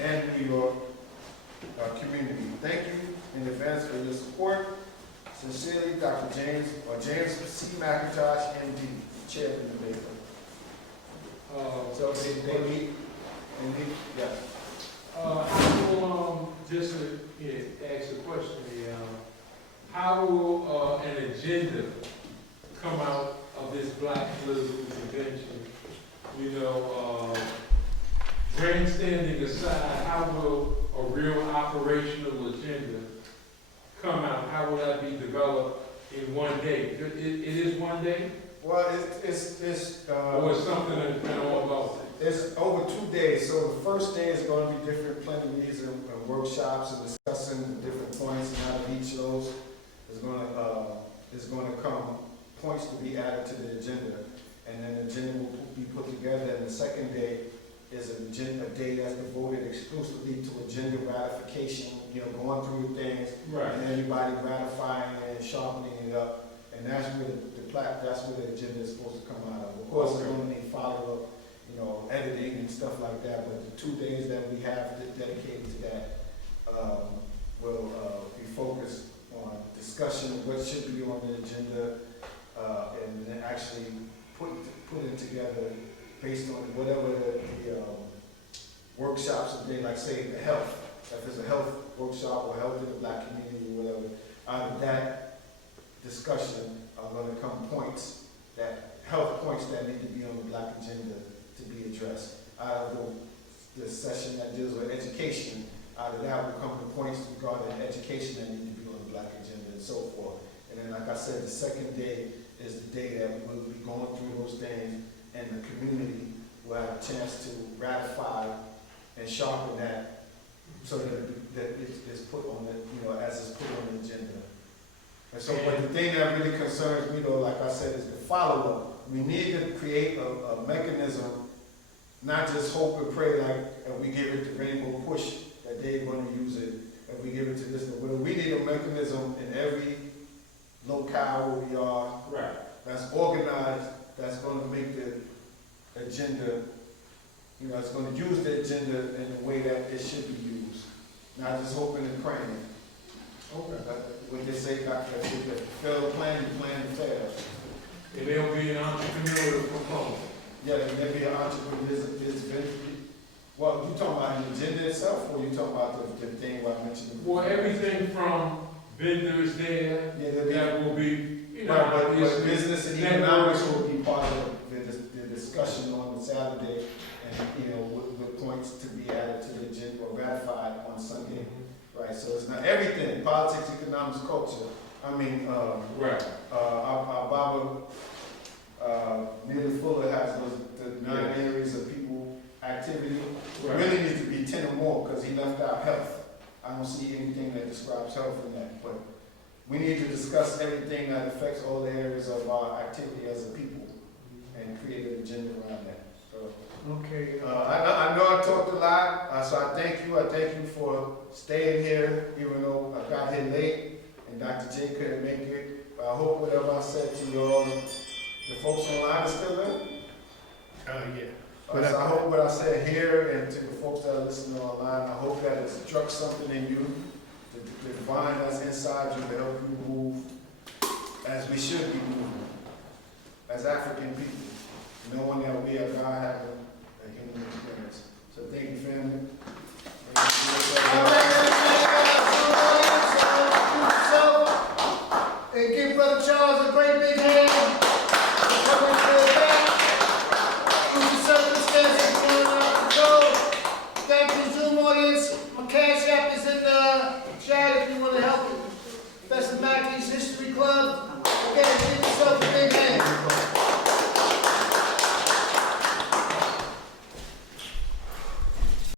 and New York community. Thank you in advance for your support. Sincerely, Dr. James C. McIntosh, MD, Chair of the debate. So they meet, yeah. I will, just ask a question here. How will an agenda come out of this Black Political Convention? You know, grandstanding aside, how will a real operational agenda come out? How will that be developed in one day? It is one day? Well, it's Or is something that's been all about? It's over 2 days, so the first day is going to be different plenaries and workshops and discussing the different points, and out of each of those is going to come points to be added to the agenda, and then the agenda will be put together. And the second day is a day that's devoted exclusively to agenda ratification. You know, going through things, Right. and everybody ratifying it and sharpening it up, and that's where that's where the agenda is supposed to come out of. Of course, it's going to need follow-up, you know, editing and stuff like that, but the 2 days that we have dedicated to that will be focused on discussion of what should be on the agenda, and then actually put it together based on whatever the workshops of the day, like say the health, if there's a health workshop or health in the Black community or whatever, out of that discussion are going to come health points that need to be on the Black agenda to be addressed. Out of the session that deals with education, out of that will come the points regarding education that need to be on the Black agenda and so forth. And then, like I said, the second day is the day that we will be going through those things, and the community will have a chance to ratify and sharpen that so that it's put on the, you know, as it's put on the agenda. And so, but the thing that really concerns me, though, like I said, is the follow-up. We need to create a mechanism, not just hope and pray like if we give it the rainbow push that they're going to use it, if we give it to this, but we need a mechanism in every locale where we are, Right. that's organized, that's going to make the agenda, you know, it's going to use the agenda in the way that it should be used, not just hoping and praying. Okay. When they say, Dr. If you fail to plan, you plan to fail. And there'll be an entrepreneurial component. Yeah, there'll be an entrepreneur, well, you talking about the agenda itself, or you talking about the thing where I mentioned? Well, everything from vendors there, Yeah, there'll be. that will be, you know, Right, but it's- business and network. economics will be part of the discussion on Saturday, and, you know, with points to be added to the agenda or ratified on Sunday. Right, so it's not everything, politics, economics, culture. I mean, Right. our Baba, Neely Fuller has the 9 areas of people activity. It Right. really needs to be 10 or more, because he left out health. I don't see anything that describes health in that, but we need to discuss everything that affects all the areas of our activity as a people and create an agenda around that. So, Okay. I know I talked a lot, so I thank you. I thank you for staying here, even though I got here late and Dr. J couldn't make it. But I hope whatever I said to you all, the folks online are still in. Yeah. So I hope what I said here and to the folks that are listening online, I hope that it struck something in you, the divine that's inside you to help you move as we should be moving, as African people, knowing that we are God having a human experience. So thank you, family. And give Brother Charles a great big hand for coming to the back. Due to circumstances going out the door. Thank you, Zoom audience. My cash app is in the chat if you want to help it. Professor Mackey's History Club. Again, give yourself a big hand.